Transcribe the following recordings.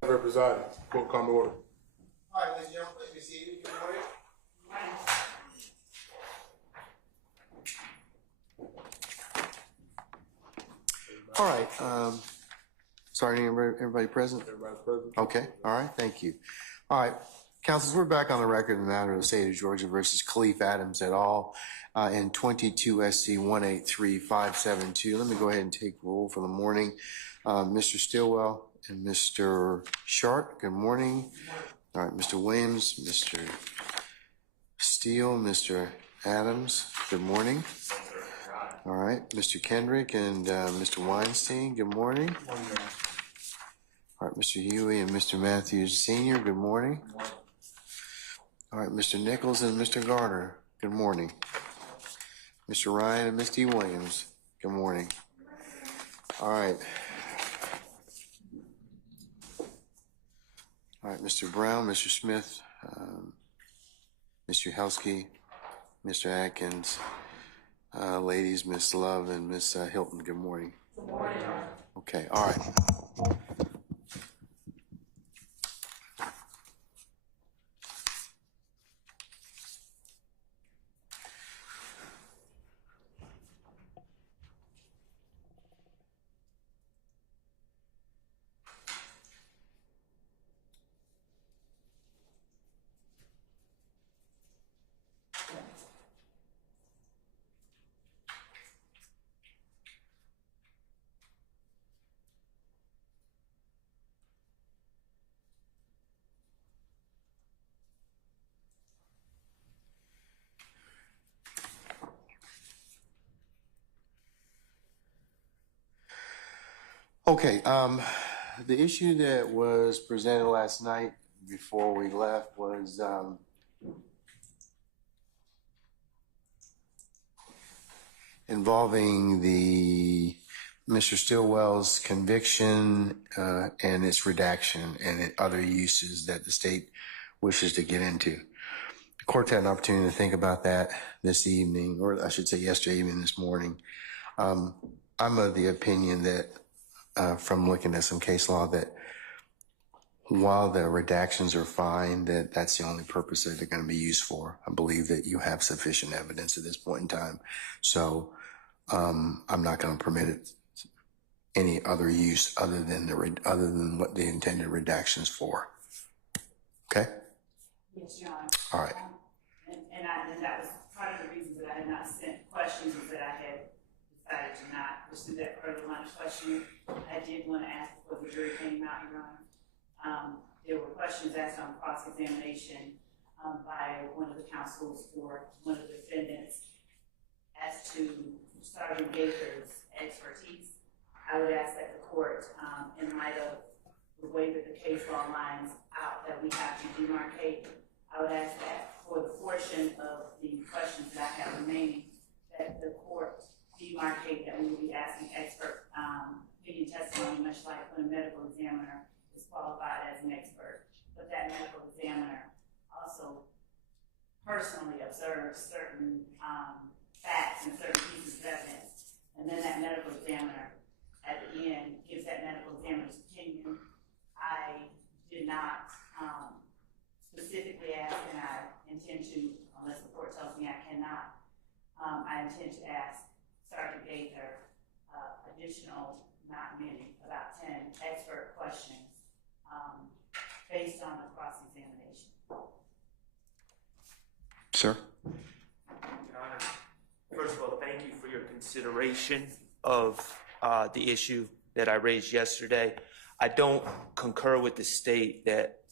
Presiding. Court come to order. All right, ladies and gentlemen, please be seated. Good morning. All right. Sorry, everybody present? Everybody's present. Okay. All right. Thank you. All right. Councilors, we're back on the record in the matter of the state of Georgia versus Khalif Adams et al. In 22 SC 183572. Let me go ahead and take roll for the morning. Mr. Stillwell and Mr. Sharp, good morning. All right, Mr. Williams, Mr. Steele, Mr. Adams, good morning. All right, Mr. Kendrick and Mr. Weinstein, good morning. All right, Mr. Huey and Mr. Matthews Sr., good morning. All right, Mr. Nichols and Mr. Garner, good morning. Mr. Ryan and Ms. D. Williams, good morning. All right. All right, Mr. Brown, Mr. Smith, Mr. Helsky, Mr. Atkins, ladies, Ms. Love and Ms. Hilton, good morning. Good morning. Okay, all right. Okay, the issue that was presented last night before we left was involving the Mr. Stillwell's conviction and its redaction and other uses that the state wishes to get into. The court had an opportunity to think about that this evening, or I should say yesterday evening, this morning. I'm of the opinion that from looking at some case law that while the redactions are fine, that's the only purpose that they're going to be used for. I believe that you have sufficient evidence at this point in time. So I'm not going to permit it any other use other than what the intended redactions for. Okay? Yes, Your Honor. All right. And that was part of the reason that I had not sent questions, is that I had decided to not pursue that further line of questioning. I did want to ask before the jury came out, Your Honor. There were questions asked on cross-examination by one of the counsels for one of the defendants as to Sergeant Gaither's expertise. I would ask that the court, in light of the way that the case law lines out that we have to demarcate, I would ask that for the portion of the questions that I have remaining, that the court demarcate that we will be asking expert opinion testimony, much like when a medical examiner is qualified as an expert. But that medical examiner also personally observes certain facts and certain pieces of evidence. And then that medical examiner at the end gives that medical examiner's opinion. I did not specifically ask, and I intend to, unless the court tells me I cannot, I intend to ask Sergeant Gaither additional, not many, about 10 expert questions based on the cross-examination. Sir? Your Honor, first of all, thank you for your consideration of the issue that I raised yesterday. I don't concur with the state that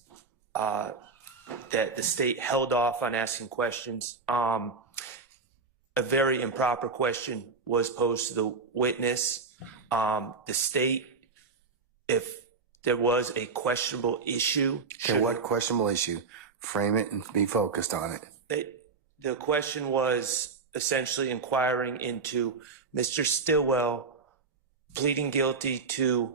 the state held off on asking questions. A very improper question was posed to the witness. The state, if there was a questionable issue. Okay, what questionable issue? Frame it and be focused on it. The question was essentially inquiring into Mr. Stillwell pleading guilty to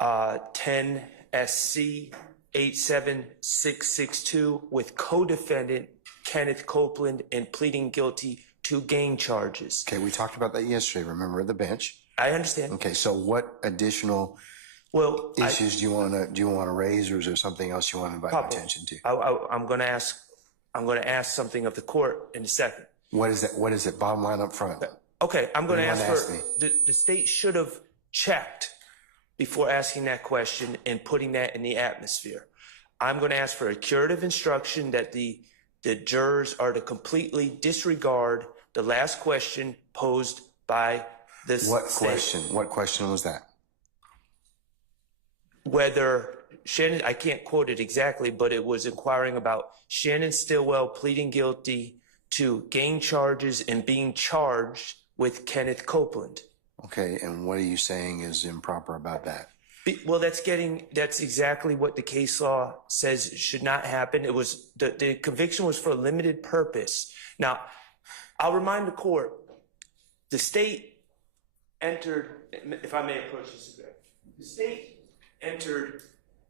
10 SC 87662 with co-defendant Kenneth Copeland and pleading guilty to gang charges. Okay, we talked about that yesterday, remember, at the bench. I understand. Okay, so what additional Well, issues do you want to raise, or is there something else you want to invite my attention to? I'm going to ask something of the court in a second. What is that? What is it? Bottom line up front. Okay, I'm going to ask ask me? the state should have checked before asking that question and putting that in the atmosphere. I'm going to ask for a curative instruction that the jurors are to completely disregard the last question posed by the state. What question was that? Whether Shannon, I can't quote it exactly, but it was inquiring about Shannon Stillwell pleading guilty to gang charges and being charged with Kenneth Copeland. Okay, and what are you saying is improper about that? Well, that's exactly what the case law says should not happen. It was the conviction was for a limited purpose. Now, I'll remind the court, the state entered, if I may approach this a bit, the state entered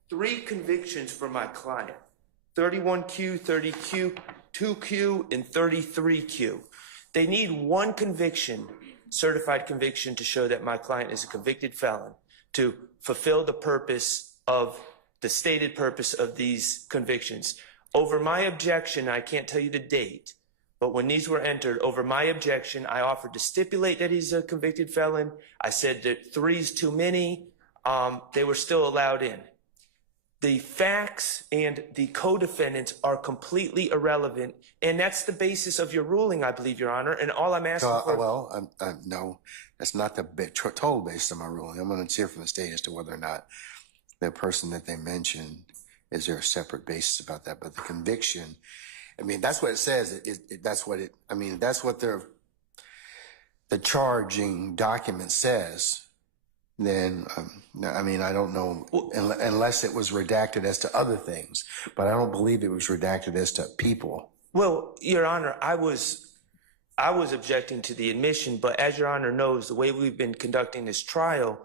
3 convictions for my client, 31Q, 30Q, 2Q, and 33Q. They need 1 conviction, certified conviction, to show that my client is a convicted felon to fulfill the purpose of the stated purpose of these convictions. Over my objection, I can't tell you the date, but when these were entered, over my objection, I offered to stipulate that he's a convicted felon. I said that 3's too many. They were still allowed in. The facts and the co-defendants are completely irrelevant, and that's the basis of your ruling, I believe, Your Honor. And all I'm asking for— Well, no, that's not the total basis of my ruling. I'm going to hear from the state as to whether or not the person that they mentioned, is there a separate basis about that? But the conviction, I mean, that's what it says. That's what the charging document says. Then, I mean, I don't know, unless it was redacted as to other things, but I don't believe it was redacted as to people. Well, Your Honor, I was objecting to the admission, but as Your Honor knows, the way we've been conducting this trial,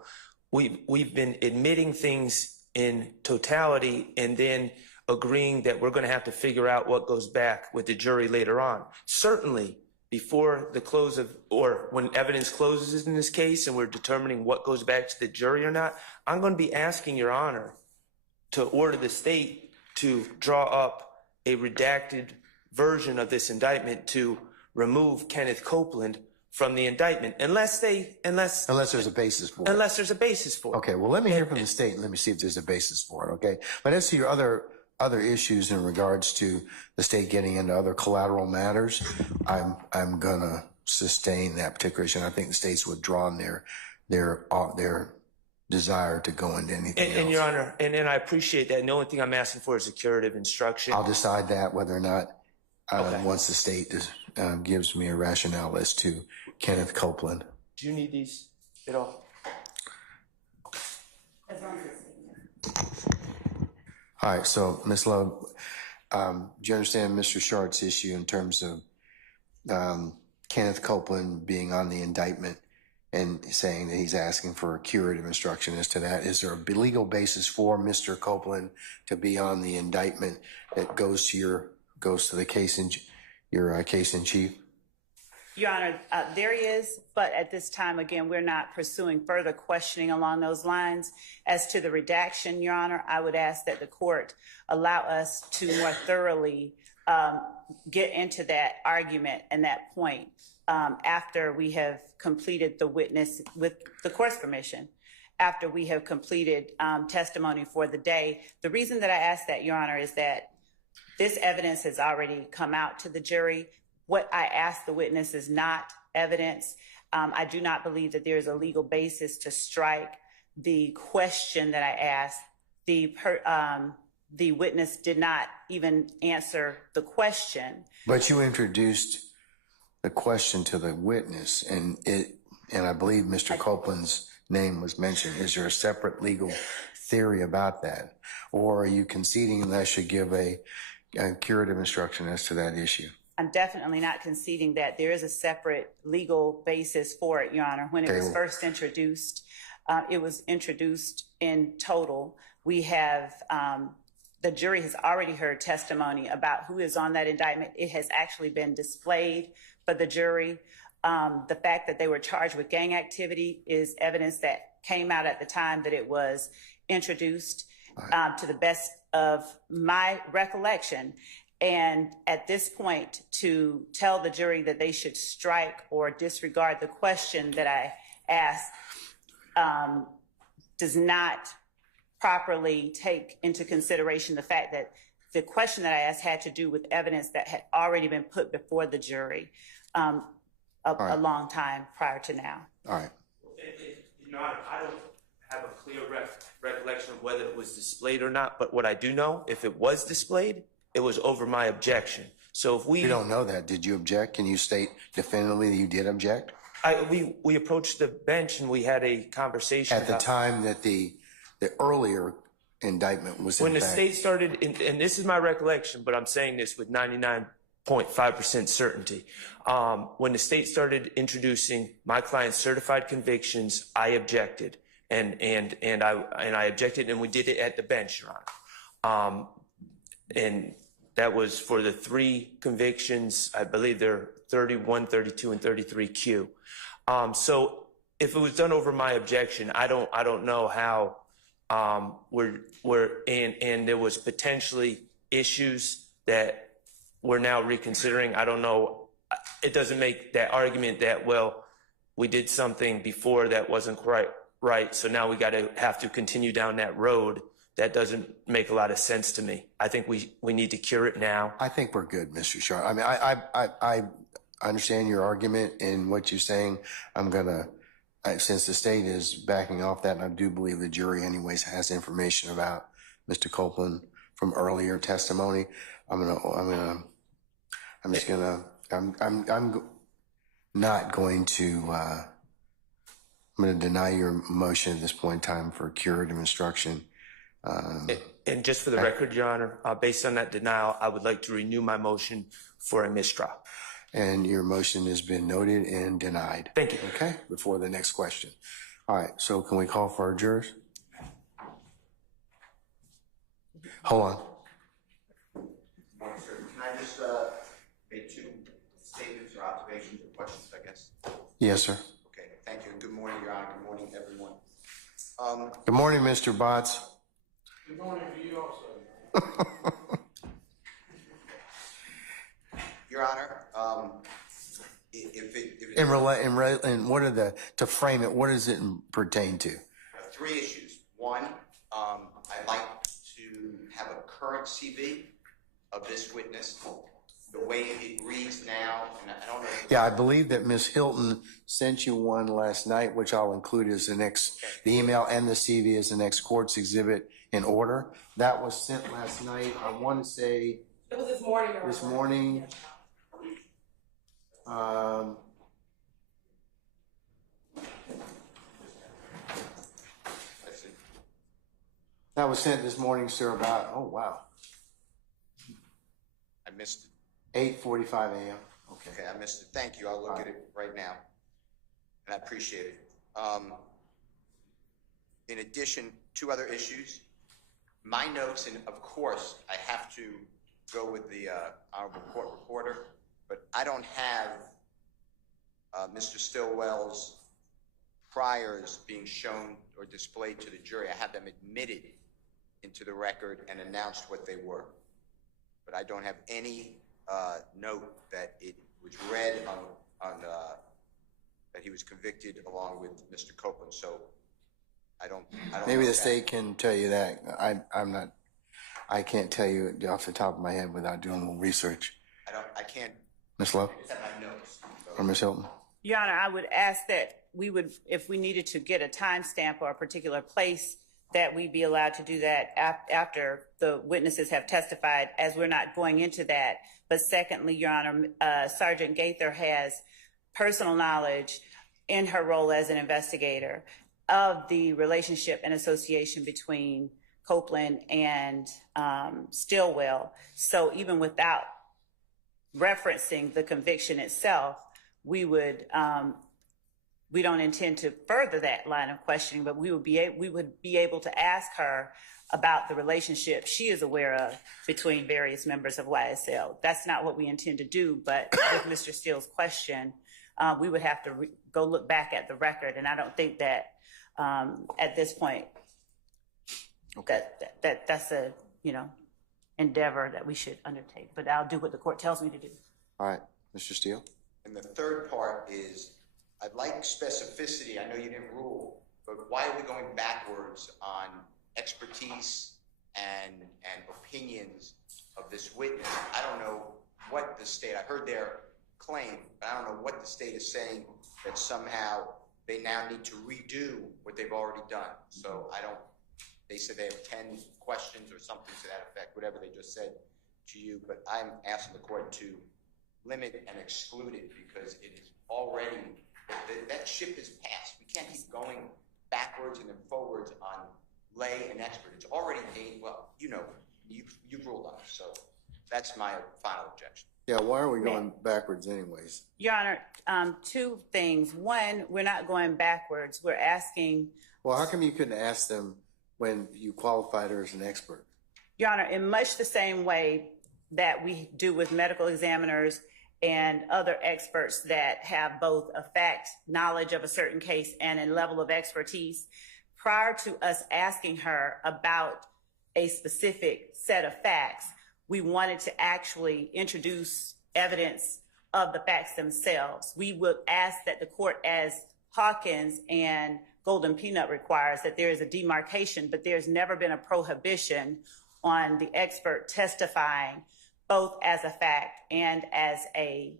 we've been admitting things in totality and then agreeing that we're going to have to figure out what goes back with the jury later on. Certainly, before the close of, or when evidence closes in this case and we're determining what goes back to the jury or not, I'm going to be asking Your Honor to order the state to draw up a redacted version of this indictment to remove Kenneth Copeland from the indictment, unless there's a basis for it. Unless there's a basis for it. Okay, well, let me hear from the state and let me see if there's a basis for it, okay? But as to your other issues in regards to the state getting into other collateral matters, I'm gonna sustain that particular issue. And I think the state's withdrawn their desire to go into anything else. And Your Honor, and I appreciate that. And the only thing I'm asking for is a curative instruction. I'll decide that whether or not once the state gives me a rationale as to Kenneth Copeland. Do you need these at all? As long as it's— All right, so Ms. Lowe, do you understand Mr. Shart's issue in terms of Kenneth Copeland being on the indictment and saying that he's asking for a curative instruction as to that? Is there a legal basis for Mr. Copeland to be on the indictment that goes to the case in your case in chief? Your Honor, there is, but at this time, again, we're not pursuing further questioning along those lines. As to the redaction, Your Honor, I would ask that the court allow us to more thoroughly get into that argument and that point after we have completed the witness, with the court's permission, after we have completed testimony for the day. The reason that I ask that, Your Honor, is that this evidence has already come out to the jury. What I asked the witness is not evidence. I do not believe that there is a legal basis to strike the question that I asked. The witness did not even answer the question. But you introduced the question to the witness, and I believe Mr. Copeland's name was mentioned. Is there a separate legal theory about that? Or are you conceding that I should give a curative instruction as to that issue? I'm definitely not conceding that. There is a separate legal basis for it, Your Honor. When it was first introduced, it was introduced in total. We have, the jury has already heard testimony about who is on that indictment. It has actually been displayed for the jury. The fact that they were charged with gang activity is evidence that came out at the time that it was introduced, to the best of my recollection. And at this point, to tell the jury that they should strike or disregard the question that I asked does not properly take into consideration the fact that the question that I asked had to do with evidence that had already been put before the jury a long time prior to now. All right. Your Honor, I don't have a clear recollection of whether it was displayed or not, but what I do know, if it was displayed, it was over my objection. So if we... You don't know that. Did you object? Can you state definitively that you did object? We approached the bench and we had a conversation At the time that the earlier indictment was when in the fact... state started, and this is my recollection, but I'm saying this with 99.5% certainty. When the state started introducing my client's certified convictions, I objected, and I objected, and we did it at the bench, Your Honor. And that was for the 3 convictions. I believe they're 31, 32, and 33Q. So if it was done over my objection, I don't know how and there was potentially issues that we're now reconsidering. I don't know. It doesn't make that argument that, well, we did something before that wasn't quite right, so now we have to continue down that road. That doesn't make a lot of sense to me. I think we need to cure it now. I think we're good, Mr. Sharp. I mean, I understand your argument and what you're saying. Since the state is backing off that, and I do believe the jury anyways has information about Mr. Copeland from earlier testimony, I'm not going to, I'm going to deny your motion at this point in time for curative instruction. And just for the record, Your Honor, based on that denial, I would like to renew my motion for a mistrial. And your motion has been noted and denied. Thank you. Okay, before the next question. All right, so can we call for our jurors? Hold on. Morning, sir. Can I just make 2 statements or observations or questions, I guess? Yes, sir. Okay, thank you. Good morning, Your Honor. Good morning, everyone. Good morning, Mr. Botts. Good morning to you also. Your Honor, And what are to frame it, what does it pertain to? 3 issues. One, I'd like to have a current CV of this witness, the way it reads now, and I don't know. Yeah, I believe that Ms. Hilton sent you one last night, which I'll include as the email and the CV as the next court's exhibit in order. That was sent last night. I want to say. It was this morning. This morning. That was sent this morning, sir, about, oh, wow. I missed it. 8:45 a.m. Okay, I missed it. Thank you. I'll look at it right now, and I appreciate it. In addition, 2 other issues. My notes, and of course, I have to go with the Honorable Court Reporter, but I don't have Mr. Stillwell's priors being shown or displayed to the jury. I have them admitted into the record and announced what they were. But I don't have any note that it was read on that he was convicted along with Mr. Copeland. So I don't Maybe know the that. state can tell you that. I can't tell you off the top of my head without doing a little research. I can't. Ms. Love I just have my notes. or Ms. Hilton? Your Honor, I would ask that we would, if we needed to get a timestamp or a particular place, that we be allowed to do that after the witnesses have testified, as we're not going into that. But secondly, Your Honor, Sergeant Gaither has personal knowledge in her role as an investigator of the relationship and association between Copeland and Stillwell. So even without referencing the conviction itself, we would we don't intend to further that line of questioning, but we would be able to ask her about the relationship she is aware of between various members of YSL. That's not what we intend to do, but with Mr. Steele's question, we would have to go look back at the record. And I don't think that at this point, that's a, endeavor that we should undertake. But I'll do what the court tells me to do. All right, Mr. Steele? And the third part is, I'd like specificity. I know you didn't rule, but why are we going backwards on expertise and opinions of this witness? I don't know what the state, I heard their claim, but I don't know what the state is saying, that somehow they now need to redo what they've already done. So they said they have 10 questions or something to that effect, whatever they just said to you, but I'm asking the court to limit and exclude it because it is already, that ship has passed. We can't keep going backwards and then forwards on lay and expert. It's already paid. Well, you've ruled on it. So that's my final objection. Yeah, why are we going backwards anyways? Your Honor, two things. One, we're not going backwards. We're asking. Well, how come you couldn't ask them when you qualified her as an expert? Your Honor, in much the same way that we do with medical examiners and other experts that have both a fact knowledge of a certain case and a level of expertise, prior to us asking her about a specific set of facts, we wanted to actually introduce evidence of the facts themselves. We would ask that the court, as Hawkins and Golden Peanut requires, that there is a demarcation, but there's never been a prohibition on the expert testifying both as a fact and as an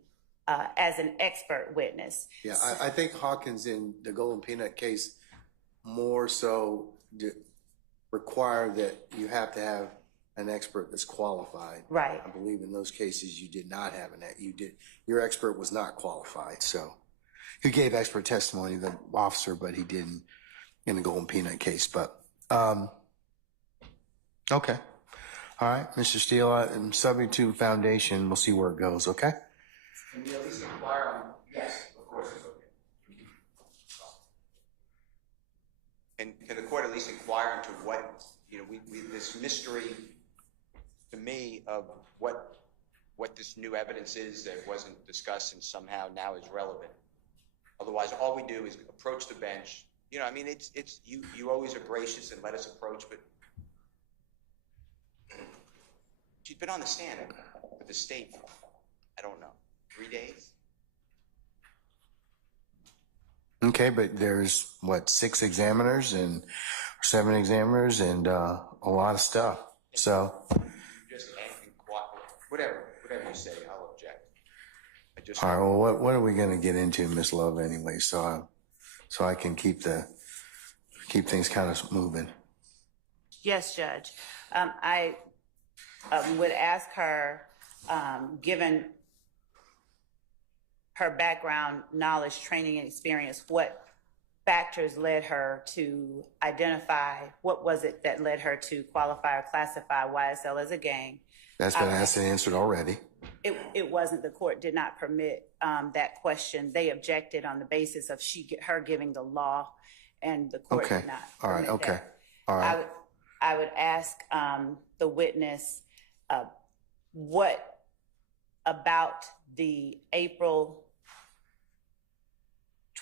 expert witness. Yeah, I think Hawkins in the Golden Peanut case more so require that you have to have an expert that's qualified. Right. I believe in those cases you did not have your expert was not qualified. So he gave expert testimony, the officer, but he didn't in the Golden Peanut case. But okay. All right, Mr. Steele, I'm subject to foundation. We'll see where it goes, okay? Can we at least inquire on? Yes, of course it's okay. And can the court at least inquire into what, this mystery to me of what this new evidence is that wasn't discussed and somehow now is relevant? Otherwise, all we do is approach the bench. It's you always are gracious and let us approach, but she's been on the stand with the state, I don't know, 3 days? Okay, but there's, 6 examiners and 7 examiners and a lot of stuff. So Just whatever you say, I'll object. all right, well, what are we going to get into, Miss Love, anyway? So I can keep things kind of moving. Yes, Judge. I would ask her, given her background, knowledge, training, and experience, what factors led her to identify, what was it that led her to qualify or classify YSL as a gang? That's been asked and answered already. It wasn't. The court did not permit that question. They objected on the basis of her giving the law, and the court did not. All right. Okay. That. All right. I would ask the witness, what about the April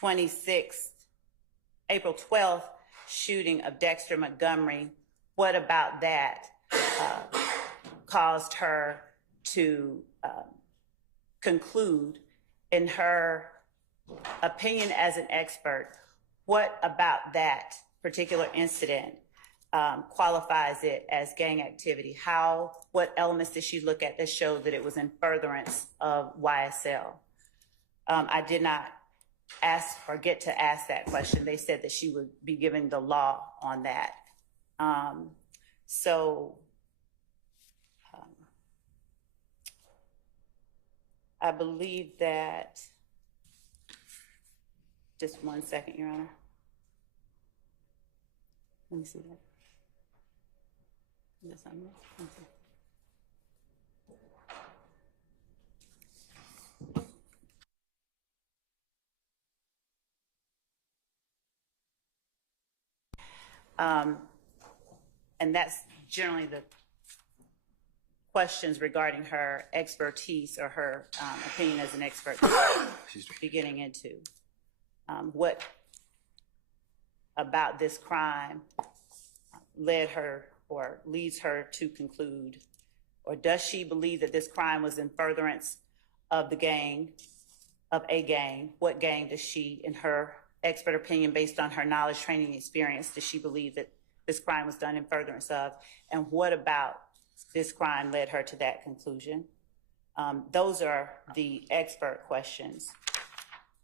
12th shooting of Dexter Montgomery, what about that caused her to conclude, in her opinion as an expert, what about that particular incident qualifies it as gang activity? What elements did she look at that showed that it was in furtherance of YSL? I did not ask or get to ask that question. They said that she would be giving the law on that. I believe that, just 1 second, Your Honor. Let me see that. Is that on there? Let me see. And that's generally the questions regarding her expertise or her opinion as an expert beginning into what about this crime led her or leads her to conclude, or does she believe that this crime was in furtherance of the gang, of a gang? What gang does she, in her expert opinion, based on her knowledge, training, experience, does she believe that this crime was done in furtherance of? And what about this crime led her to that conclusion? Those are the expert questions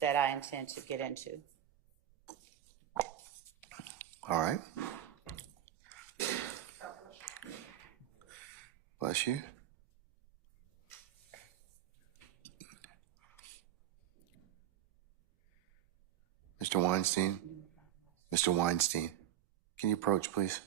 that I intend to get into. All right. Bless you. Mr. Weinstein. Mr. Weinstein, can you approach, please?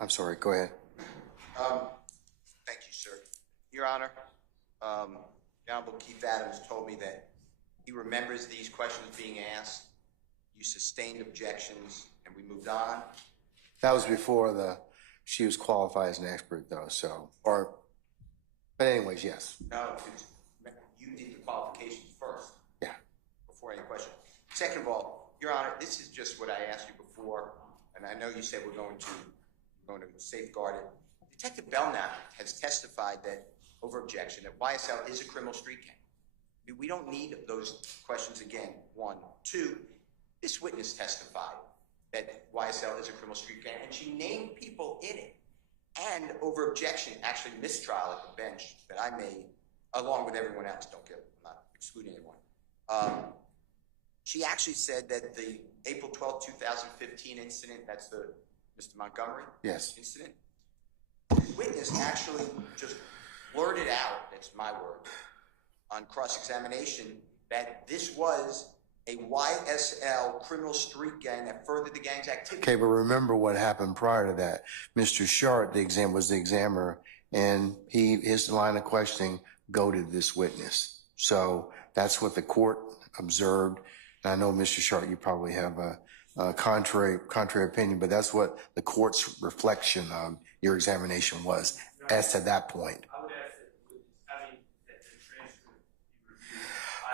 I'm sorry, go ahead. Thank you, sir. Your Honor, the Honorable Keith Adams told me that he remembers these questions being asked. You sustained objections, and we moved on. That was before she was qualified as an expert, though, so, but anyways, yes. No, you did the qualifications first. Yeah. Before any question. Second of all, Your Honor, this is just what I asked you before, and I know you said we're going to safeguard it. Detective Belknap has testified that, over objection, that YSL is a criminal street gang. We don't need those questions again, one. Two, this witness testified that YSL is a criminal street gang, and she named people in it. And over objection, actually mistrial at the bench that I made, along with everyone else, I'm not excluding anyone. She actually said that the April 12, 2015 incident, that's the Mr. Montgomery incident, the witness actually just blurted out, that's my word, on cross-examination, that this was a YSL criminal street gang that furthered the gang's activity. Okay, but remember what happened prior to that. Mr. Shart, was the examiner, and his line of questioning goaded this witness. So that's what the court observed. And I know, Mr. Shart, you probably have a contrary opinion, but that's what the court's reflection of your examination was as to that point. I would ask that the transcript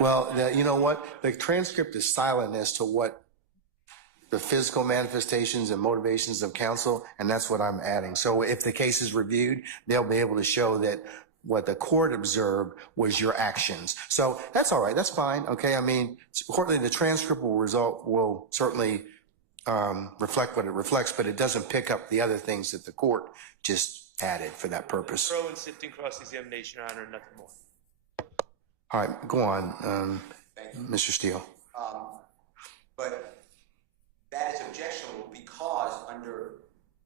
Well, be reviewed. you know what? The transcript is silent as to what the physical manifestations and motivations of counsel, and that's what I'm adding. So if the case is reviewed, they'll be able to show that what the court observed was your actions. So that's all right. That's fine. Okay. I mean, the transcript will certainly reflect what it reflects, but it doesn't pick up the other things that the court just added for that purpose. Throw and sifting cross-examination, Your Honor, nothing more. All right, go on, Mr. Steele. But that is objectionable because under,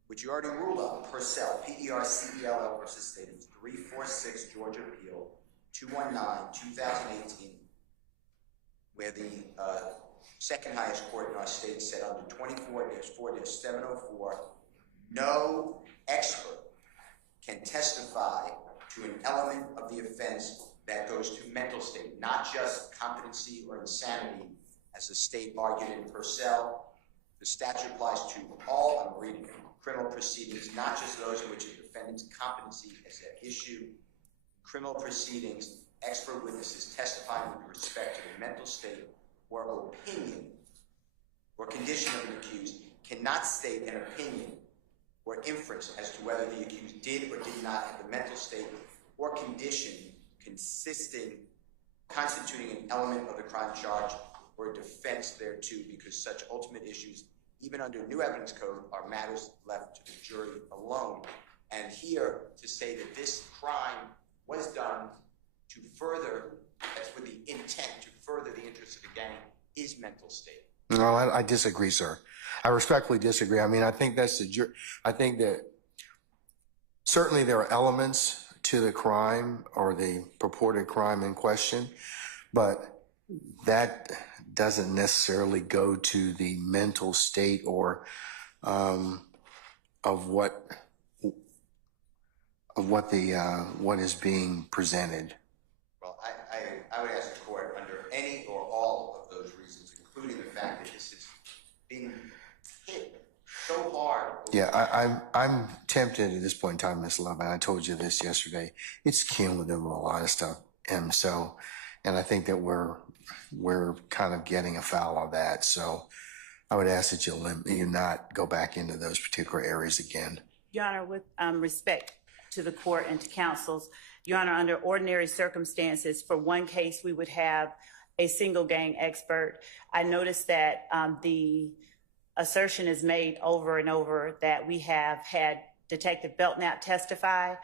which you already ruled on, Purcell, P-E-R-C-E-L-L versus State, it's 346 Georgia Appeal, 219-2018, where the second highest court in our state said under 24-4-704, no expert can testify to an element of the offense that goes to mental state, not just competency or insanity, as the state argued in Purcell. The statute applies to all, I'm reading, criminal proceedings, not just those in which the defendant's competency is at issue. Criminal proceedings, expert witnesses testifying with respect to the mental state or opinion or condition of the accused cannot state an opinion or inference as to whether the accused did or did not have the mental state or condition constituting an element of the crime charged or a defense thereto, because such ultimate issues, even under new evidence code, are matters left to the jury alone. And here, to say that this crime was done to further, that's with the intent to further the interests of the gang, is mental state. No, I disagree, sir. I respectfully disagree. I mean, I think that's I think that certainly there are elements to the crime or the purported crime in question, but that doesn't necessarily go to the mental state or of what is being presented. Well, I would ask the court, under any or all of those reasons, including the fact that this is being hit so hard. Yeah, I'm tempted at this point in time, Ms. Love, and I told you this yesterday, it's cumulative of a lot of stuff. And I think that we're kind of getting afoul of that. So I would ask that you not go back into those particular areas again. Your Honor, with respect to the court and to counsels, Your Honor, under ordinary circumstances, for one case, we would have a single gang expert. I noticed that the assertion is made over and over that we have had Detective Belknap testify.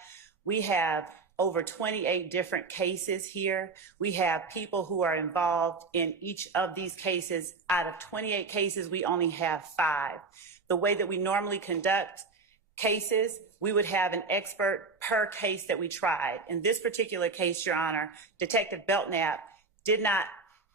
We have over 28 different cases here. We have people who are involved in each of these cases. Out of 28 cases, we only have 5. The way that we normally conduct cases, we would have an expert per case that we tried. In this particular case, Your Honor, Detective Belknap did not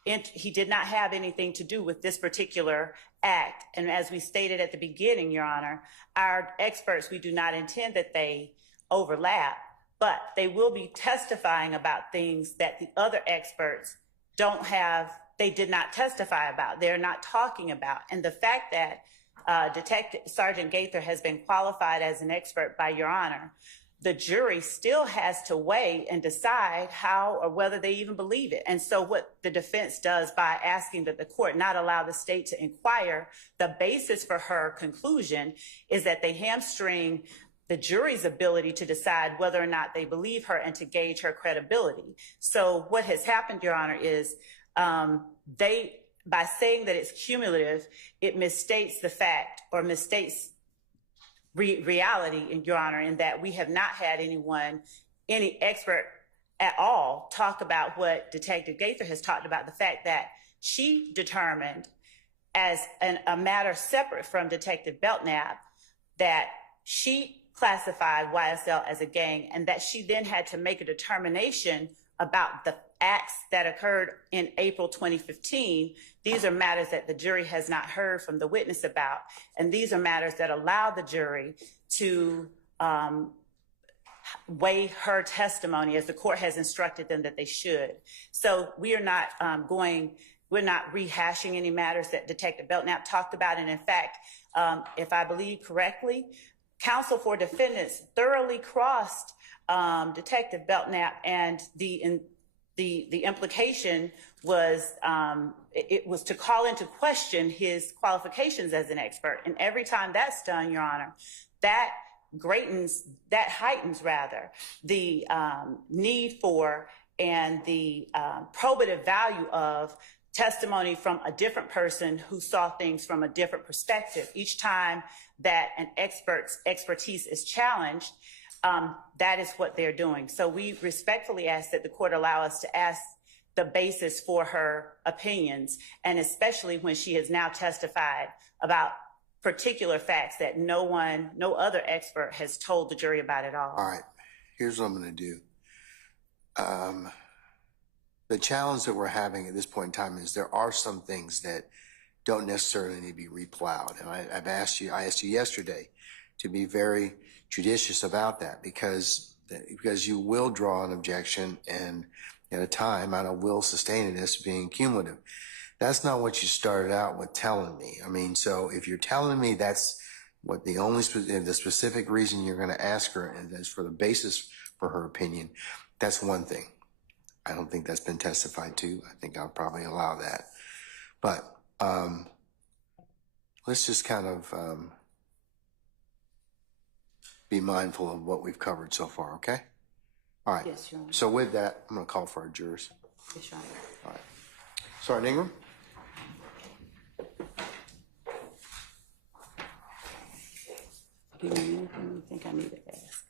have anything to do with this particular act. And as we stated at the beginning, Your Honor, our experts, we do not intend that they overlap, but they will be testifying about things that the other experts they did not testify about. They're not talking about. And the fact that Sergeant Gaither has been qualified as an expert by Your Honor, the jury still has to weigh and decide how or whether they even believe it. And so what the defense does by asking that the court not allow the state to inquire, the basis for her conclusion is that they hamstring the jury's ability to decide whether or not they believe her and to gauge her credibility. So what has happened, Your Honor, is by saying that it's cumulative, it misstates the fact or misstates reality, in Your Honor, in that we have not had any expert at all talk about what Detective Gaither has talked about, the fact that she determined as a matter separate from Detective Belknap that she classified YSL as a gang and that she then had to make a determination about the acts that occurred in April 2015. These are matters that the jury has not heard from the witness about, and these are matters that allow the jury to weigh her testimony as the court has instructed them that they should. So we are not we're not rehashing any matters that Detective Belknap talked about, and in fact, if I believe correctly, counsel for defendants thoroughly crossed Detective Belknap, and the implication was it was to call into question his qualifications as an expert. And every time that's done, Your Honor, that heightens the need for and the probative value of testimony from a different person who saw things from a different perspective. Each time that an expert's expertise is challenged, that is what they're doing. So we respectfully ask that the court allow us to ask the basis for her opinions, and especially when she has now testified about particular facts that no other expert has told the jury about at all. All right, here's what I'm going to do. The challenge that we're having at this point in time is there are some things that don't necessarily need to be replowed. And I asked you yesterday to be very judicious about that because you will draw an objection and at a time I will sustain it as being cumulative. That's not what you started out with telling me. I mean, so if you're telling me that's what the specific reason you're going to ask her and that's for the basis for her opinion, that's one thing. I don't think that's been testified to. I think I'll probably allow that. But let's just kind of be mindful of what we've covered so far, okay? All right. Yes, Your Honor. So with that, I'm going to call for our jurors. Yes, Your Honor. All right. Sergeant Ingram? Do you have anything you think I need to ask?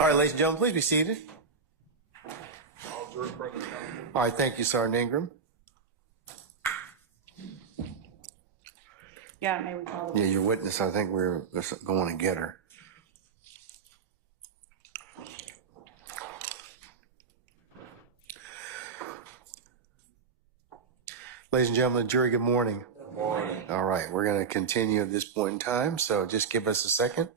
All right, ladies and gentlemen, please be seated. All right, thank you, Sergeant Ingram. Yeah, may we call the Yeah, your witness, I think we're going to get her. Ladies and gentlemen, jury, good morning. Good morning. All right, we're going to continue at this point in time, so just give us a second.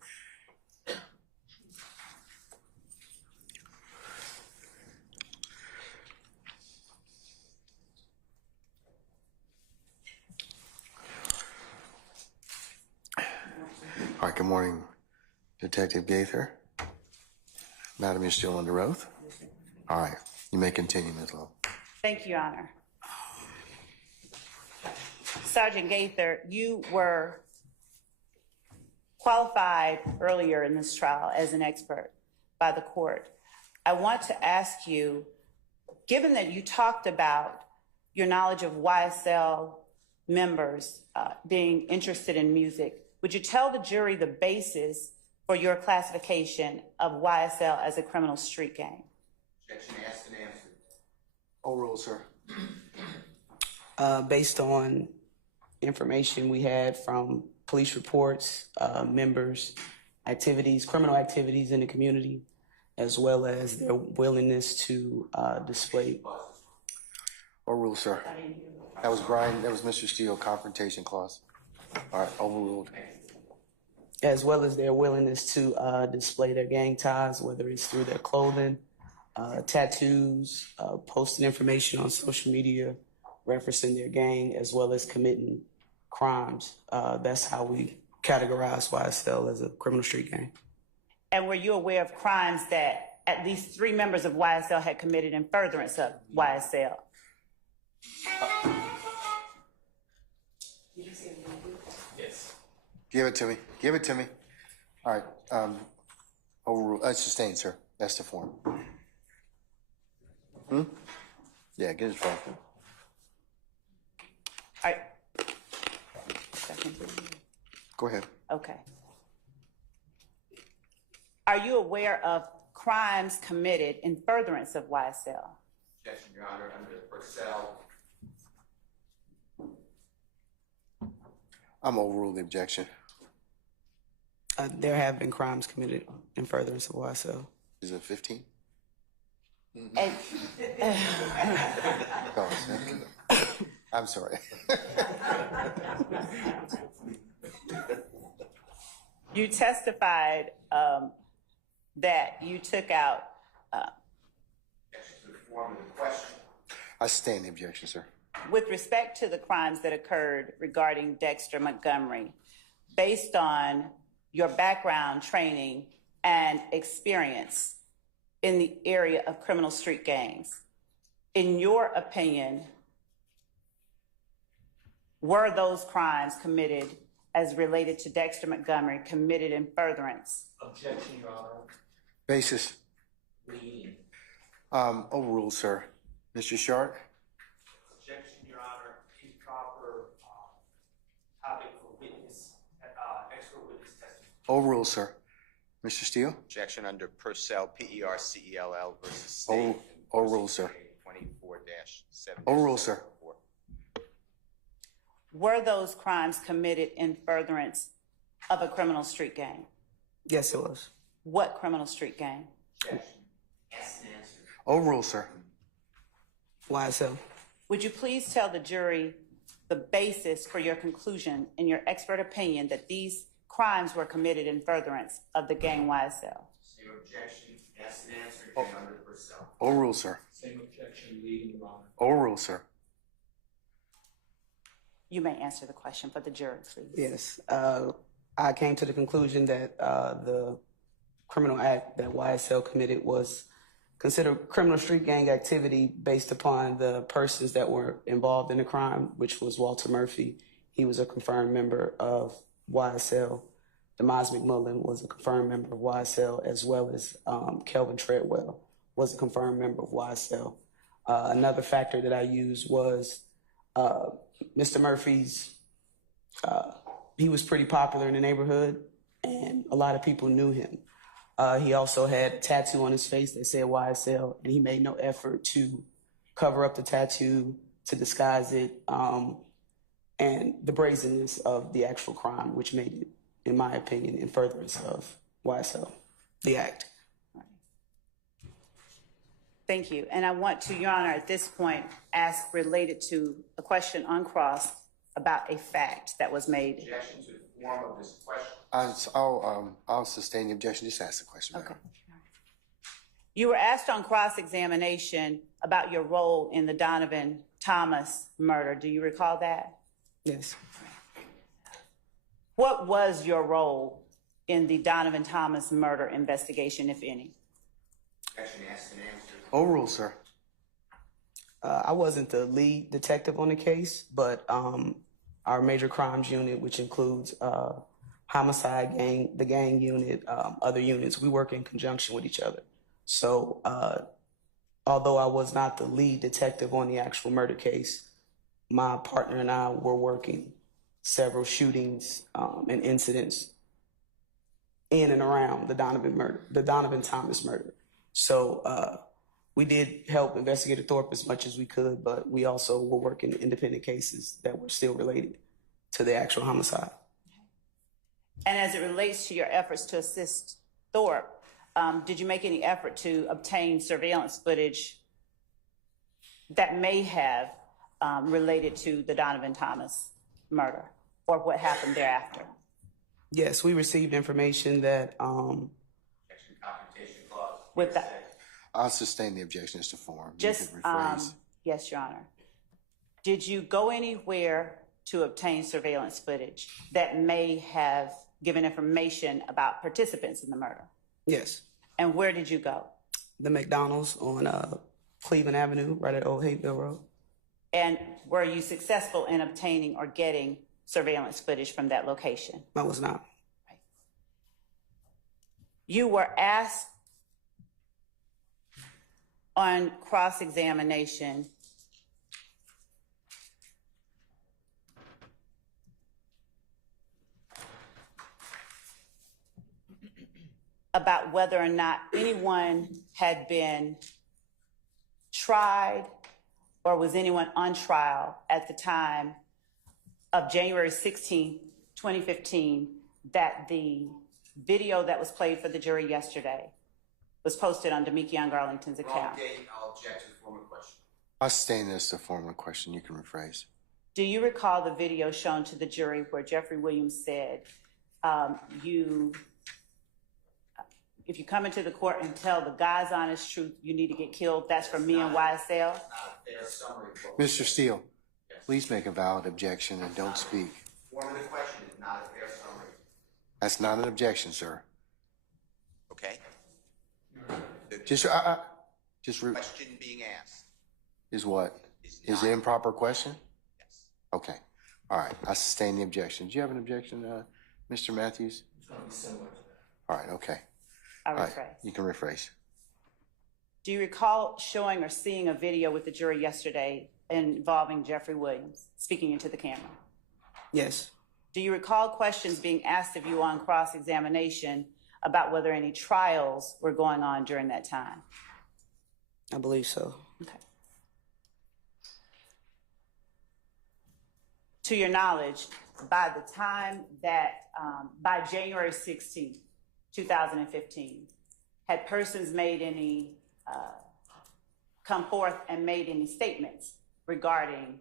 All right, good morning, Detective Gaither. Madam, you're still under oath? All right, you may continue, Ms. Lowe. Thank you, Your Honor. Sergeant Gaither, you were qualified earlier in this trial as an expert by the court. I want to ask you, given that you talked about your knowledge of YSL members being interested in music, would you tell the jury the basis for your classification of YSL as a criminal street gang? Objection asked and answered. Overruled, sir. Based on information we had from police reports, members, activities, criminal activities in the community, as well as their willingness to display. Overruled, sir. That was Brian, that was Mr. Steele, confrontation clause. All right, overruled. As well as their willingness to display their gang ties, whether it's through their clothing, tattoos, posting information on social media, referencing their gang, as well as committing crimes. That's how we categorize YSL as a criminal street gang. And were you aware of crimes that at least 3 members of YSL had committed in furtherance of YSL? Yes. Give it to me. Give it to me. All right. Overruled. Sustained, sir. That's the form. Yeah, get his phone. All right. Go ahead. Okay. Are you aware of crimes committed in furtherance of YSL? Objection, Your Honor, under Purcell. I'm overruled the objection. There have been crimes committed in furtherance of YSL. Is it 15? And, Oh, I'm sorry. you testified that you took out. Objection to the form of the question. I sustain the objection, sir. With respect to the crimes that occurred regarding Dexter Montgomery, based on your background, training, and experience in the area of criminal street gangs, in your opinion, were those crimes committed as related to Dexter Montgomery committed in furtherance? Objection, Your Honor. Basis. Reading. Overruled, sir. Mr. Sharp? Objection, Your Honor. Improper topic for witness, expert witness testimony. Overruled, sir. Mr. Steele? Objection under Purcell, P-E-R-C-E-L-L versus State. Overruled, sir. 24-7. Overruled, sir. Were those crimes committed in furtherance of a criminal street gang? Yes, it was. What criminal street gang? Overruled, sir. YSL. Would you please tell the jury the basis for your conclusion in your expert opinion that these crimes were committed in furtherance of the gang YSL? Same objection, asked and answered, again under Purcell. Overruled, sir. Same objection, leading Your Honor. Overruled, sir. You may answer the question for the jury, please. Yes. I came to the conclusion that the criminal act that YSL committed was considered criminal street gang activity based upon the persons that were involved in the crime, which was Walter Murphy. He was a confirmed member of YSL. Demaz McMullen was a confirmed member of YSL, as well as Kelvin Treadwell was a confirmed member of YSL. Another factor that I used was Mr. Murphy's, he was pretty popular in the neighborhood, and a lot of people knew him. He also had a tattoo on his face that said YSL, and he made no effort to cover up the tattoo, to disguise it, and the brazenness of the actual crime, which made it, in my opinion, in furtherance of YSL, the act. Thank you. And I want to, Your Honor, at this point, ask related to a question on cross about a fact that was made. Objection to the form of this question. I'll sustain the objection. Just ask the question. Okay. You were asked on cross-examination about your role in the Donovan Thomas murder. Do you recall that? Yes. What was your role in the Donovan Thomas murder investigation, if any? Objection, asked and answered. Overruled, sir. I wasn't the lead detective on the case, but our major crimes unit, which includes homicide gang, the gang unit, other units, we work in conjunction with each other. So although I was not the lead detective on the actual murder case, my partner and I were working several shootings and incidents in and around the Donovan Thomas murder. So we did help Investigator Thorpe as much as we could, but we also were working independent cases that were still related to the actual homicide. And as it relates to your efforts to assist Thorpe, did you make any effort to obtain surveillance footage that may have related to the Donovan Thomas murder or what happened thereafter? Yes, we received information that Objection, confrontation clause. With that, I'll sustain the objection as to form. just, You can rephrase. yes, Your Honor. Did you go anywhere to obtain surveillance footage that may have given information about participants in the murder? yes, And where did you go? the McDonald's on Cleveland Avenue, right at Old Hayville Road. And were you successful in obtaining or getting surveillance footage from that location? I was not. You were asked on cross-examination about whether or not anyone had been tried or was anyone on trial at the time of January 16, 2015, that the video that was played for the jury yesterday was posted on Demekion Garlington's account. Wrong date, I'll object to the former question. I'll sustain this as a formal question. You can rephrase. Do you recall the video shown to the jury where Jeffery Williams said, if you come into the court and tell the God's honest truth, you need to get killed, that's for me and YSL? Not a fair summary of what was Mr. Steele, Yes. please make a valid objection and don't speak. Form of the question is not a fair summary. That's not an objection, sir. Okay? The Just question being asked is what? is Is not. it improper question? Yes. Okay. All right. I sustain the objection. Do you have an objection, Mr. Matthews? It's going to be similar to that. All right. Okay. I All right. rephrase. You can rephrase. Do you recall showing or seeing a video with the jury yesterday involving Jeffery Williams speaking into the camera? Yes. Do you recall questions being asked of you on cross-examination about whether any trials were going on during that time? I believe so. Okay. To your knowledge, by the time that, by January 16, 2015, had persons made any, come forth and made any statements regarding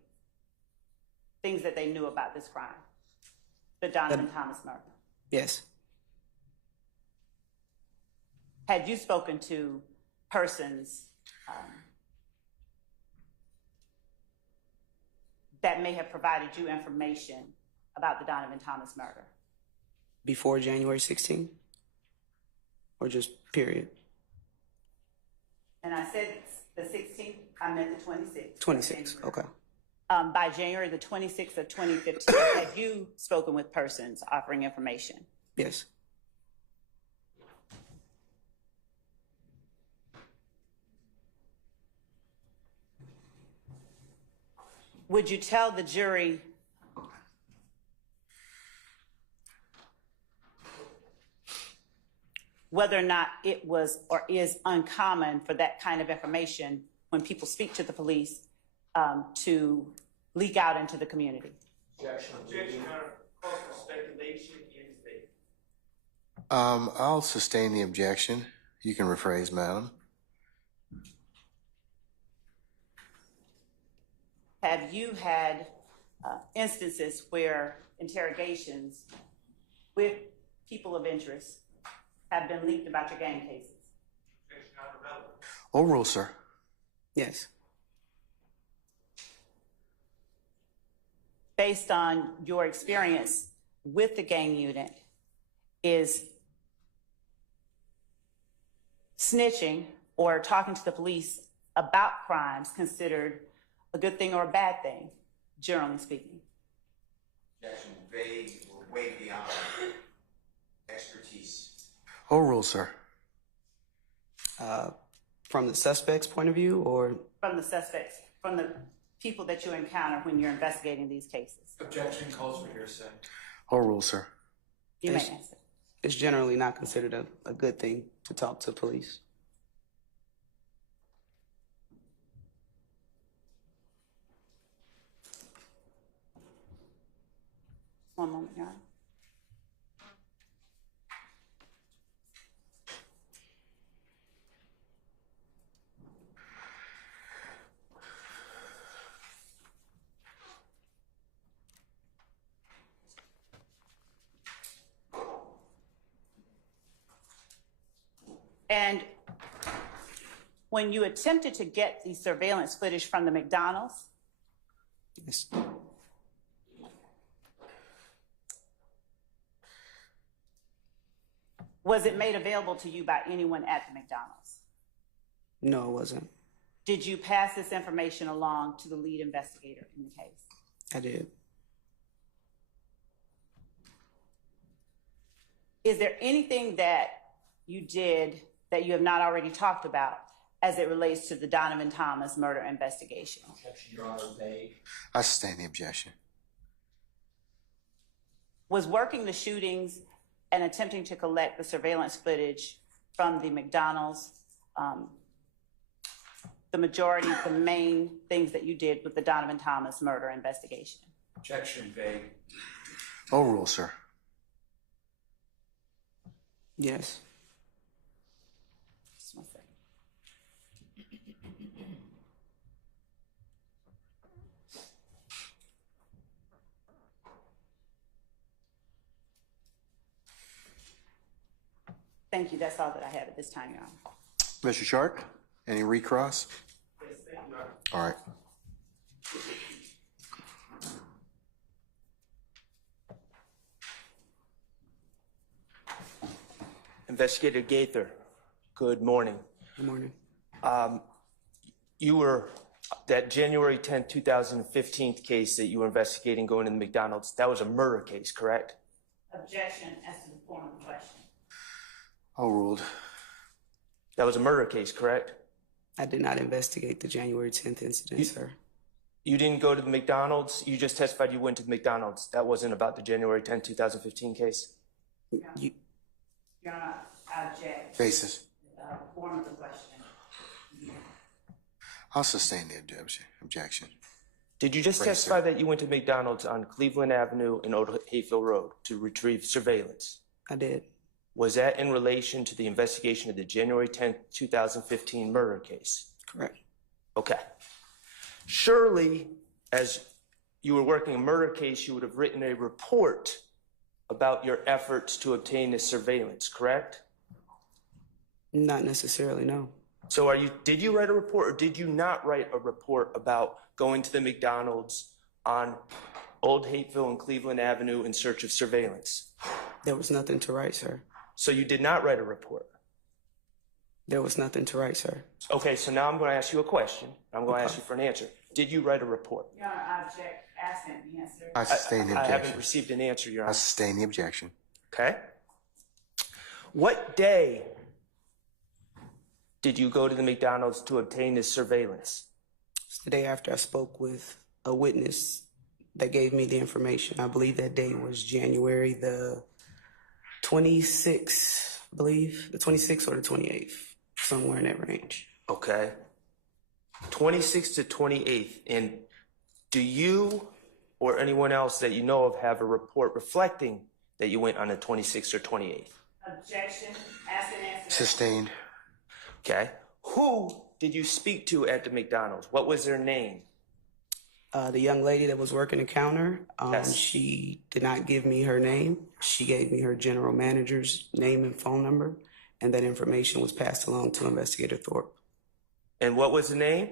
things that they knew about this crime, the Donovan Thomas murder? Yes. Had you spoken to persons that may have provided you information about the Donovan Thomas murder? Before January 16? Or just period? And I said the 16th, I meant the 26th. 26, okay. By January the 26th of 2015, had you spoken with persons offering information? Yes. Would you tell the jury whether or not it was or is uncommon for that kind of information when people speak to the police to leak out into the community? Objection, Your Honor. Cause for speculation in state. I'll sustain the objection. You can rephrase, madam. Have you had instances where interrogations with people of interest have been leaked about your gang cases? Objection, not relevant. Overrule, sir. Yes. Based on your experience with the gang unit, is snitching or talking to the police about crimes considered a good thing or a bad thing, generally speaking? Objection, vague or way beyond expertise. Overrule, sir. From the suspect's point of view, or? From the suspects, from the people that you encounter when you're investigating these cases? Objection calls for hearsay. Overrule, sir. You may Yes. answer. It's generally not considered a good thing to talk to police. One moment, Your Honor. And when you attempted to get the surveillance footage from the McDonald's, Yes. was it made available to you by anyone at the McDonald's? No, it wasn't. Did you pass this information along to the lead investigator in the case? I did. Is there anything that you did that you have not already talked about as it relates to the Donovan Thomas murder investigation? Objection, Your Honor, vague. I sustain the objection. Was working the shootings and attempting to collect the surveillance footage from the McDonald's the majority, the main things that you did with the Donovan Thomas murder investigation? Objection, vague. Overrule, sir. Yes. Just one second. Thank you. That's all that I have at this time, Your Honor. Mr. Shark, any recross? Yes, thank you, Your Honor. All right. Investigator Gaither, good morning. Good morning. You were, that January 10, 2015 case that you were investigating going to the McDonald's, that was a murder case, correct? Objection as to the form of the question. Overruled. That was a murder case, correct? I did not investigate the January 10th incident, sir. You didn't go to the McDonald's? You just testified you went to the McDonald's. That wasn't about the January 10th, 2015 case? You, Your Honor, I object. Basis. Form of the question. I'll sustain the objection. Did you just Right, testify sir. that you went to McDonald's on Cleveland Avenue and Old Hayfield Road to retrieve surveillance? I did. Was that in relation to the investigation of the January 10th, 2015 murder case? Correct. Okay. Surely, as you were working a murder case, you would have written a report about your efforts to obtain this surveillance, correct? Not necessarily, no. So did you write a report or did you not write a report about going to the McDonald's on Old Hayfield and Cleveland Avenue in search of surveillance? There was nothing to write, sir. So you did not write a report? There was nothing to write, sir. Okay, so now I'm going to ask you a question. I'm going to ask you for an answer. Did you write a report? Your Honor, I object. Absent the answer. I sustain the I haven't objection. received an answer, Your I Honor. sustain the objection. Okay. What day did you go to the McDonald's to obtain this surveillance? It's the day after I spoke with a witness that gave me the information. I believe that day was January the 26th, I believe. The 26th or the 28th, somewhere in that range. Okay. 26th to 28th. And do you or anyone else that you know of have a report reflecting that you went on the 26th or 28th? Objection. Ask and answer. Sustained. Okay. Who did you speak to at the McDonald's? What was their name? The young lady that was working the counter, Yes. she did not give me her name. She gave me her general manager's name and phone number, and that information was passed along to Investigator Thorpe. And what was the name?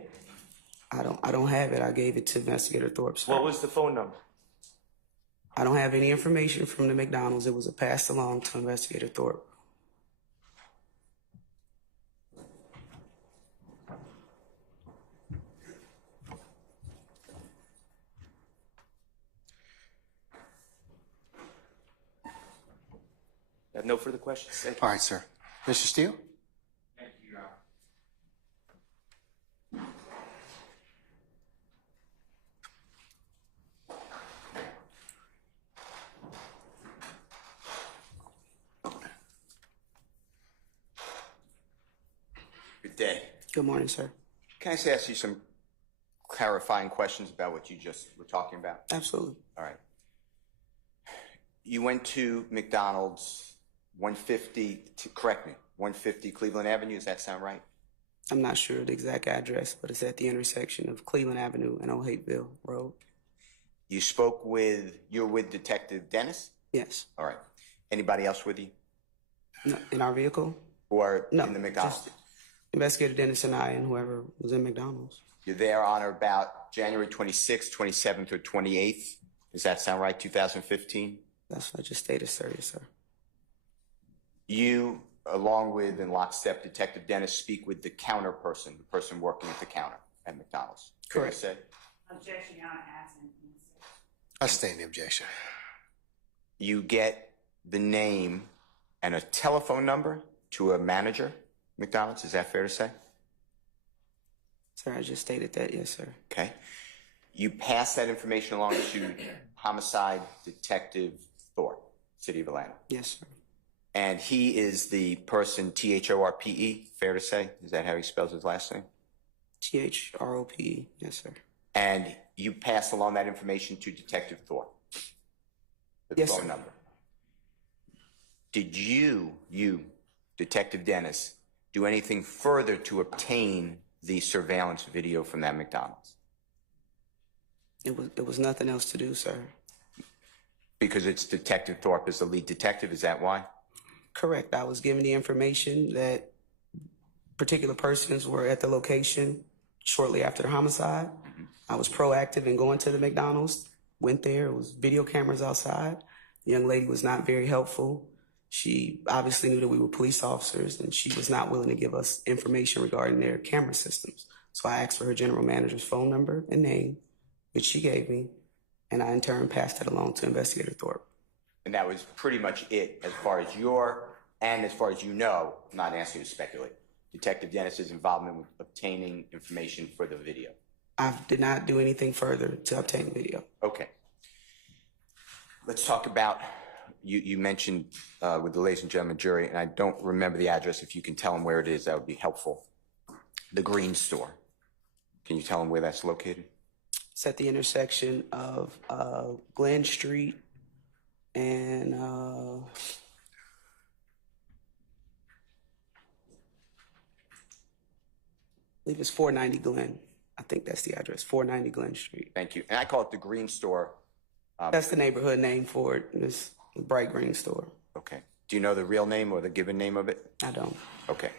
I don't have it. I gave it to Investigator Thorpe, sir. What was the phone number? I don't have any information from the McDonald's. It was passed along to Investigator Thorpe. I have no further questions. Thank you. All right, sir. Mr. Steele? Thank you, Your Honor. Good day. Good morning, sir. Can I just ask you some clarifying questions about what you just were talking about? Absolutely. All right. You went to McDonald's 150, correct me, 150 Cleveland Avenue, does that sound right? I'm not sure of the exact address, but it's at the intersection of Cleveland Avenue and Old Hayfield Road. You're with Detective Dennis? Yes. All right. Anybody else with you? No, in our vehicle? Or No, in the McDonald's? just Investigator Dennis and I and whoever was in McDonald's. You're there on or about January 26th, 27th, or 28th? Does that sound right, 2015? That's what I just stated, sir. Yes, sir. You, along with in lockstep Detective Dennis, speak with the counter person, the person working at the counter at McDonald's. Fair to Correct. say? Objection, Your Honor. Absent the answer. I sustain the objection. You get the name and a telephone number to a manager, McDonald's. Is that fair to say? Sir, I just stated that. Yes, sir. Okay. You pass that information along to Homicide Detective Thorpe, City of Atlanta. Yes, sir. And he is the person, Thorpe, fair to say? Is that how he spells his last name? THROPE. Yes, sir. And you pass along that information to Detective Thorpe, the Yes, phone sir. number. Did you, Detective Dennis, do anything further to obtain the surveillance video from that McDonald's? It was nothing else to do, sir. Because it's Detective Thorpe as the lead detective, is that why? Correct. I was given the information that particular persons were at the location shortly after the homicide. I was proactive in going to the McDonald's, went there, it was video cameras outside. The young lady was not very helpful. She obviously knew that we were police officers and she was not willing to give us information regarding their camera systems. So I asked for her general manager's phone number and name, which she gave me, and I in turn passed it along to Investigator Thorpe. And that was pretty much it as far as as far as you know, I'm not asking you to speculate. Detective Dennis's involvement with obtaining information for the video? I did not do anything further to obtain video. Okay. Let's talk about, you mentioned with the ladies and gentlemen jury, and I don't remember the address. If you can tell them where it is, that would be helpful. The Green Store. Can you tell them where that's located? It's at the intersection of Glen Street and I believe it's 490 Glen. I think that's the address, 490 Glen Street. Thank you. And I call it the Green Store. That's the neighborhood name for it. It's a bright green store. Okay. Do you know the real name or the given name of it? I don't. Okay.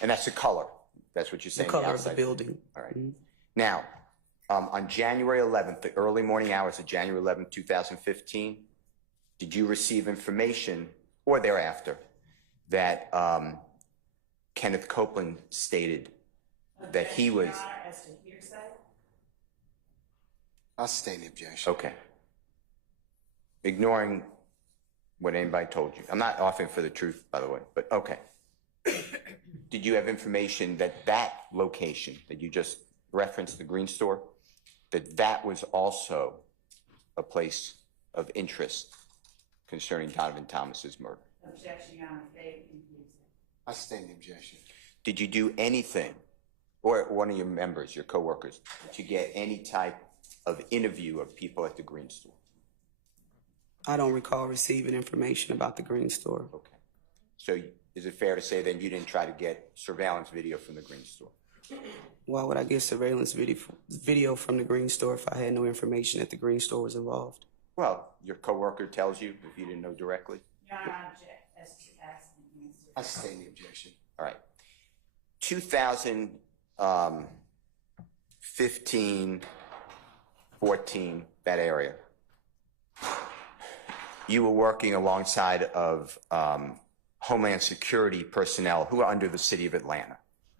And that's the color. That's what you're saying. The color of outside. the building. All right. Now, on January 11th, the early morning hours of January 11th, 2015, did you receive information or thereafter that Kenneth Copeland stated that he was... Your Honor, as to hearsay? I'll sustain the objection. Okay. Ignoring what anybody told you. I'm not offering for the truth, by the way, but okay. Did you have information that that location that you just referenced, the Green Store, that was also a place of interest concerning Donovan Thomas's murder? Objection, Your Honor, failed in hearsay. I'll sustain the objection. Did you do anything, or one of your members, your coworkers, to get any type of interview of people at the Green Store? I don't recall receiving information about the Green Store. Okay. So is it fair to say then you didn't try to get surveillance video from the Green Store? Why would I get surveillance video from the Green Store if I had no information that the Green Store was involved? Well, your coworker tells you if you didn't know directly. Your Honor, I object as to asking the answer. I'll sustain the objection. All right. 2015, 14, that area. You were working alongside of Homeland Security personnel who are under the city of Atlanta.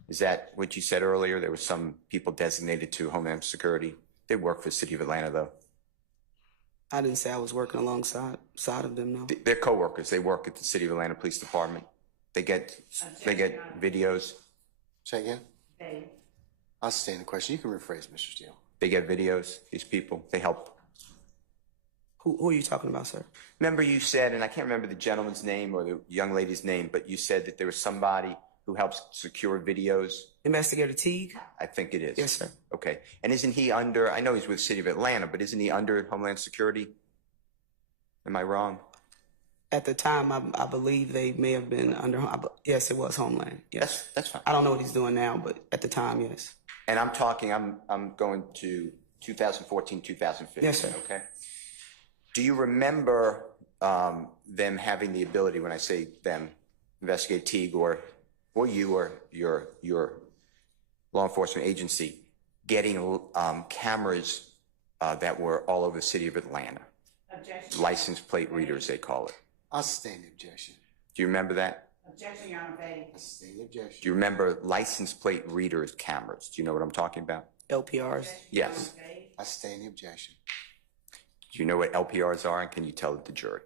Is that what you said earlier? There were some people designated to Homeland Security. They work for the city of Atlanta, though. I didn't say I was working alongside of them, no. They're coworkers. They work at the city of Atlanta Police Department. They get videos. Say again? Failed. I'll sustain the question. You can rephrase, Mr. Steele. They get videos. These people. They help. Who are you talking about, sir? Remember you said, and I can't remember the gentleman's name or the young lady's name, but you said that there was somebody who helps secure videos. Investigator Teague? I think it is. Yes, sir. Okay. And isn't he under, I know he's with the city of Atlanta, but isn't he under Homeland Security? Am I wrong? At the time, I believe they may have been under, yes, it was Homeland. Yes. That's fine. I don't know what he's doing now, but at the time, yes. And I'm going to 2014, 2015. Yes, sir. Okay. Do you remember them having the ability, when I say them, Investigator Teague or you or your law enforcement agency, getting cameras that were all over the city of Atlanta? Objection. License plate readers, they call it. I'll sustain the objection. Do you remember that? Objection, Your Honor, failed. I'll sustain the objection. Do you remember license plate readers cameras? Do you know what I'm talking about? LPRs? Yes. I sustain the objection. Do you know what LPRs are, and can you tell it to jury?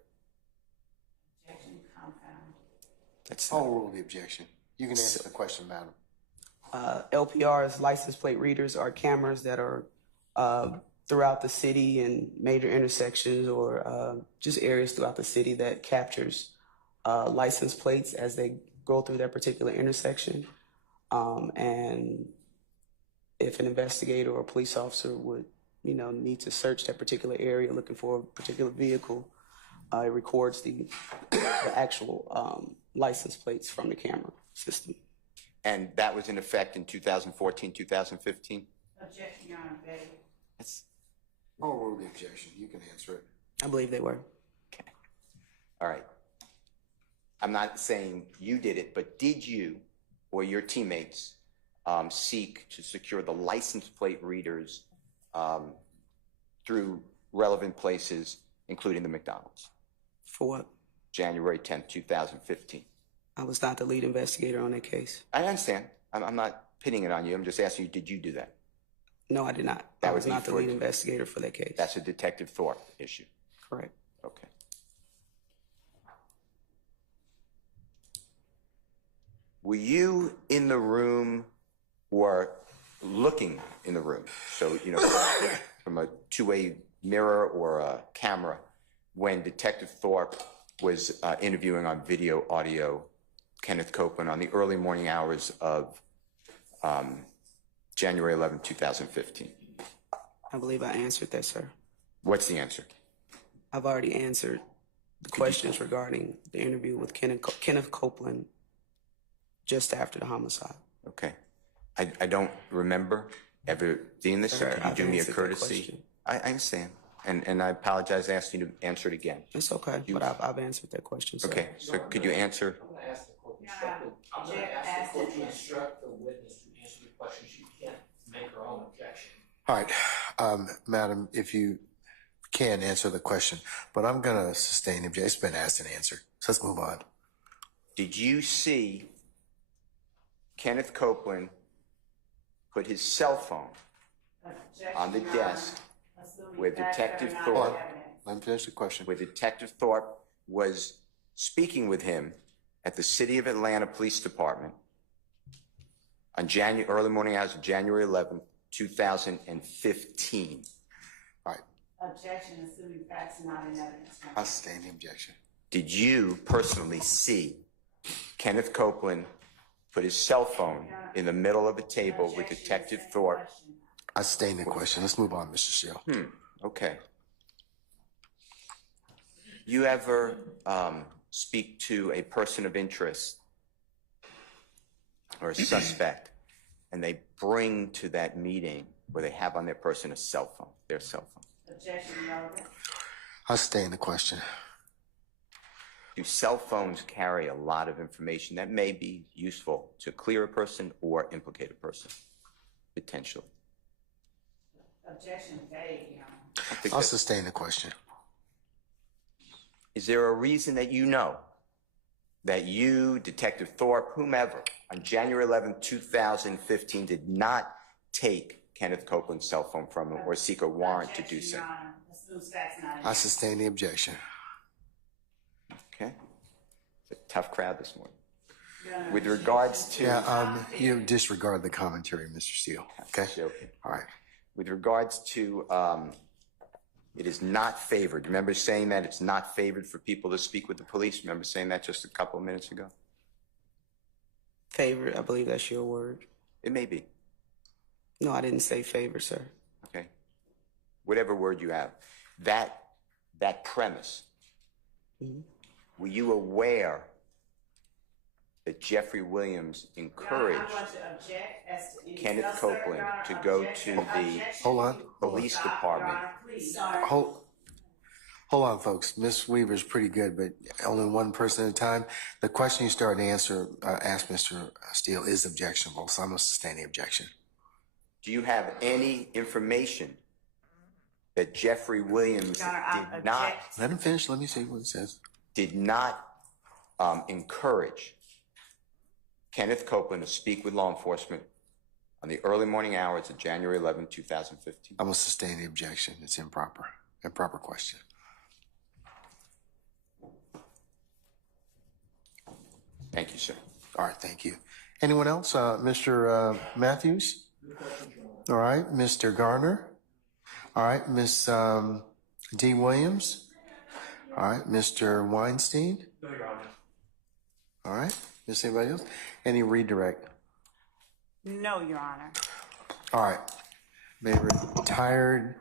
Objection, compound. That's I'll rule the objection. You can answer the question, madam. LPRs, license plate readers, are cameras that are throughout the city and major intersections or just areas throughout the city that captures license plates as they go through that particular intersection. And if an investigator or a police officer would, need to search that particular area looking for a particular vehicle, it records the actual license plates from the camera system. And that was in effect in 2014, 2015? Objection, Your Honor, failed. I'll rule the objection. You can answer it. I believe they were. Okay. All right. I'm not saying you did it, but did you or your teammates seek to secure the license plate readers through relevant places, including the McDonald's? For what? January 10th, 2015. I was not the lead investigator on that case. I understand. I'm not pinning it on you. I'm just asking you, did you do that? No, I did not. That I would was be not the for- lead investigator for that case. That's a Detective Thorpe issue. Correct. Okay. were you in the room or looking in the room? So, you know, from a two-way mirror or a camera when Detective Thorpe was interviewing on video, audio, Kenneth Copeland on the early morning hours of January 11, 2015? I believe I answered that, sir. What's the answer? I've already answered the questions regarding the interview with Kenneth Copeland just after the homicide. Okay. I don't remember ever seeing this, so Sir, could you I've do me a answered that courtesy? question. I understand. And I apologize, I asked you to answer it again. It's okay, but I've answered that question, sir. Okay, so could you answer? I'm gonna ask the court to instruct the witness to answer the question. She can't make her own objection. All right, Madam, if you can answer the question, but I'm going to sustain the objection. It's been asked and answered. So let's move on. Did you see Kenneth Copeland put his cell phone on the desk where Detective Thorpe, Let me finish the question. where Detective Thorpe was speaking with him at the City of Atlanta Police Department on early morning hours of January 11th, 2015? All right, Objection, assuming facts not in evidence. I sustain the objection. Did you personally see Kenneth Copeland put his cell phone in the middle of a table with Detective Thorpe? I sustain the question. Let's move on, Mr. Steele. Okay. You ever speak to a person of interest or a suspect, and they bring to that meeting where they have on their person a cell phone, their cell phone? Objection, relevant. I sustain the question. Do cell phones carry a lot of information that may be useful to clear a person or implicate a person, potentially? Objection, vague, Your Honor. I'll sustain the question. Is there a reason that you know that you, Detective Thorpe, whomever, on January 11, 2015, did not take Kenneth Copeland's cell phone from him or seek a warrant to do so? Objection, Your Honor. Assumes facts not in I sustain the objection. Okay. It's a tough crowd this morning. Your Honor. With regards to... Yeah, you disregard the commentary, Mr. Steele. Okay? Joking. All right. With regards to, it is not favored. Remember saying that it's not favored for people to speak with the police? Remember saying that just a couple of minutes ago? Favorite, I believe that's your word. It may be. No, I didn't say favor, sir. Okay. Whatever word you have. That premise. Were you aware that Jeffrey Williams encouraged I'm going to object as to any Kenneth no, sir, Copeland Your Honor, to go objection, to the objection. Hold on. police Stop, department? Your Honor, please. Sorry. Hold on, folks. Miss Weaver's pretty good, but only one person at a time. The question you started to ask Mr. Steele is objectionable, so I'm going to sustain the objection. Do you have any information that Jeffrey Williams Your Honor, I did not object. Let him finish. Let me see what it says. encourage Kenneth Copeland to speak with law enforcement on the early morning hours of January 11, 2015? I'm going to sustain the objection. It's improper. Improper question. Thank you, sir. All right, thank you. Anyone else? Mr. Matthews? All right, Mr. Garner? All right, Miss D. Williams? All right, Mr. Weinstein? No, Your Honor. All right, Miss anybody else? Any redirect? No, Your Honor. All right. May retired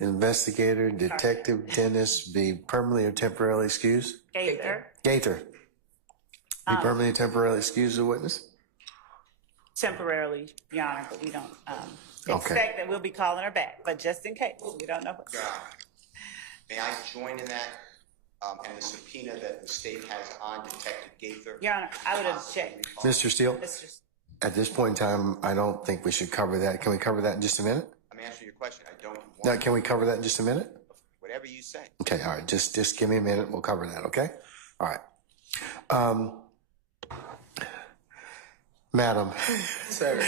investigator, detective, dentist be permanently or temporarily excused? Gaither. Gaither. Be permanently or temporarily excused as a witness? Temporarily, Your Honor, but we don't Okay. expect that we'll be calling her back, but just in case, we don't know. May I join in that and the subpoena that the state has on Detective Gaither? Your Honor, I would object. Mr. Steele, Mr. at this point in time, I don't think we should cover that. Can we cover that in just a minute? I'm answering your question. I don't No, want can we cover that in just a minute? whatever you say. Okay, all right. Just give me a minute. We'll cover that, okay? All right. Madam, Sir.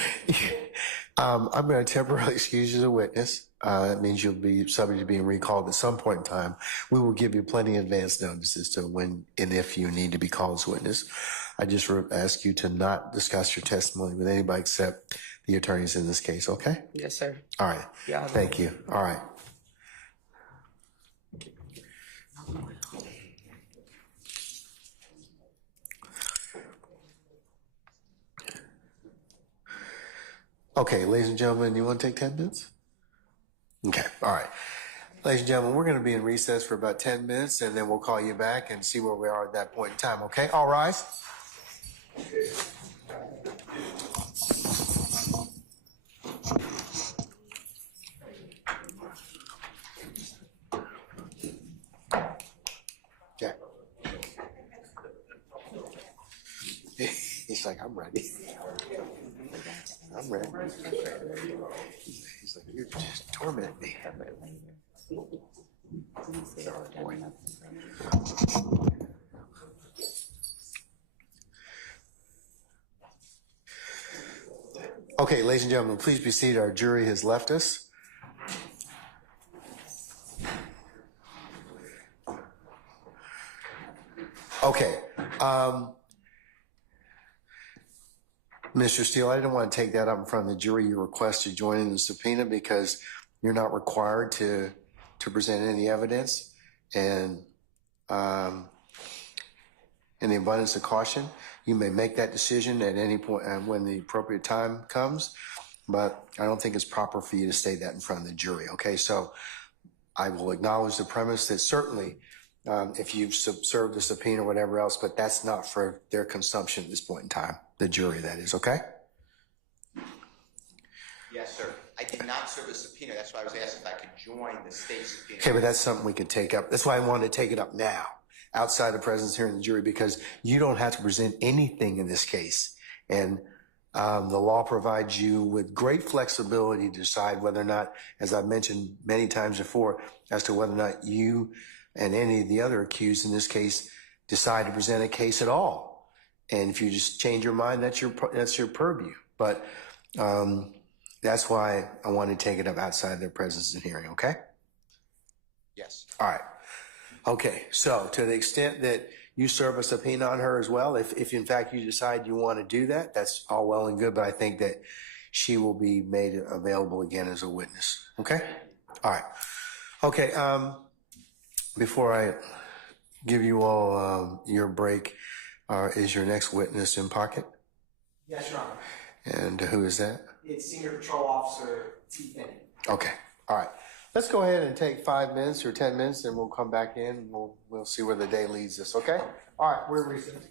I'm going to temporarily excuse you as a witness. That means you'll be subject to being recalled at some point in time. We will give you plenty of advance notice as to when and if you need to be called as a witness. I just ask you to not discuss your testimony with anybody except the attorneys in this case, okay? Yes, sir. All right. Yeah. Thank you. All right. Okay, ladies and gentlemen, you want to take 10 minutes? Okay, all right. Ladies and gentlemen, we're going to be in recess for about 10 minutes, and then we'll call you back and see where we are at that point in time, okay? All rise. Okay. He's like, I'm ready. I'm ready. He's like, you're just tormenting me. Okay, ladies and gentlemen, please be seated. Our jury has left us. Okay. Mr. Steele, I didn't want to take that up in front of the jury. You request to join in the subpoena because you're not required to present any evidence. And in the abundance of caution, you may make that decision at any point when the appropriate time comes. But I don't think it's proper for you to state that in front of the jury. Okay, so I will acknowledge the premise that certainly if you've served the subpoena or whatever else, but that's not for their consumption at this point in time. The jury, that is, okay? Yes, sir. I did not serve a subpoena. That's why I was asked if I could join the state subpoena. Okay, but that's something we could take up. That's why I wanted to take it up now, outside the presence here in the jury, because you don't have to present anything in this case. And the law provides you with great flexibility to decide whether or not, as I've mentioned many times before, as to whether or not you and any of the other accused in this case decide to present a case at all. And if you just change your mind, that's your purview. But that's why I want to take it up outside their presence and hearing, okay? Yes. All right. Okay, so to the extent that you serve a subpoena on her as well, if in fact you decide you want to do that, that's all well and good, but I think that she will be made available again as a witness, okay? All right. Okay, before I give you all your break, is your next witness in pocket? Yes, Your Honor. And who is that? It's Senior Patrol Officer T. Finney. Okay, all right. Let's go ahead and take 5 minutes or 10 minutes, and we'll come back in and we'll see where the day leads us, okay? All right, we're recessed.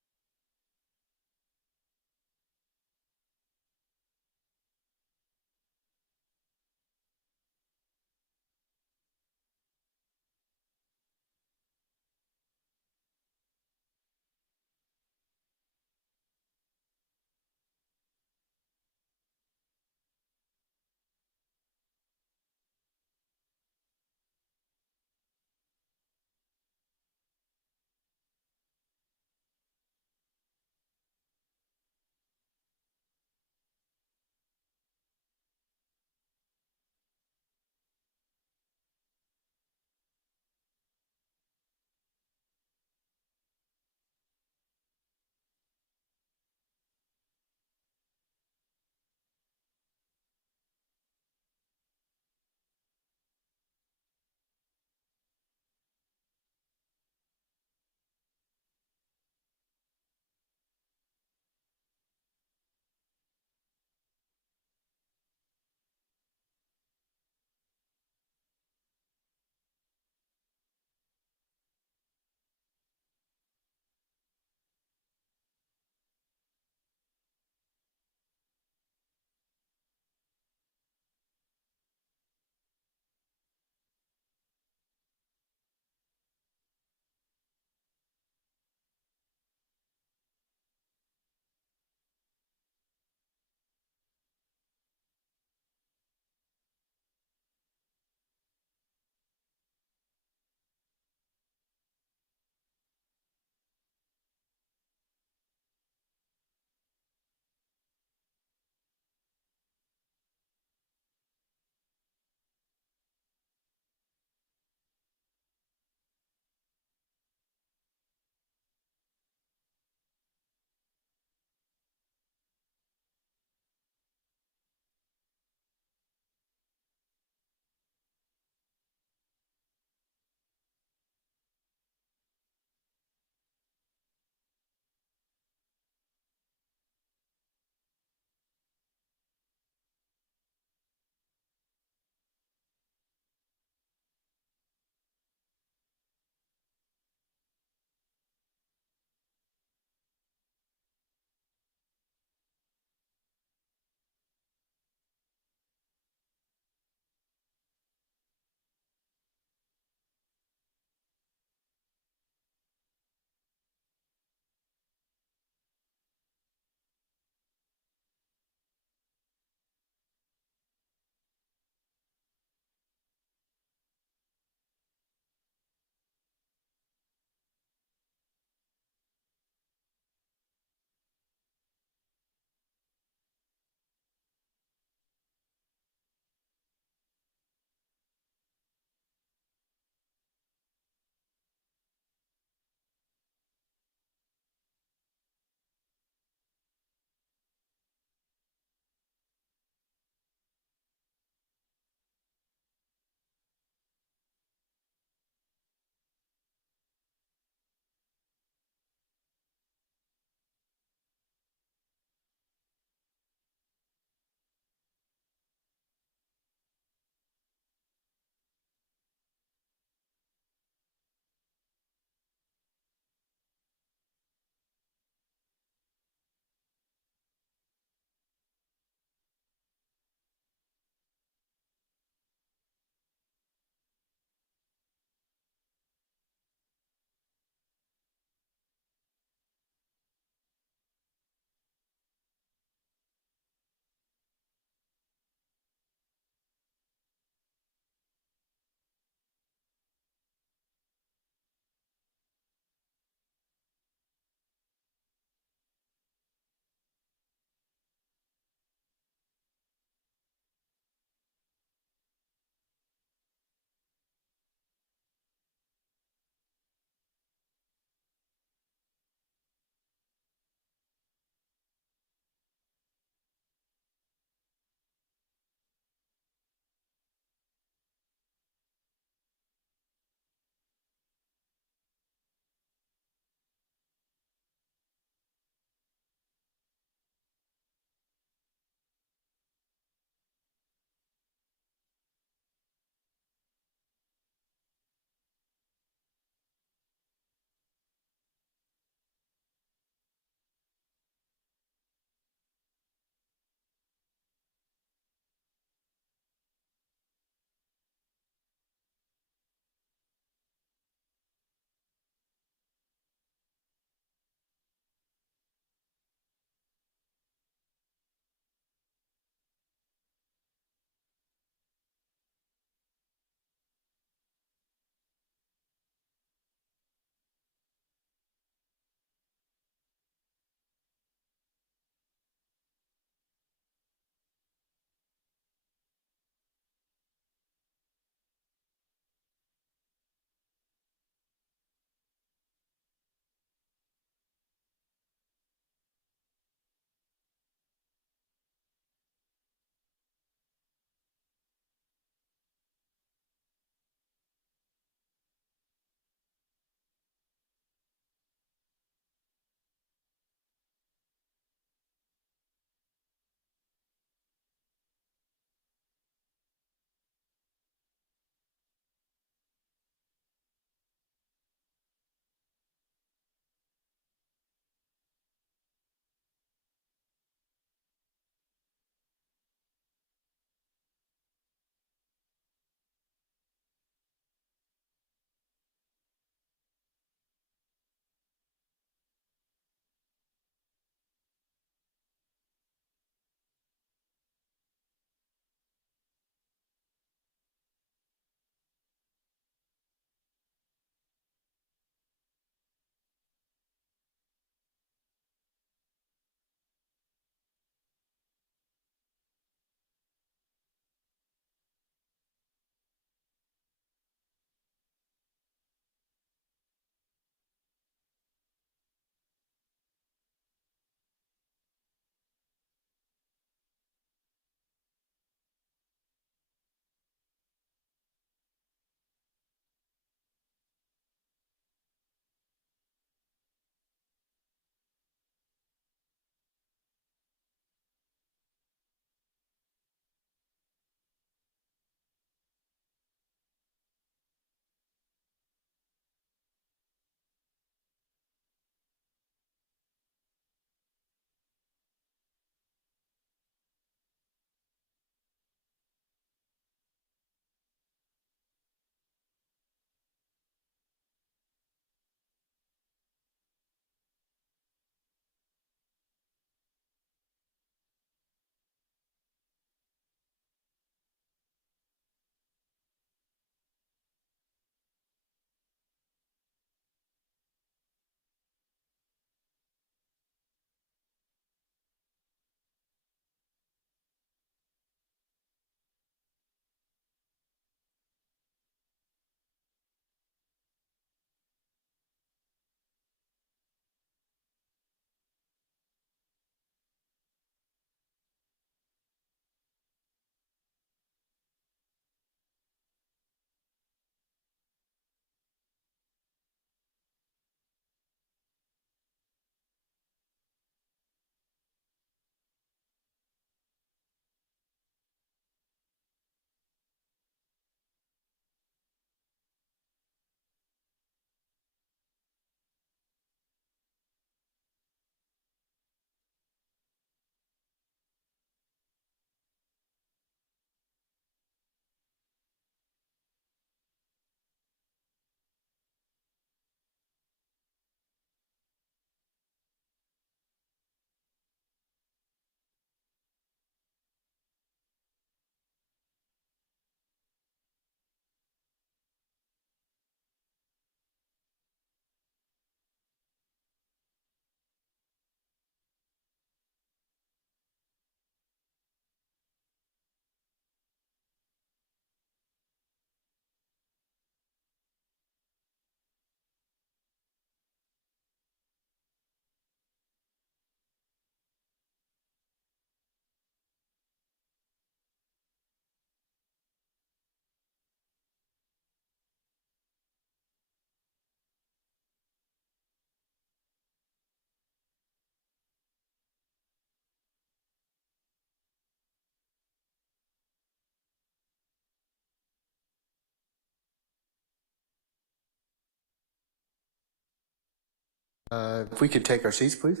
If we could take our seats, please.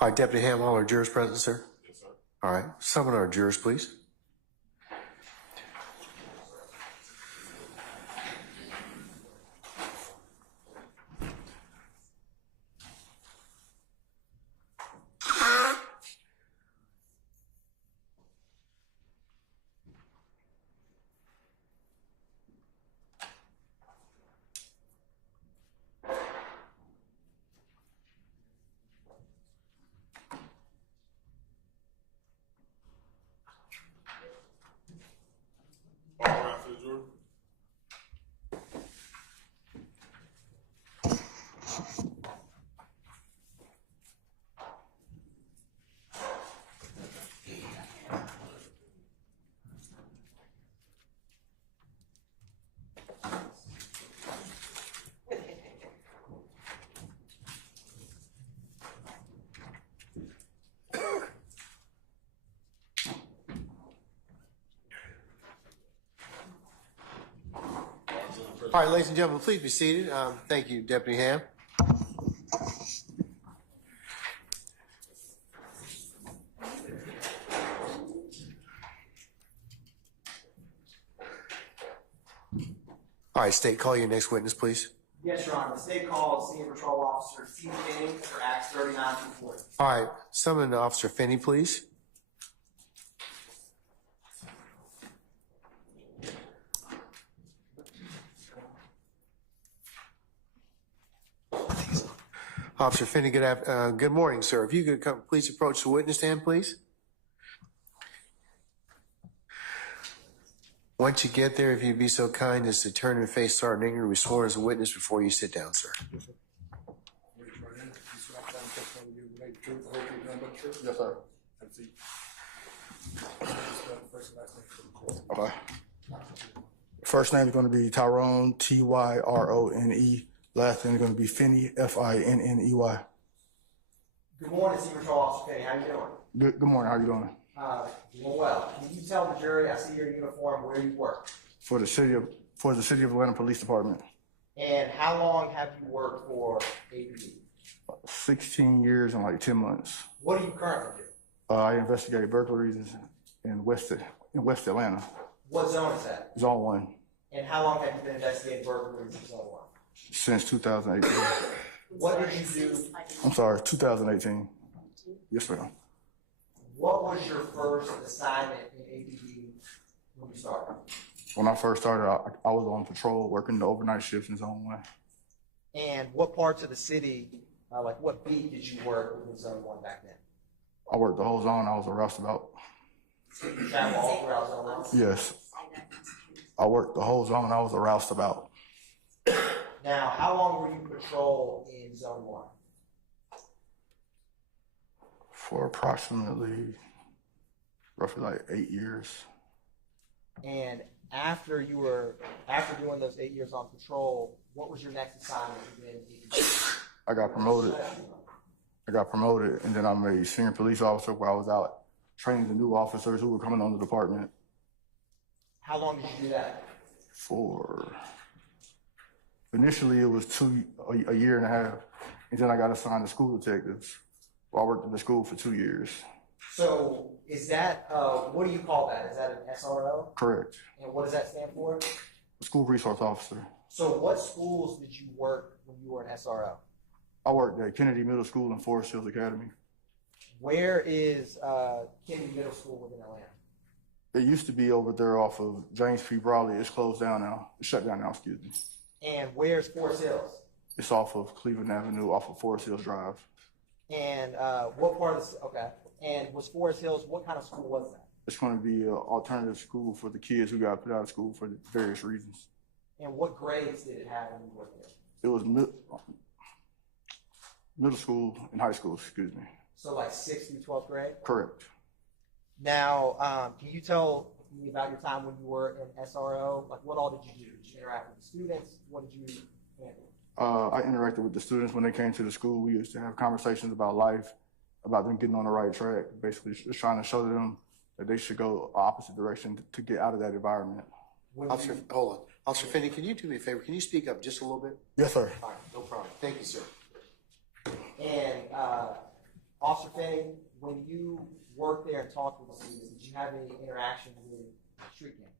All right, Deputy Ham, all our jurors present, sir? Yes, sir. All right, summon our jurors, please. All right, ladies and gentlemen, please be seated. Thank you, Deputy Ham. All right, State, call your next witness, please. Yes, Your Honor. The state calls Senior Patrol Officer T. Finney for Acts 39 through 40. All right, summon Officer Finney, please. Officer Finney, good morning, sir. If you could come, please approach the witness stand, please. Once you get there, if you'd be so kind as to turn and face Sergeant Ingram, who was sworn as a witness before you sit down, sir. Yes, sir. Okay. First name is going to be Tyrone, Tyrone. Last name is going to be Finney, Finney. Good morning, Senior Patrol Officer Finney. How you doing? Good morning. How you doing? Doing well. Can you tell the jury, I see your uniform, where you work? For the city of Atlanta Police Department. And how long have you worked for APD? 16 years and like 10 months. What do you currently do? I investigated burglaries in West Atlanta. What zone is that? Zone 1. And how long have you been investigating burglaries in Zone 1? Since 2018. What did you do? I'm sorry, 2018. Yes, ma'am. What was your first assignment in APD when you started? When I first started, I was on patrol working the overnight shifts in Zone 1. And what parts of the city, like what beat did you work within Zone 1 back then? I worked the whole zone. I was a roustabout. You travel all throughout Zone 1? Yes. I worked the whole zone. I was a roustabout. Now, how long were you patrol in Zone 1? For approximately, roughly like 8 years. And after doing those 8 years on patrol, what was your next assignment within APD? I got promoted, and then I'm a senior police officer where I was out training the new officers who were coming on the department. How long did you do that? Initially, it was a year and a half, and then I got assigned to school detectives. Well, I worked in the school for 2 years. So is that, what do you call that? Is that an SRO? Correct. And what does that stand for? School resource officer. So what schools did you work when you were an SRO? I worked at Kennedy Middle School and Forest Hills Academy. Where is Kennedy Middle School within Atlanta? It used to be over there off of James P. Brawley. It's closed down now. It's shut down now, excuse me. And where's Forest Hills? It's off of Cleveland Avenue, off of Forest Hills Drive. And what part of the, okay. And was Forest Hills, what kind of school was that? It's going to be an alternative school for the kids who got put out of school for various reasons. And what grades did it have when you worked there? It was middle school and high school, excuse me. So like 6th through 12th grade? Correct. Now, can you tell me about your time when you were in SRO? Like, what all did you do? Did you interact with the students? What did you handle? I interacted with the students when they came to the school. We used to have conversations about life, about them getting on the right track, basically just trying to show them that they should go opposite direction to get out of that environment. Officer, hold on. Officer Finney, can you do me a favor? Can you speak up just a little bit? Yes, sir. All right, no problem. Thank you, sir. And Officer Finney, when you worked there and talked with the students, did you have any interaction with street gangs?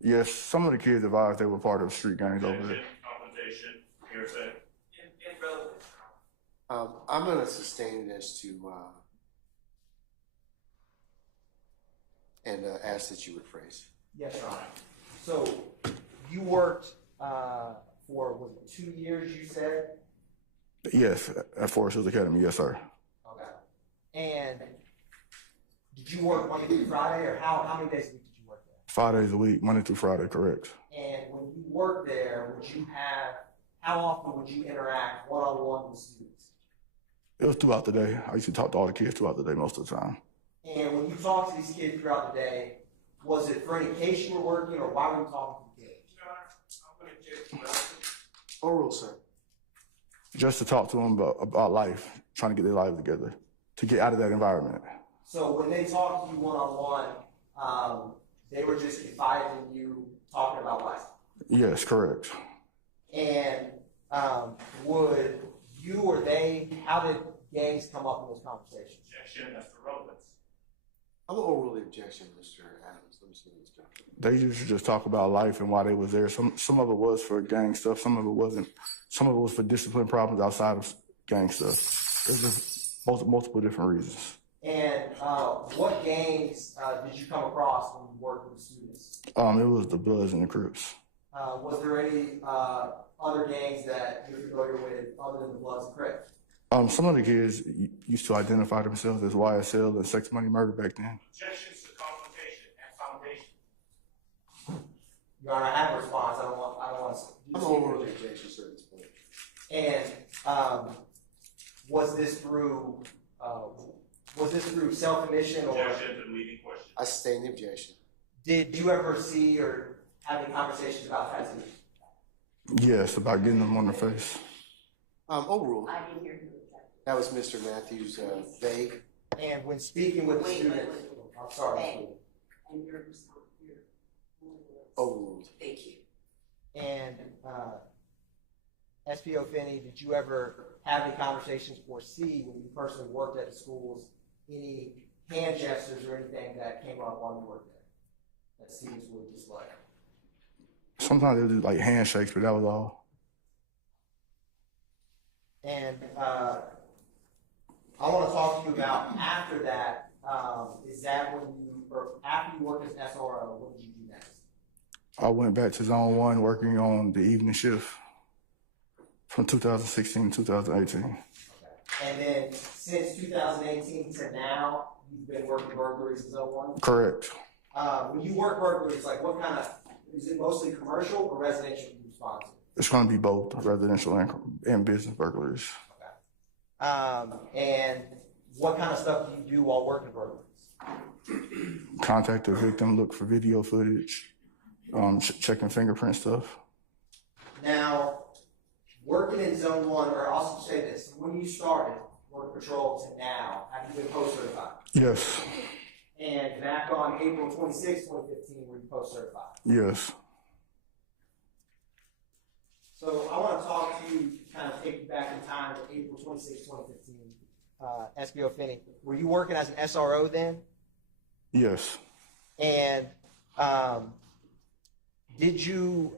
Yes, some of the kids advised they were part of street gangs over there. Compensation, hearsay. Irrelevant. I'm going to sustain it as to, and ask that you rephrase. Yes, Your Honor. So you worked for, was it 2 years, you said? Yes, at Forest Hills Academy. Yes, sir. Okay. And did you work Monday through Friday, or how many days a week did you work there? 5 days a week, Monday through Friday, correct. And when you worked there, how often would you interact one-on-one with students? It was throughout the day. I used to talk to all the kids throughout the day most of the time. And when you talked to these kids throughout the day, was it for any case you were working, or why were you talking to the kids? Your Honor, I'm going to object to Overrule, sir. Just to talk to them about life, trying to get their lives together, to get out of that environment. So when they talked to you one-on-one, they were just confiding in you, talking about life. Yes, correct. And would you or they, how did gangs come up in those conversations? objection, that's for relevance. I'm going to overrule the objection, Mr. Adams. Let me see what's done. They used to just talk about life and why they was there. Some of it was for gang stuff. Some of it wasn't. Some of it was for discipline problems outside of gang stuff. There's just multiple different reasons. And what gangs did you come across when you worked with the students? It was the Bloods and the Crips. Was there any other gangs that you're familiar with other than the Bloods and Crips? Some of the kids used to identify themselves as YSL and sex, money, murder back then. Objections to confrontation and foundation. Your Honor, I have a response. I don't want to. I'm going to overrule the objection, sir, at this point. And was this through self-admission, or Objection to the leading question. I sustain the objection. did you ever see or have any conversations about tattoos? Yes, about getting them on the face. Overruled. I didn't hear who objected. That was Mr. Matthews, vague. And when speaking with the students, I'm sorry. And your response, Overruled. thank you. And SPO Finney, did you ever have any conversations or see, when you personally worked at the schools, any hand gestures or anything that came up while you worked there that students would display? Sometimes they would do like handshakes, but that was all. And I want to talk to you about after that. Is that when you, or after you worked as SRO, what did you do next? I went back to Zone 1 working on the evening shift from 2016 to 2018. Okay. And then since 2018 to now, you've been working burglaries in Zone 1? Correct. When you work burglaries, like what kind of, is it mostly commercial or residential you respond to? It's going to be both residential and business burglaries. Okay. And what kind of stuff do you do while working burglaries? Contact the victim, look for video footage, checking fingerprint stuff. Now, working in Zone 1, or also say this, when you started work patrol to now, have you been post-certified? Yes. And back on April 26, 2015, were you post-certified? Yes. So I want to talk to you, kind of take you back in time to April 26, 2015. SPO Finney, were you working as an SRO then? Yes. And did you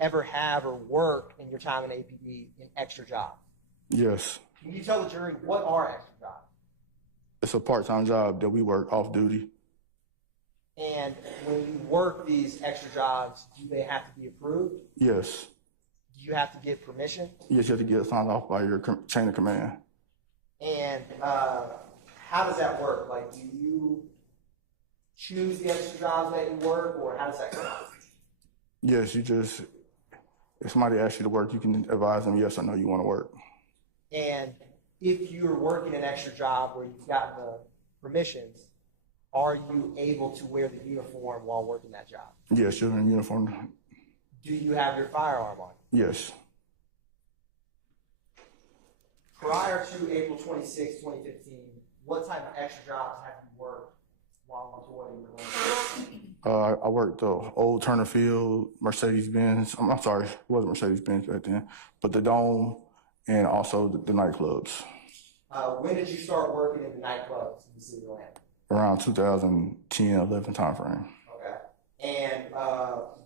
ever have or work in your time in APD in extra jobs? Yes. Can you tell the jury what are extra jobs? It's a part-time job that we work off duty. And when you work these extra jobs, do they have to be approved? Yes. Do you have to get permission? Yes, you have to get signed off by your chain of command. And how does that work? Like, do you choose the extra jobs that you work, or how does that come out? Yes, you just, if somebody asks you to work, you can advise them, yes or no, you want to work. And if you're working an extra job where you've gotten the permissions, are you able to wear the uniform while working that job? Yes, you're in uniform. Do you have your firearm on? Yes. Prior to April 26, 2015, what type of extra jobs have you worked while employed in the I worked the old Turner Field, Mercedes-Benz. I'm sorry, it wasn't Mercedes-Benz back then, but the Dome and also the nightclubs. When did you start working in the nightclubs in the city of Atlanta? Around 2010, 11 timeframe. Okay. And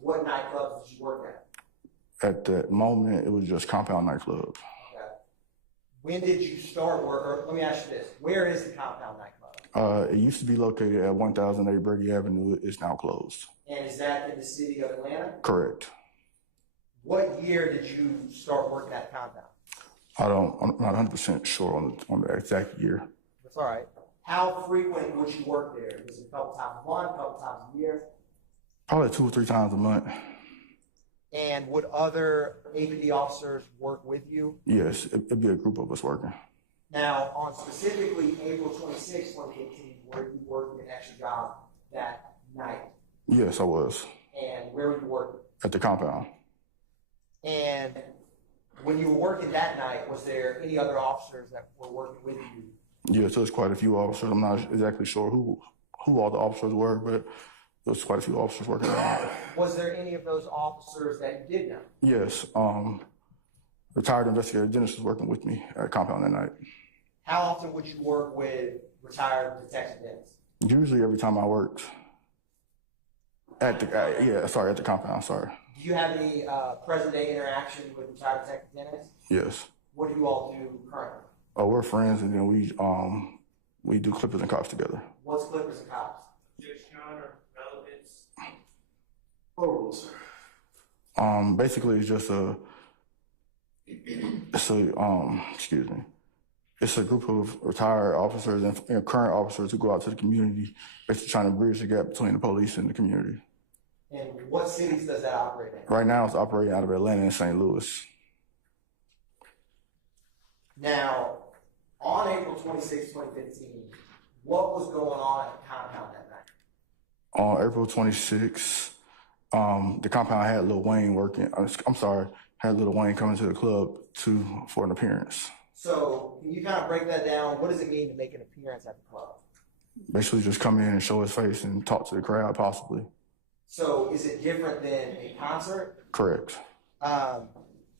what nightclubs did you work at? At that moment, it was just Compound nightclub. Okay. When did you start work? Or let me ask you this: where is the Compound nightclub? It used to be located at 1008 Brady Avenue. It's now closed. And is that in the city of Atlanta? Correct. What year did you start working at the Compound? I'm not 100% sure on the exact year. That's all right. How frequent would you work there? Was it a couple times a month, a couple times a year? Probably 2 or 3 times a month. And would other APD officers work with you? Yes, it'd be a group of us working. Now, on specifically April 26, 2018, were you working an extra job that night? Yes, I was. And where were you working? At the Compound. And when you were working that night, was there any other officers that were working with you? Yes, there's quite a few officers. I'm not exactly sure who all the officers were, but there's quite a few officers working around. Was there any of those officers that you did know? Yes, retired investigator Dennis was working with me at Compound that night. How often would you work with retired Detective Dennis? Usually every time I worked. At the Compound, sorry. Do you have any present-day interaction with retired Detective Dennis? Yes. What do you all do currently? Oh, we're friends, and then we do Clippers and Cops together. What's Clippers and Cops? Judge, Your Honor, relevance. Overrule, sir. Basically, it's a group of retired officers and current officers who go out to the community, basically trying to bridge the gap between the police and the community. And what cities does that operate in? Right now, it's operating out of Atlanta and St. Louis. Now, on April 26, 2015, what was going on at the Compound that night? On April 26th, the Compound had Lil Wayne working. Had Lil Wayne coming to the club for an appearance. So, can you kind of break that down? What does it mean to make an appearance at the club? Basically, just come in and show his face and talk to the crowd, possibly. So, is it different than a concert? Correct.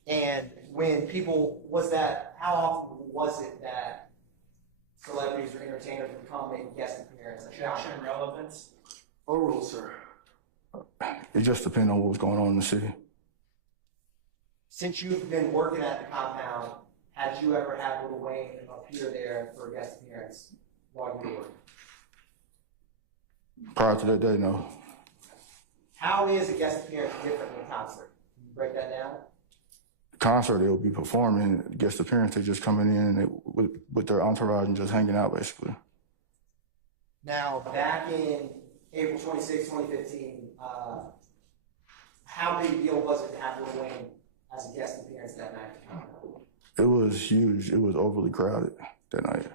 And when people, how often was it that celebrities or entertainers would come make a guest appearance? Objection, relevance. Overrule, sir. It just depends on what was going on in the city. Since you've been working at the Compound, had you ever had Lil Wayne appear there for a guest appearance while you were working? Prior to that day, no. How is a guest appearance different than a concert? Can you break that down? Concert, they'll be performing. Guest appearance, they're just coming in with their entourage and just hanging out, basically. Now, back in April 26, 2015, how big a deal was it to have Lil Wayne as a guest appearance that night? It was huge. It was overly crowded that night.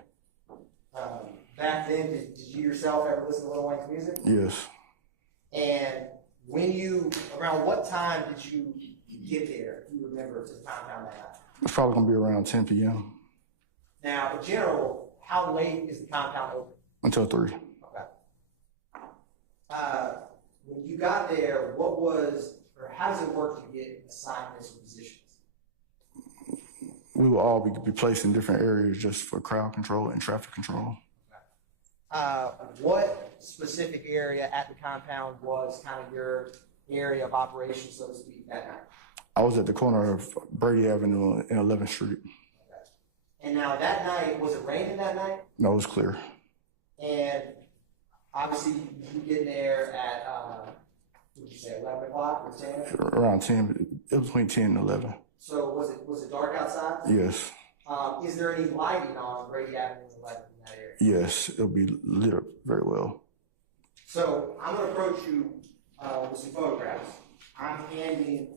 Back then, did you yourself ever listen to Lil Wayne's music? Yes. And around what time did you get there, if you remember, to the Compound that night? It's probably going to be around 10 p.m. Now, in general, how late is the Compound open? Until 3. Okay. When you got there, how does it work to get assignments or positions? We will all be placed in different areas just for crowd control and traffic control. What specific area at the Compound was kind of your area of operation, so to speak, that night? I was at the corner of Brady Avenue and 11th Street. Okay. And now that night, was it raining that night? No, it was clear. And obviously, you get there at, what did you say, 11 o'clock or 10? Around 10. It was between 10 and 11. So was it dark outside? Yes. Is there any lighting on Brady Avenue and 11 in that area? Yes, it'll be lit up very well. So I'm going to approach you with some photographs. I'm handing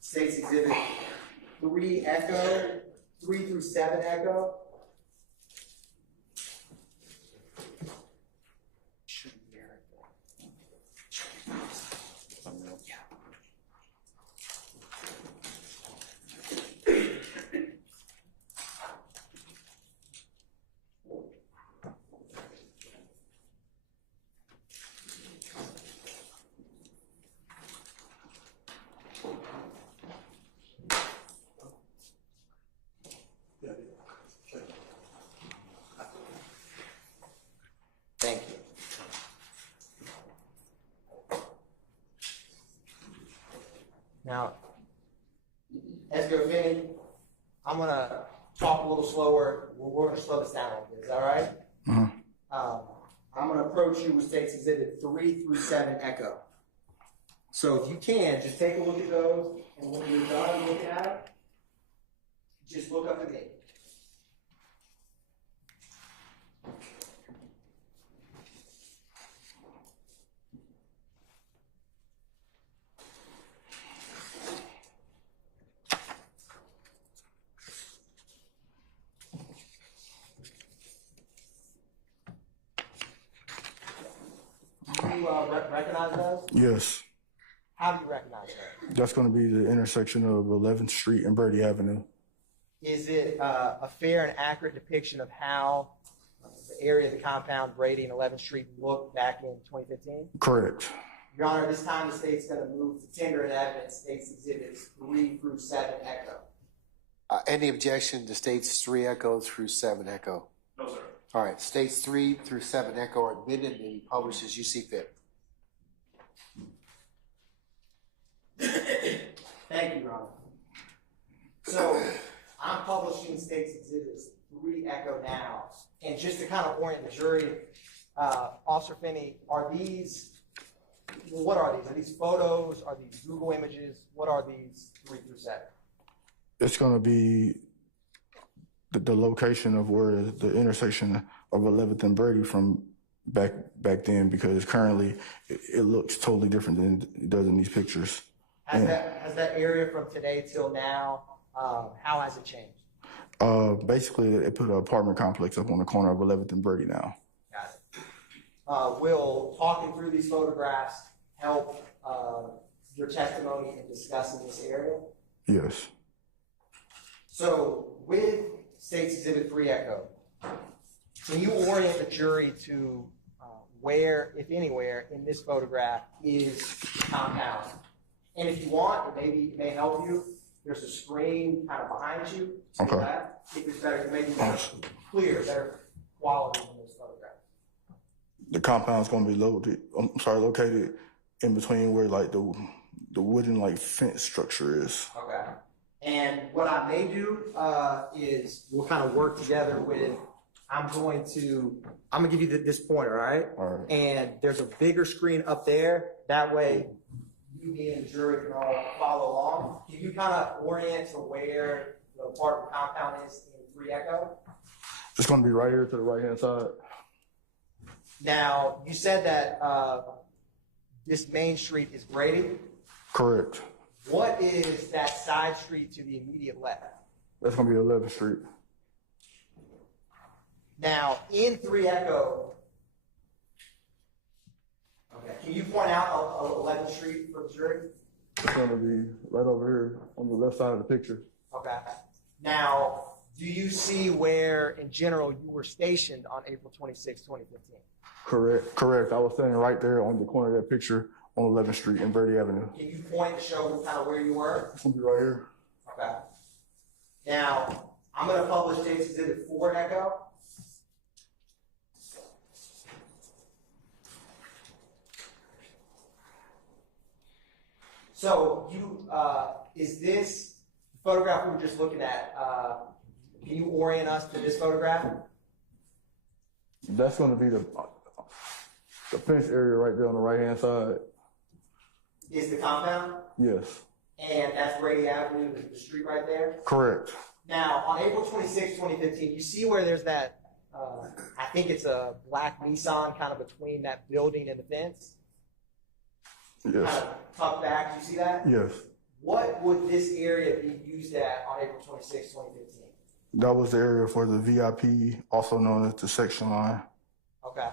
State's Exhibit 3 Echo, 3 through 7 Echo. Now, Esco Finney, I'm gonna talk a little slower. We're gonna slow this down a little bit. Is that all right? I'm gonna approach you with States Exhibit 3 through 7 Echo. So if you can, just take a look at those, and when you're done looking at them, just look up at me. Do you recognize those? Yes. How do you recognize those? That's going to be the intersection of 11th Street and Brady Avenue. Is it a fair and accurate depiction of how the area of the compound, Brady and 11th Street, looked back in 2015? Correct. Your Honor, this time the state's going to move to tender and evidence States Exhibits 3 through 7 Echo. Any objection to States 3 Echo through 7 Echo? No, sir. All right, States 3 through 7 Echo are admitted and be published as you see fit. Thank you, Your Honor. So, I'm publishing States Exhibits 3 Echo now. And just to kind of orient the jury, Officer Finney, what are these? Are these photos? Are these Google images? What are these 3 through 7? It's going to be the location of where the intersection of 11th and Brady from back then, because currently it looks totally different than it does in these pictures. Has that area from today till now, how has it changed? Basically, they put an apartment complex up on the corner of 11th and Brady now. Got it. Will talking through these photographs help your testimony in discussing this area? Yes. So, with States Exhibit 3 Echo, can you orient the jury to where, if anywhere, in this photograph is the compound? And if you want, it may help you. There's a screen kind of behind you. Okay. That. If it's better, maybe more clear, better quality in this photograph. The compound's going to be located in between where like the wooden like fence structure is. Okay. And what I may do is we'll kind of work together with. I'm gonna give you this pointer, all right? All right. And there's a bigger screen up there. That way, you, me, and the jury can all follow along. Can you kind of orient to where the apartment compound is in 3 Echo? It's going to be right here to the right-hand side. Now, you said that this main street is Brady. Correct. What is that side street to the immediate left? That's going to be 11th Street. Now, in 3 Echo, okay, can you point out 11th Street for the jury? It's going to be right over here on the left side of the picture. Okay. Now, do you see where, in general, you were stationed on April 26, 2015? Correct. I was standing right there on the corner of that picture on 11th Street and Brady Avenue. Can you point to show kind of where you were? It's going to be right here. Okay. Now, I'm going to publish States Exhibit 4 Echo. So, is this photograph we were just looking at, can you orient us to this photograph? That's going to be the fence area right there on the right-hand side. Is the compound? Yes. And that's Brady Avenue, the street right there? Correct. Now, on April 26, 2015, you see where there's that, I think it's a black Nissan kind of between that building and the fence? Yes. Kind of tucked back, you see that? Yes. What would this area be used at on April 26, 2015? That was the area for the VIP, also known as the section line. Okay.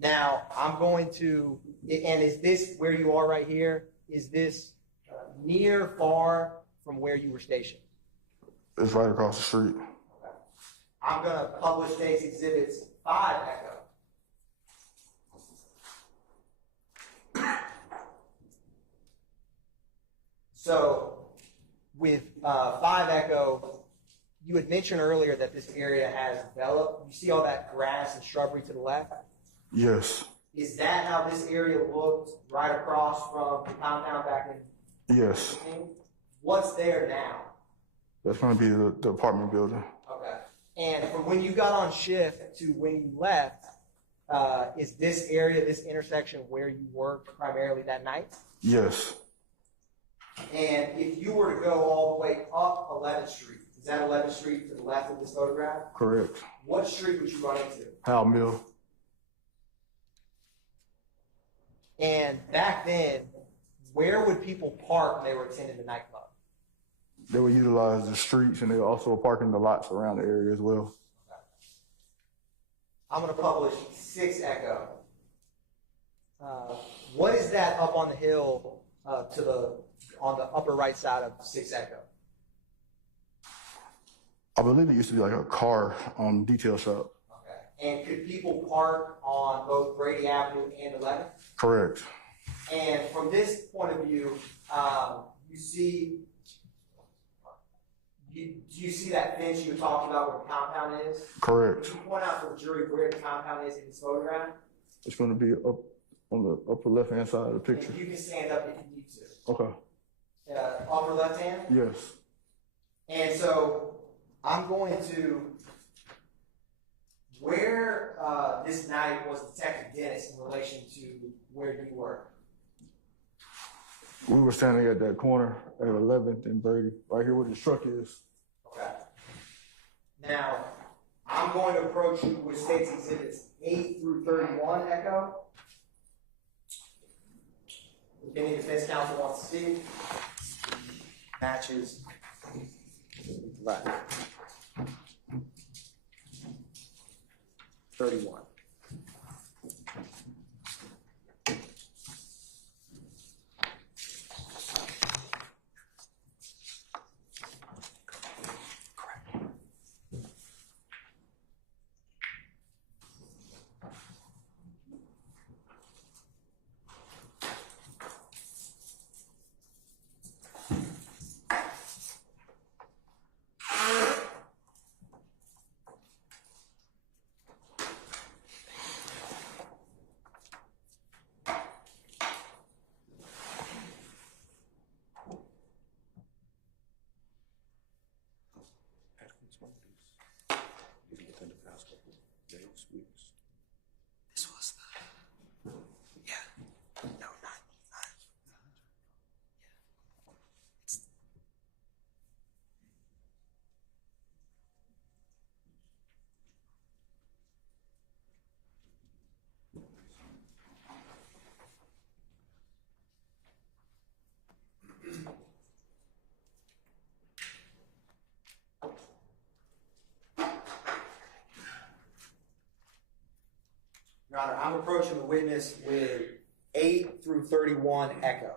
Now, I'm going to, and is this where you are right here? Is this near, far from where you were stationed? It's right across the street. Okay. I'm going to publish States Exhibits 5 Echo. So, with 5 Echo, you had mentioned earlier that this area has developed. You see all that grass and shrubbery to the left? Yes. Is that how this area looked right across from the compound back in Yes, What's there now? that's going to be the apartment building. Okay. And from when you got on shift to when you left, is this area, this intersection where you worked primarily that night? Yes, And if you were to go all the way up 11th Street, is that 11th Street to the left of this photograph? correct. What street would you run into? Hal Mill. And back then, where would people park when they were attending the nightclub? They would utilize the streets, and they also park in the lots around the area as well. I'm going to publish 6 Echo. What is that up on the hill on the upper right side of 6 Echo? I believe it used to be like a car detail shop. Okay. And could people park on both Brady Avenue and 11th? Correct. And from this point of view, you see, do you see that fence you were talking about where the compound is? Correct. Can you point out for the jury where the compound is in this photograph? It's going to be up on the upper left-hand side of the picture. And you can stand up if you need to. Okay. Upper left hand? Yes. And so I'm going to, where this night was Detective Dennis in relation to where you were? We were standing at that corner at 11th and Brady, right here where the truck is. Okay. Now, I'm going to approach you with State's Exhibits 8 through 31, Echo. If any defense counsel wants to see, matches left. 31. This was no, not. Your Honor, I'm approaching the witness with 8 through 31 Echo.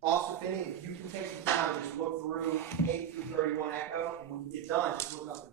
Officer Finney, if you can take some time to just look through 8 through 31 Echo, and when you get done, just look up at me.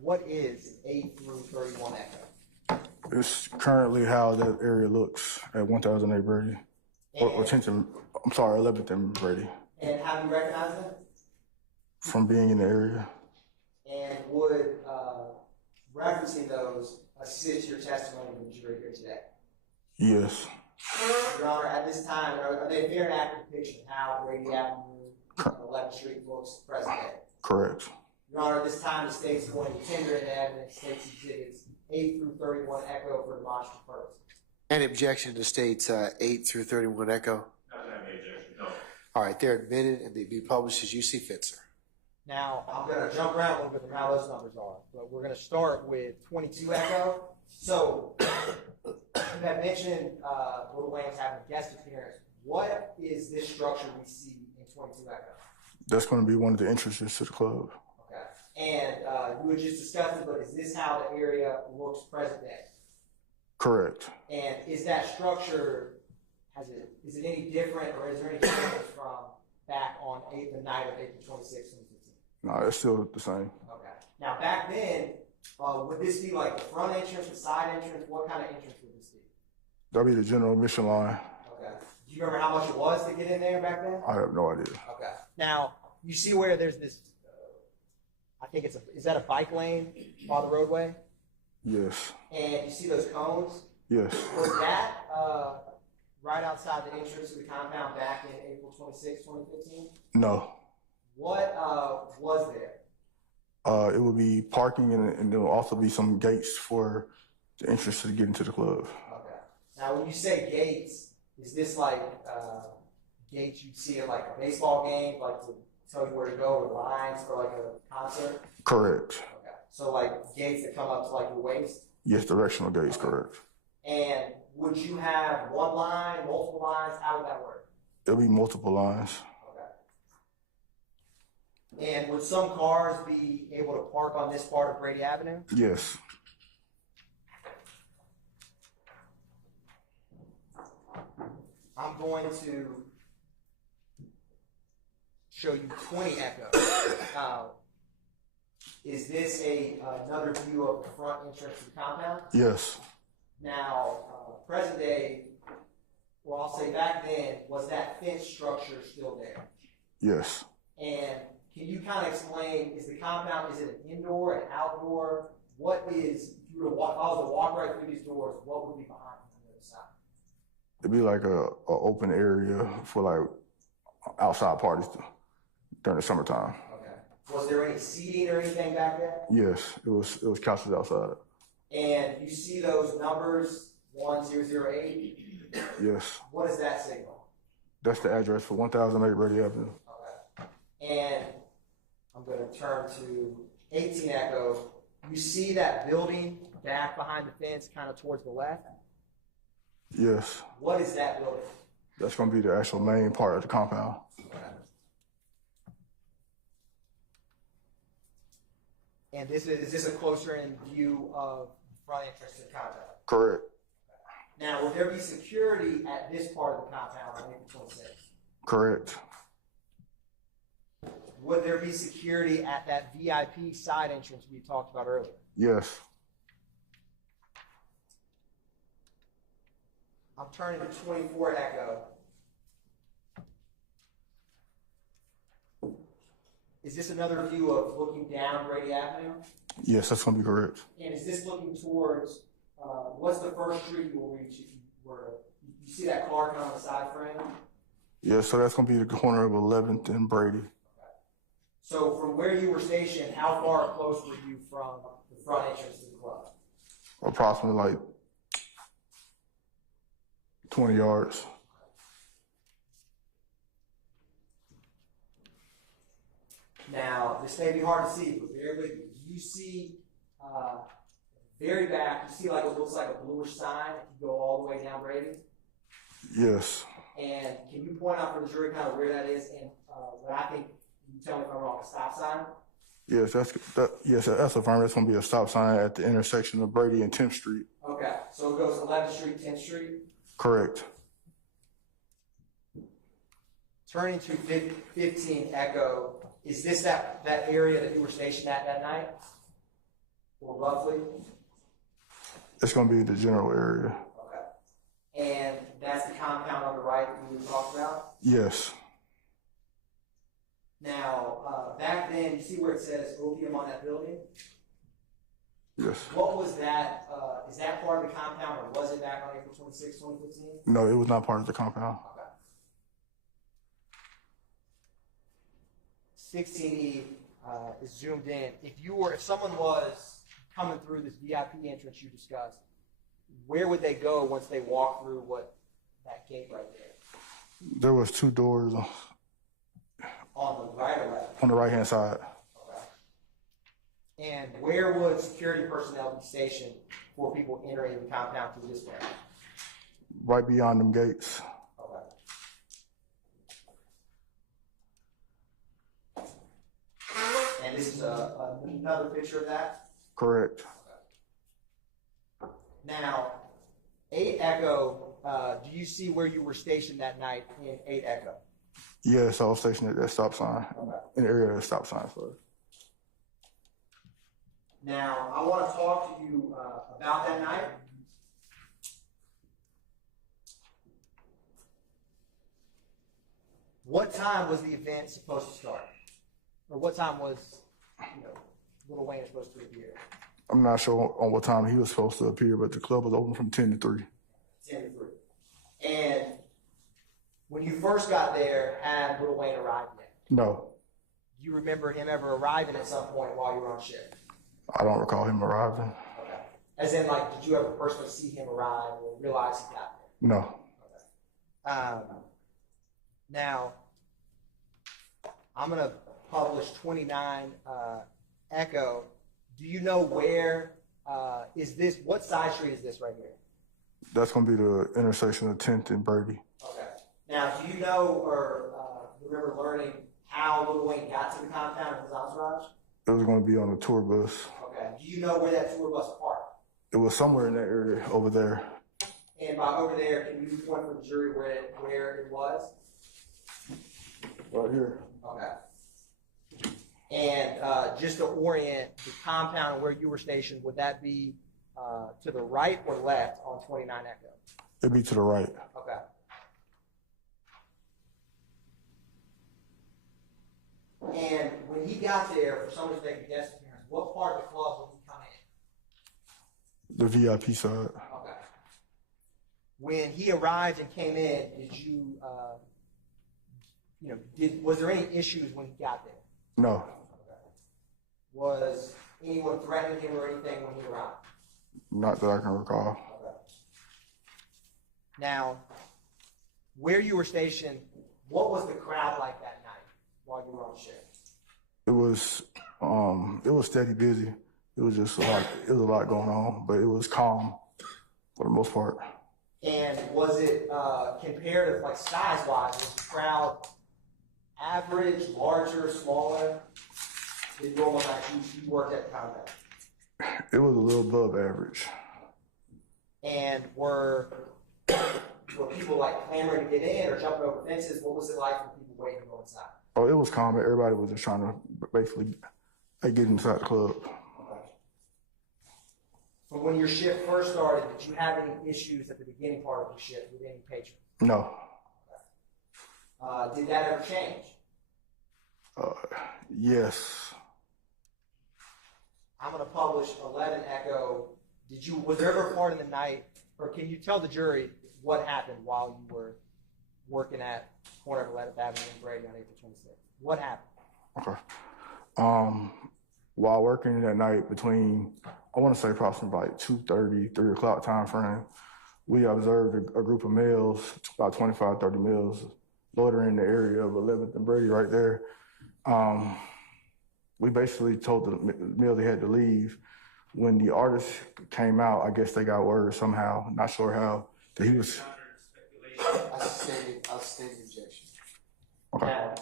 What is 8 through 31 Echo? It's currently how that area looks at 1008 Brady. Or 10th and, I'm sorry, 11th and Brady. And how do you recognize them? From being in the area. And would referencing those assist your testimony in the jury here today? Yes. Your Honor, at this time, are they a fair and accurate depiction of how Brady Avenue and 11th Street looks present day? Correct. Your Honor, at this time, the state is going to tender in evidence states exhibits 8 through 31 echo for demonstrative purposes. Any objection to states 8 through 31 echo? Not gonna have any objection, no. All right, they're admitted and they be published as you see fit, sir. Now, I'm going to jump around a little bit from how those numbers are, but we're going to start with 22 echo. So, you had mentioned Lord Williams having a guest appearance. What is this structure we see in 22 echo? That's going to be one of the entrances to the club. Okay. And you were just discussing, but is this how the area looks present day? Correct. And is that structure, is it any different, or is there any difference from back on the night of April 26, 2015? No, it's still the same. Okay. Now, back then, would this be like the front entrance, the side entrance? What kind of entrance would this be? That'll be the general admission line. Okay. Do you remember how much it was to get in there back then? I have no idea. Okay. Now, you see where there's this, I think is that a bike lane on the roadway? Yes. And you see those cones? Yes. Was that right outside the entrance to the compound back in April 26, 2015? No. What was there? It would be parking and there will also be some gates for the entrance to get into the club. Okay. Now, when you say gates, is this like gates you'd see at like a baseball game, like to tell you where to go, or lines for like a concert? Correct. Okay. So like gates that come up to like your waist? Yes, directional gates, correct. And would you have one line, multiple lines? How would that work? There'll be multiple lines. Okay. And would some cars be able to park on this part of Brady Avenue? Yes. I'm going to show you 20 echo. Is this another view of the front entrance to the compound? Yes. Now, present day, or I'll say back then, was that fence structure still there? Yes. And can you kind of explain, is the compound, is it an indoor, an outdoor? What is, if you were to walk, if I was to walk right through these doors, what would be behind on the other side? It'd be like a open area for like outside parties during the summertime. Okay. Was there any seating or anything back there? Yes, it was couches outside. And you see those numbers, 1008? Yes. What is that signal? That's the address for 1008 Brady Avenue. Okay. And I'm going to turn to 18 Echo. You see that building back behind the fence, kind of towards the left? Yes. What is that building? That's going to be the actual main part of the compound. Okay. And is this a closer in view of the front entrance to the compound? Correct. Now, will there be security at this part of the compound on April 26th? Correct. Would there be security at that VIP side entrance we talked about earlier? Yes. I'm turning to 24 Echo. Is this another view of looking down Brady Avenue? Yes, that's going to be correct. And is this looking towards, what's the first street you will reach if you were, you see that car come on the side frame? Yeah, so that's going to be the corner of 11th and Brady. So from where you were stationed, how far close were you from the front entrance to the club? Approximately like 20 yards. Now, this may be hard to see, but bear with me. Do you see, very back, you see like what looks like a bluish sign if you go all the way down Brady? Yes. And can you point out for the jury kind of where that is and what I think, can you tell me if I'm wrong, a stop sign? Yes, that's affirmed. That's going to be a stop sign at the intersection of Brady and 10th Street. Okay, so it goes 11th Street, 10th Street? Correct. Turning to 15 Echo, is this that area that you were stationed at that night? Or roughly? It's going to be the general area. Okay. And that's the compound on the right that we were talking about? Yes. Now, back then, you see where it says opium on that building? Yes. What was that, is that part of the compound, or was it back on April 26, 2015? No, it was not part of the compound. Okay. 16E is zoomed in. If someone was coming through this VIP entrance you discussed, where would they go once they walk through that gate right there? There was two doors On the right or left? on the right-hand side. Okay. And where would security personnel be stationed for people entering the compound through this way? Right beyond them gates. Okay. And this is another picture of that? Correct. Okay. Now, 8 Echo, do you see where you were stationed that night in 8 Echo? Yes, I was stationed at that stop sign, in the area of the stop sign. So. Now, I want to talk to you about that night. What time was the event supposed to start? Or what time was, Lil Wayne supposed to appear? I'm not sure on what time he was supposed to appear, but the club was open from 10 to 3. 10 to 3. And when you first got there, had Lil Wayne arrived yet? No. Do you remember him ever arriving at some point while you were on shift? I don't recall him arriving. Okay. As in, did you ever personally see him arrive or realize he got there? No. Okay. Now, I'm going to publish 29 Echo. Do you know where what side street is this right here? That's going to be the intersection of 10th and Brady. Okay. Now, do you know or remember learning how Lil Wayne got to the compound in his entourage? It was going to be on a tour bus. Okay. Do you know where that tour bus parked? It was somewhere in that area over there. And by over there, can you point for the jury where it was? Right here. Okay. And just to orient the compound where you were stationed, would that be to the right or left on 29 Echo? It'd be to the right. Okay. And when he got there, for someone to make a guest appearance, what part of the club would he come in? The VIP side. Okay. When he arrived and came in, did you, was there any issues when he got there? No. Okay. Was anyone threatening him or anything when he arrived? Not that I can recall. Okay. Now, where you were stationed, what was the crowd like that night while you were on shift? It was steady busy. It was just a lot going on, but it was calm for the most part. And was it comparative, size-wise, was the crowd average, larger, smaller than normal nights you worked at the compound? It was a little above average. And were people clamoring to get in or jumping over fences? What was it like for people waiting to go inside? Oh, it was calm. Everybody was just trying to basically get inside the club. Okay. But when your shift first started, did you have any issues at the beginning part of the shift with any patrons? No. Did that ever change? Yes. I'm going to publish 11 Echo. Was there ever a part of the night, or can you tell the jury what happened while you were working at corner of 11th Avenue and Brady on April 26th? What happened? Okay. While working that night between, I want to say approximately 2:30, 3 o'clock time frame, we observed a group of males, about 25, 30 males, loitering in the area of 11th and Brady right there. We basically told the male they had to leave. When the artist came out, I guess they got word somehow, not sure how, that he was. I'll state objection. Okay. Now,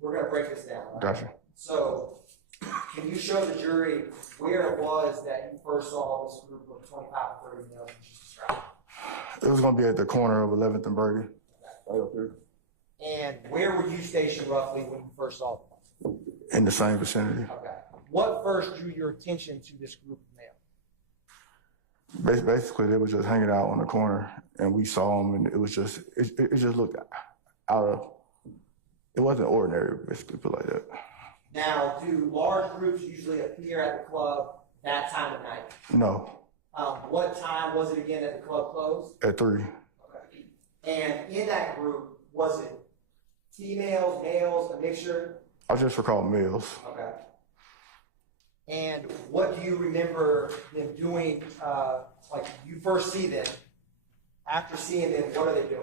we're gonna break this down. Right? Gotcha. So, can you show the jury where it was that you first saw this group of 25 to 30 males that you described? It was going to be at the corner of 11th and Brady. Okay. Right up there. And where were you stationed roughly when you first saw them? In the same vicinity. Okay. What first drew your attention to this group of males? Basically, they were just hanging out on the corner, and we saw them, and it was just, it just looked out of, it wasn't ordinary, basically, put like that. Now, do large groups usually appear at the club that time of night? No, What time was it again that the club closed? at 3. Okay. And in that group, was it females, males, a mixture? I just recall males. Okay. And what do you remember them doing, like you first see them? After seeing them, what are they doing?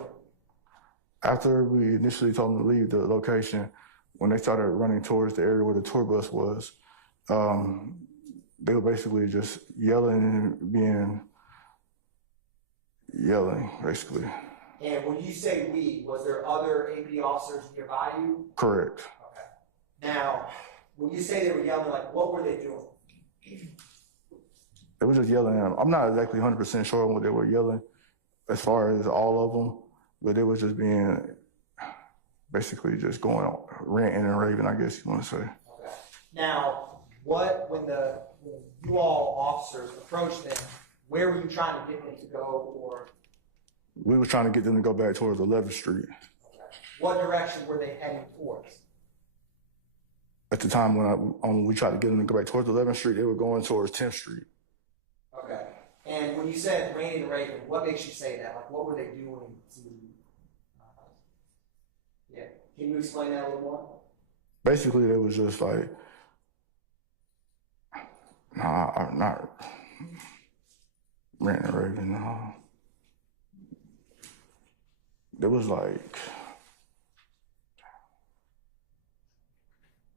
After we initially told them to leave the location, when they started running towards the area where the tour bus was, they were basically just yelling and yelling, basically. And when you say we, was there other APD officers nearby you? Correct. Okay. Now, when you say they were yelling, like, what were they doing? They were just yelling. I'm not exactly 100% sure on what they were yelling as far as all of them, but they was just being basically just going on, ranting and raving, I guess you want to say. Okay. Now, when you all officers approached them, where were you trying to get them to go, or? We were trying to get them to go back towards 11th Street. Okay. What direction were they heading towards? At the time when we tried to get them to go back towards 11th Street, they were going towards 10th Street. Okay. And when you said raining and raving, what makes you say that? Like, what were they doing to? Yeah. Can you explain that a little more? Basically, it was just like, not ranting and raving. No. It was like.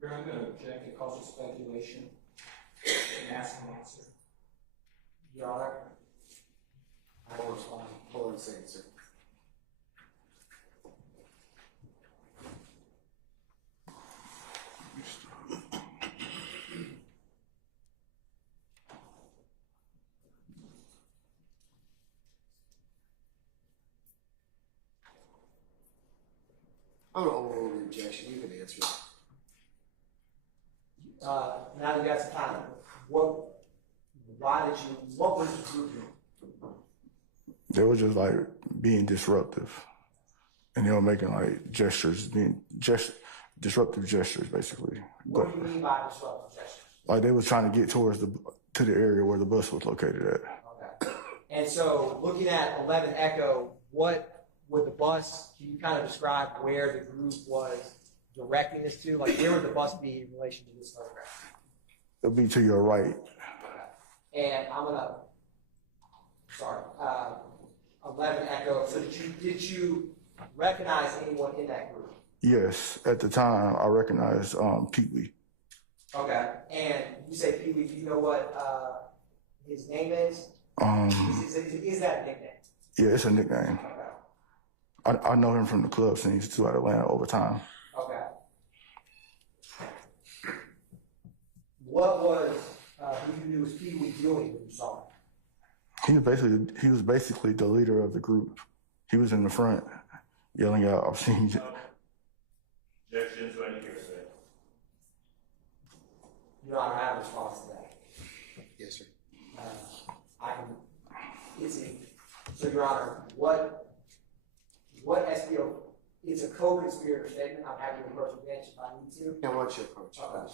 I'm going to object. It causes speculation and ask an answer. Your Honor? I will respond. Hold on a second, sir. I'm going to overrule the objection. You can answer it. Now that you got some time, what was the group doing? They were just like being disruptive. And they were making like gestures, disruptive gestures, basically. What do you mean by disruptive gestures? Like they was trying to get towards to the area where the bus was located at. Okay. And so looking at 11 Echo, what would the bus, can you kind of describe where the group was directing this to? Like where would the bus be in relation to this photograph? It'll be to your right. Okay. And 11 Echo, so did you recognize anyone in that group? Yes, at the time I recognized Pee Wee. Okay. And you say Pee Wee, do you know what his name is? Is that a nickname? Yeah, it's a nickname. Okay. I know him from the club scenes too at Atlanta over time. Okay. What was who you knew was Pee Wee doing when you saw him? He was basically the leader of the group. He was in the front yelling out obscene. Objections, what you say? Your Honor, I have a response to that. Yes, sir. So Your Honor, what SPO, it's a co-conspirator statement. I'm happy to approach the bench if I need to. Now, what's your approach? Okay.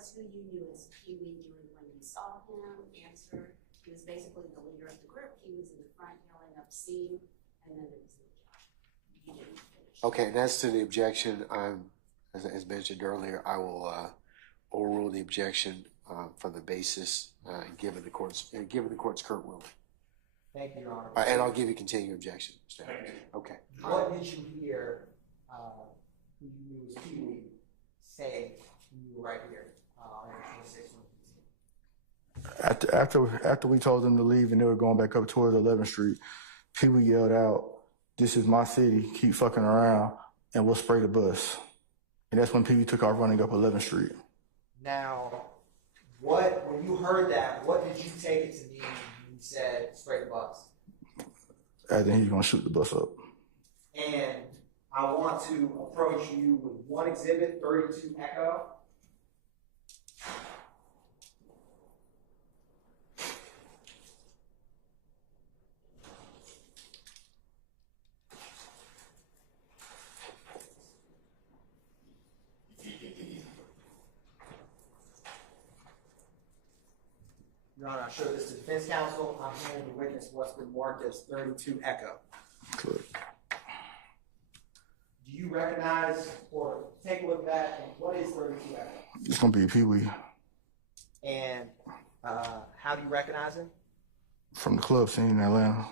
us who you knew as Pee Wee during when you saw him? Answer. He was basically the leader of the group. He was in the front yelling obscene, and then there was the objection. You didn't finish. Okay, and as to the objection, as mentioned earlier, I will overrule the objection for the basis given the court's current ruling. Thank you, Your Honor. And I'll give you continuing objection. Okay. What did you hear, who you knew as Pee Wee, say when you were right here, on 26th? After we told them to leave and they were going back up towards 11th Street, Pee Wee yelled out, "This is my city, keep fucking around, and we'll spray the bus." And that's when Pee Wee took off running up 11th Street. Now, when you heard that, what did you take it to mean when you said spray the bus? I think he's gonna shoot the bus up. And I want to approach you with one exhibit, 32 Echo. Your Honor, I showed this to defense counsel. I'm handing the witness what's been marked as 32 Echo. Correct. Do you recognize or take a look at that? And what is 32 Echo? It's gonna be Pee Wee And how do you recognize him? from the club scene in Atlanta.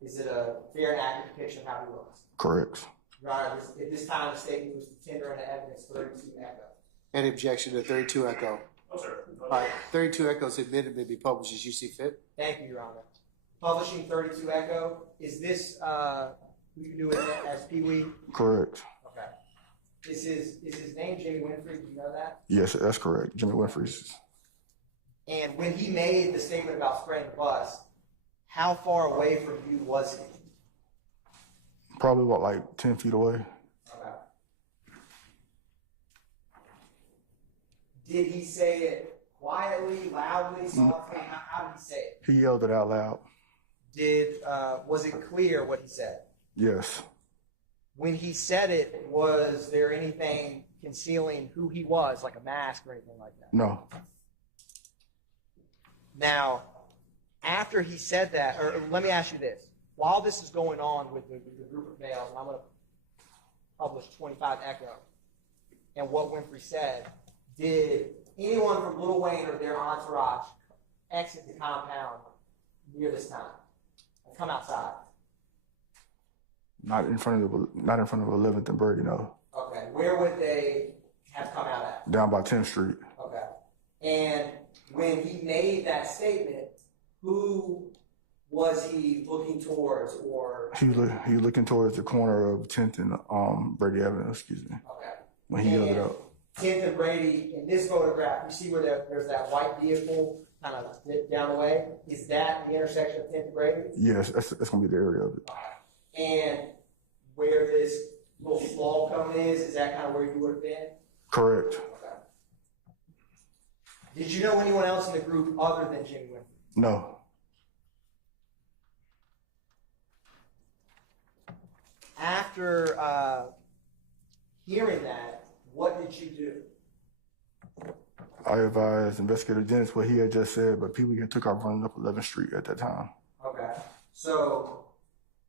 Is it a fair and accurate depiction of how he looks? Correct. Your Honor, at this time the statement was to tender and evidence 32 Echo. Any objection to 32 Echo? No, sir. All right, 32 Echoes admitted may be published as you see fit. Thank you, Your Honor. Publishing 32 Echo, is this who you knew as Pee Wee? Correct. Okay. Is his name Jimmy Winfrey? Do you know that? Yes, that's correct. Jimmy Winfrey's. And when he made the statement about spraying the bus, how far away from you was he? Probably about like 10 feet away. Okay. Did he say it quietly, loudly, softly? How did he say it? He yelled it out loud. Was it clear what he said? Yes. When he said it, was there anything concealing who he was, like a mask or anything like that? No. Now, after he said that, or let me ask you this. While this is going on with the group of males, and I'm going to publish 25 Echo, and what Winfrey said, did anyone from Lil Wayne or their entourage exit the compound near this time? Come outside. Not in front of 11th and Brady, no. Okay. Where would they have come out at? Down by 10th Street. Okay. And when he made that statement, who was he looking towards, or? He was looking towards the corner of 10th and Brady Avenue, excuse me. Okay. When he yelled it out. 10th and Brady, in this photograph, you see where there's that white vehicle kind of down the way? Is that the intersection of 10th and Brady? Yes, that's going to be the area of it. And where this little small cone is that kind of where you would have been? Correct. Okay. Did you know anyone else in the group other than Jimmy Winfrey? No. After hearing that, what did you do? I advised Investigator Dennis what he had just said, but people had took off running up 11th Street at that time. Okay. So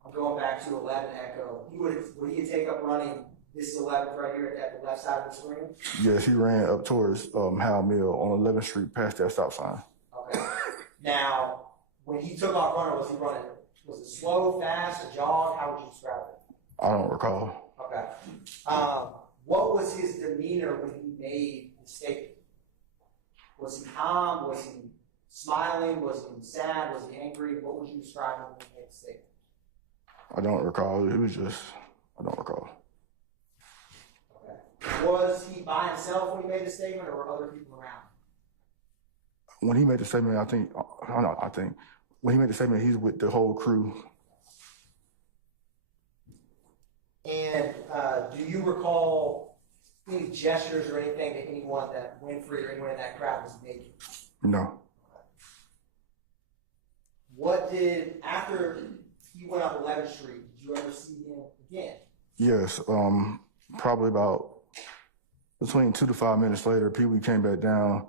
I'm going back to 11 Echo. Would he take up running this 11th right here at the left side of the screen? Yes, he ran up towards Howell Mill on 11th Street past that stop sign. Okay. Now, when he took off running, was it slow, fast, a jog? How would you describe it? I don't recall. Okay. What was his demeanor when he made the statement? Was he calm? Was he smiling? Was he sad? Was he angry? What would you describe him when he made the statement? I don't recall. It was just, I don't recall. Okay. Was he by himself when he made the statement, or were other people around? When he made the statement, when he made the statement, he's with the whole crew. And do you recall any gestures or anything to anyone that Winfrey or anyone in that crowd was making? No. After he went up 11th Street, did you ever see him again? Yes, probably about Between 2 to 5 minutes later, Pee Wee came back down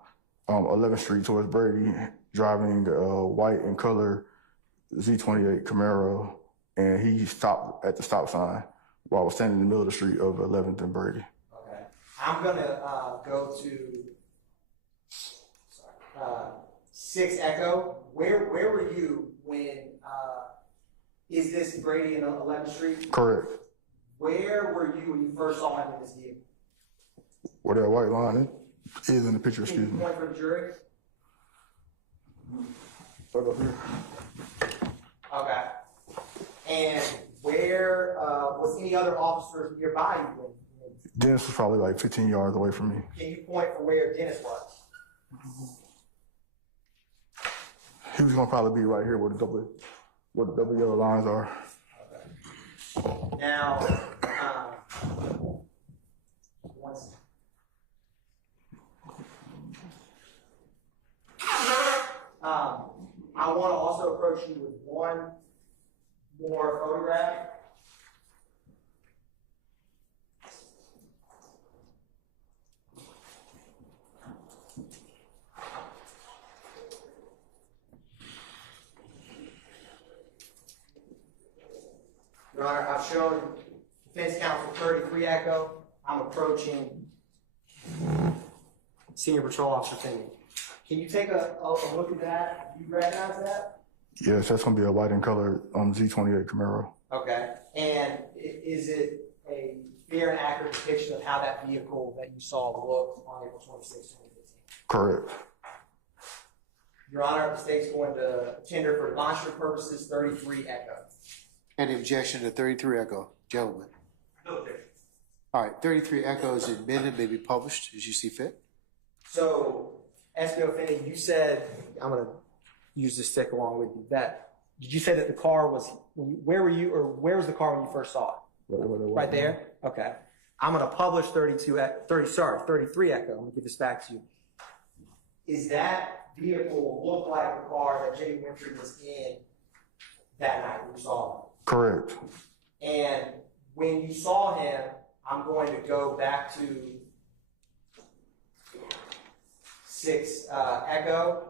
11th Street towards Brady, driving a white and color Z28 Camaro, and he stopped at the stop sign while I was standing in the middle of the street of 11th and Brady. Okay. I'm gonna go to 6 Echo. Where were you when? Is this Brady and 11th Street? Correct. Where were you when you first saw him in this vehicle? Where that white line is in the picture, Can excuse you me. point for the jury? Right up here. Okay. And where was any other officers nearby you? Dennis was probably like 15 yards away from me. Can you point for where Dennis was? He was gonna probably be right here where the double yellow lines are. Now, one second. I want to also approach you with one more photograph. Your Honor, I've shown defense counsel 33 Echo. I'm approaching Senior Patrol Officer Finney. Can you take a look at that? Do you recognize that? Yes, that's gonna be a white and colored Z28 Camaro. Okay. And is it a fair and accurate depiction of how that vehicle that you saw looked on April 26, 2015? Correct. Your Honor, the state's going to tender for demonstrative purposes 33 Echo. Any objection to 33 Echo, gentlemen? No objection. All right, 33 Echo is admitted, may be published as you see fit. So, SBO Finney, you said, I'm going to use this stick along with you, that, did you say that the car was, where were you, or where was the car when you first saw it? Right there? Okay. I'm going to publish 33 Echo. I'm going to give this back to you. Is that vehicle look like the car that Jay Wintry was in that night when you saw him? Correct. And when you saw him, I'm going to go back to 6 Echo.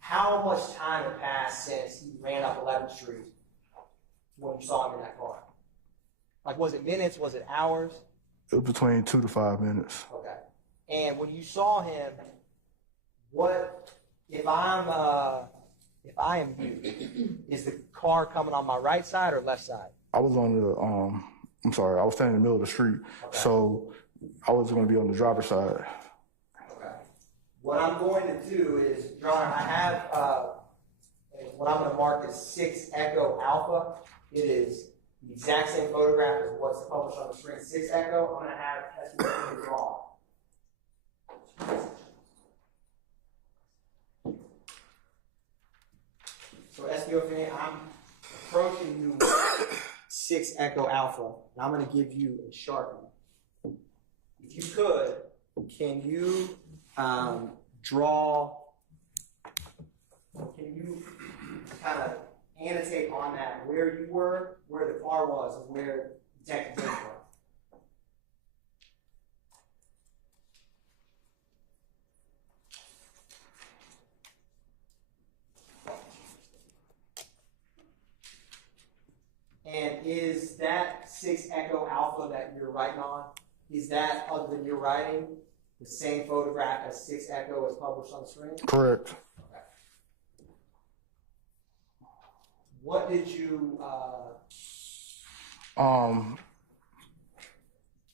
How much time had passed since he ran up 11th Street when you saw him in that car? Like, was it minutes? Was it hours? It was between 2 to 5 minutes. Okay. And when you saw him, what if I am you? Is the car coming on my right side or left side? I was on the I was standing in the middle of the street, Okay. so I was going to be on the driver's side. Okay. What I'm going to do is, Your Honor, I have what I'm going to mark as 6 Echo Alpha. It is the exact same photograph as what's published on the screen. 6 Echo. I'm going to have SBO draw. So SBO Finney, I'm approaching you with 6 Echo Alpha, and I'm going to give you a Sharpie. If you could, can you can you kind of annotate on that where you were, where the car was, and where Detective James were? And is that 6 Echo Alpha that you're writing on, is that, other than your writing, the same photograph as 6 Echo as published on the screen? Correct. Okay. What did you, Um,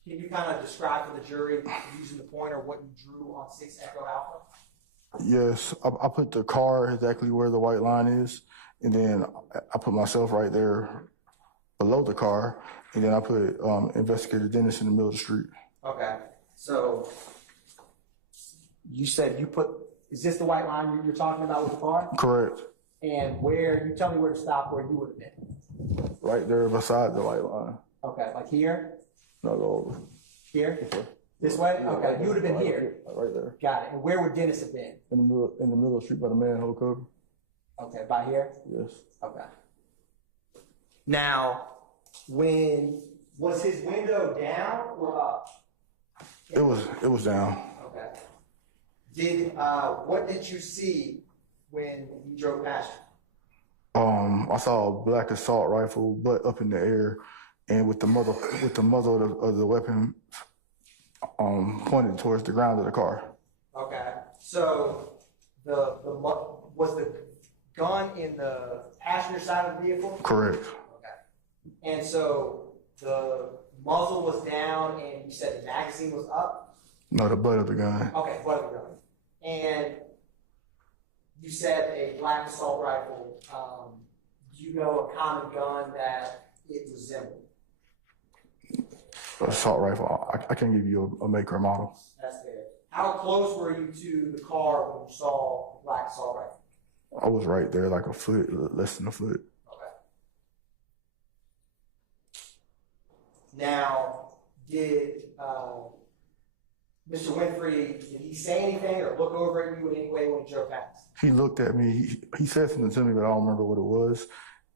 can you kind of describe to the jury, using the pointer, what you drew on 6 Echo Alpha? yes, I put the car exactly where the white line is, and then I put myself right there below the car, and then I put Investigator Dennis in the middle of the street. Okay, so you said you put, is this the white line you're talking about with the car? Correct. And where, you tell me where to stop, where you would have been. Right there beside the white line. Okay, like here? No, go over. Here? This way. This way? Yeah, Okay, right you would have been there. here. Right there. Got it. And where would Dennis have been? In the middle of the street by the manhole cover. Okay, by here? Yes. Okay. Now, was his window down or up? It was down. Okay. What did you see when you drove past you? I saw a black assault rifle, butt up in the air, and with the muzzle of the weapon pointed towards the ground of the car. Okay. So was the gun in the passenger side of the vehicle? Correct. Okay. And so the muzzle was down, and you said the magazine was up? No, the butt of the gun. Okay, butt of the gun. And you said a black assault rifle. Do you know a common gun that it resembled? Assault rifle. I can't give you a make or model. That's fair. How close were you to the car when you saw the black assault rifle? I was right there, like a foot, less than a foot. Okay. Now, did Mr. Winfrey, did he say anything or look over at you in any way when he drove past? He looked at me. He said something to me, but I don't remember what it was.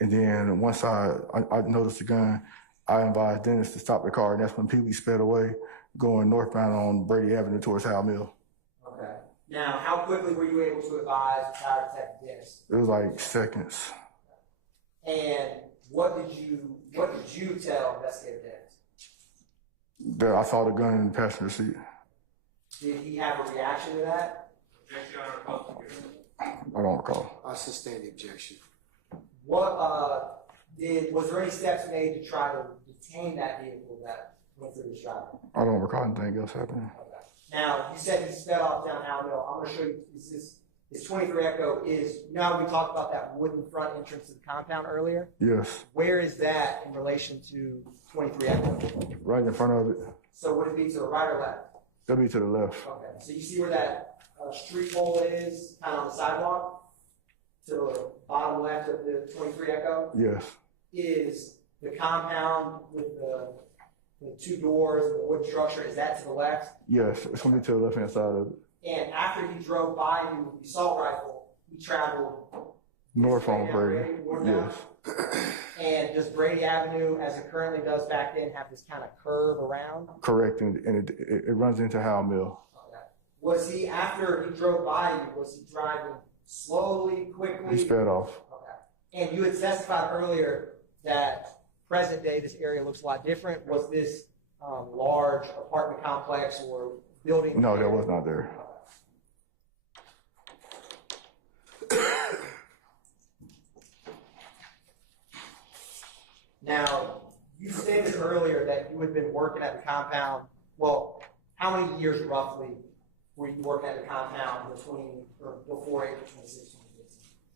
And then once I noticed the gun, I advised Dennis to stop the car, and that's when Pee Wee sped away, going northbound on Brady Avenue towards Howell Mill. Okay. Now, how quickly were you able to advise Fire Detective Dennis? It was like seconds. And what did you tell Investigator Dennis? That I saw the gun in the passenger seat. Did he have a reaction to that? Objection, Your Honor, call to hearing. I don't recall. I sustain the objection. Was there any steps made to try to detain that vehicle that went through the driveway? I don't recall anything else happening. Okay. Now, you said he sped off down Howell Mill. I'm going to show you, this 23 Echo is, you know how we talked about that wooden front entrance to the compound earlier? Yes. Where is that in relation to 23 Echo? Right in front of it. So would it be to the right or left? It'll be to the left. Okay, so you see where that street pole is, kind of on the sidewalk? To the bottom left of the 23 Echo? Yes. Is the compound with the two doors and the wood structure, is that to the left? Yes, it's going to be to the left-hand side of it. And after he drove by you with the assault rifle, he traveled North on Brady. north Yes. down? And does Brady Avenue, as it currently does back then, have this kind of curve around? Correct, and it runs into Howell Mill. Okay. Was he, after he drove by you, was he driving slowly, quickly? He sped off. Okay. And you had testified earlier that present day this area looks a lot different. Was this large apartment complex or building? No, that was not there. Now, you stated earlier that you had been working at the compound. Well, how many years roughly were you working at the compound before April 26, 2015?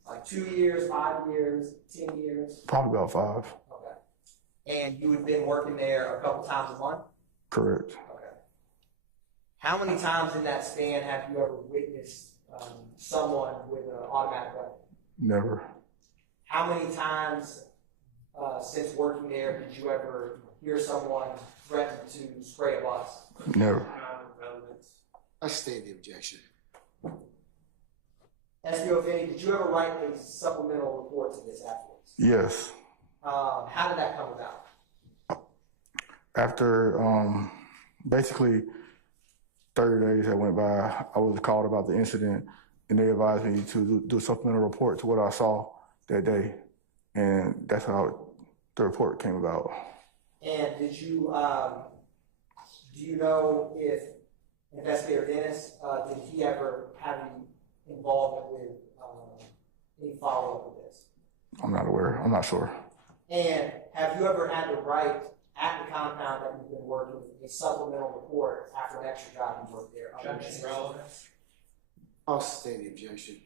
Like 2 years, 5 years, 10 years? Probably about 5. Okay. And you had been working there a couple times a month? Correct. Okay. How many times in that span have you ever witnessed someone with an automatic weapon? Never. How many times since working there did you ever hear someone threaten to spray a bus? Never. I sustain the objection. SBO Finney, did you ever write a supplemental report to this afterwards? Yes. How did that come about? After basically 30 days that went by, I was called about the incident, and they advised me to do a supplemental report to what I saw that day, and that's how the report came about. And did you, do you know if Investigator Dennis, did he ever have any involvement with any follow-up with this? I'm not aware. I'm not sure. And have you ever had to write at the compound that you've been working a supplemental report after an extra job you worked there? Objection, relevance. I'll sustain the objection.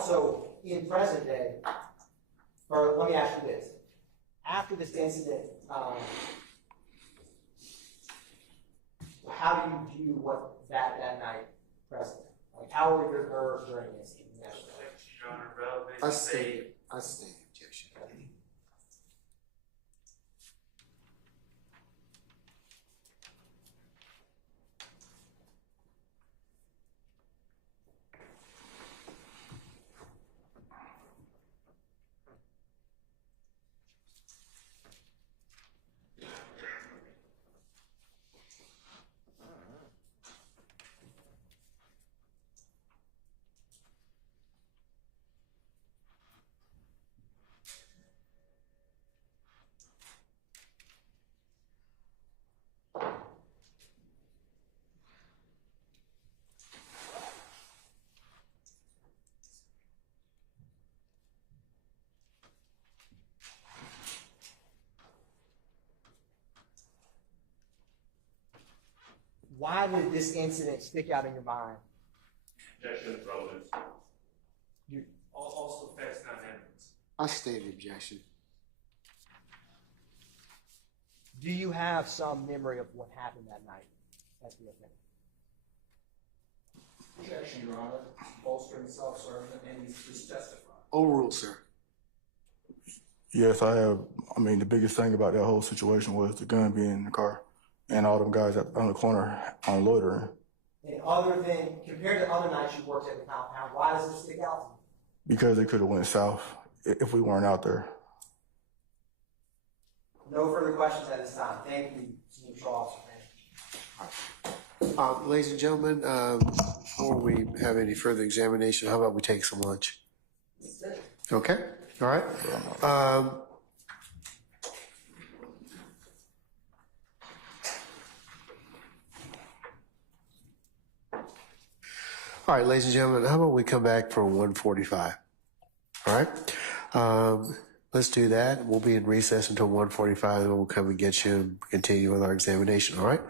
So in present day, or let me ask you this. After this incident, how do you view what that night present? Like, how were your nerves during this? Your Honor, relevance. I sustain the objection. why did this incident stick out in your mind? Objection of relevance. Also affects non-evidence. I state the objection. Do you have some memory of what happened that night at the event? Objection, Your Honor. Bolstering self-serving and he's just testified. Overruled, sir. Yes, I have. I mean, the biggest thing about that whole situation was the gun being in the car and all them guys on the corner on loitering. And other than, compared to other nights you worked at the compound, why does it stick out to you? Because they could have went south if we weren't out there. No further questions at this time. Thank you, Senior Patrol Officer. Ladies and gentlemen, before we have any further examination, how about we take some lunch? Okay, all right. All right, ladies and gentlemen, how about we come back for 1:45? All right, let's do that. We'll be in recess until 1:45, and we'll come and get you and continue with our examination. All right?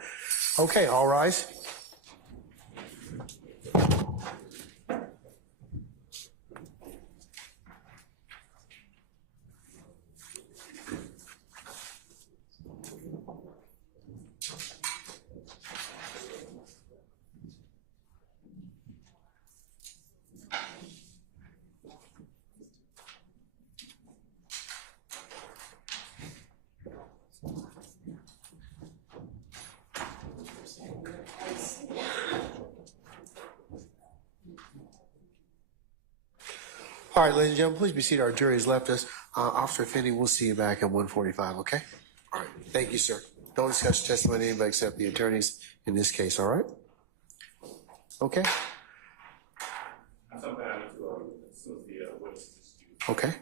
Okay, all rise. All right, ladies and gentlemen, please be seated. Our jury has left us. Officer Finney, we'll see you back at 1:45, okay? All right, thank you, sir. Don't discuss testimony of anybody except the attorneys in this case, all right? Okay? I'm something I need to, as soon as the witnesses excused. Okay.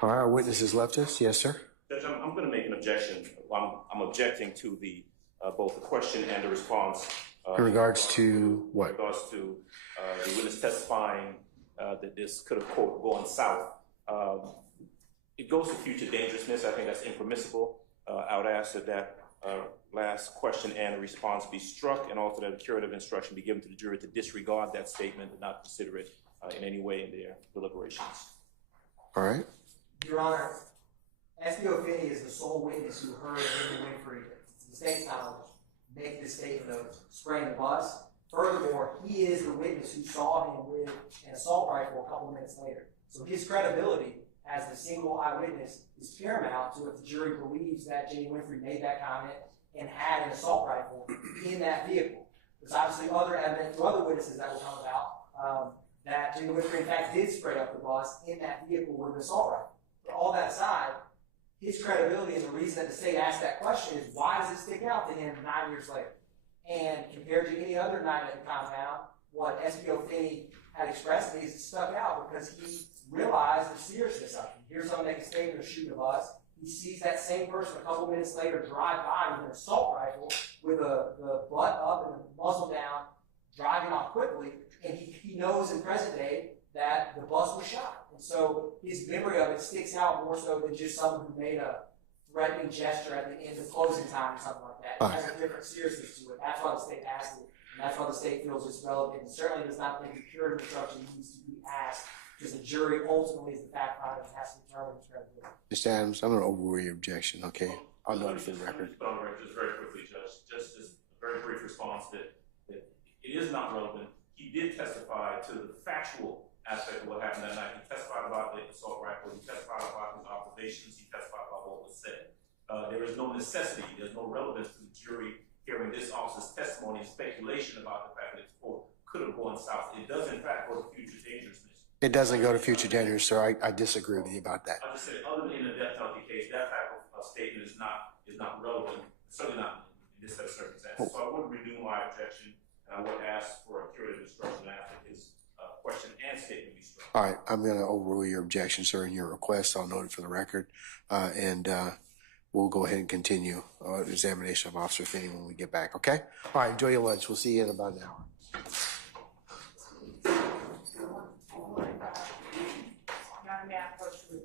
All right, our witness has left us. Yes, sir. Judge, I'm going to make an objection. I'm objecting to the both the question and the response. In regards to what? In regards to the witness testifying that this could have, quote, gone south. It goes to future dangerousness. I think that's impermissible. I would ask that last question and response be struck, and also that a curative instruction be given to the jury to disregard that statement and not consider it in any way in their deliberations. All right. Your Honor, SBO Finney is the sole witness who heard Jimmy Winfrey, to the state's knowledge, make this statement of spraying the bus. Furthermore, he is the witness who saw him with an assault rifle a couple minutes later. So his credibility as the single eyewitness is paramount to if the jury believes that Jimmy Winfrey made that comment and had an assault rifle in that vehicle. There's obviously other evidence, other witnesses that will come about that Jimmy Winfrey in fact did spray up the bus in that vehicle with an assault rifle. But all that aside, his credibility and the reason that the state asked that question is why does it stick out to him 9 years later? And compared to any other night at the compound, what SBO Finney had expressed to me is it stuck out because he realized the seriousness of it. Here's someone make a statement of shooting a bus. He sees that same person a couple minutes later drive by with an assault rifle with the butt up and the muzzle down, driving off quickly, and he knows in present day that the bus was shot. And so his memory of it sticks out more so than just someone who made a threatening gesture at the end of closing time or something like that. It has a different seriousness to it. That's why the state asked it, and that's why the state feels it's relevant. And certainly does not think the curative instruction needs to be asked because the jury ultimately is the fact finder and has to determine its credibility. Mr. Adams, I'm going to overrule your objection, okay? I'll note it for the record. Just on the record, just very quickly, Judge, just a very brief response that it is not relevant. He did testify to the factual aspect of what happened that night. He testified about the assault rifle. He testified about his observations. He testified about what was said. There is no necessity. There's no relevance to the jury hearing this officer's testimony and speculation about the fact that it's, quote, could have gone south. It does, in fact, go to future dangerousness. It doesn't go to future dangerous, sir. I disagree with you about that. I just said, other than in a death penalty case, that type of statement is not relevant, certainly not in this set of circumstances. So I would renew my objection, and I would ask for a curative instruction after his question and statement be struck. All right, I'm going to overrule your objection, sir, and your request. I'll note it for the record, and we'll go ahead and continue the examination of Officer Finney when we get back, okay? All right, enjoy your lunch. We'll see you in about an hour. May I approach with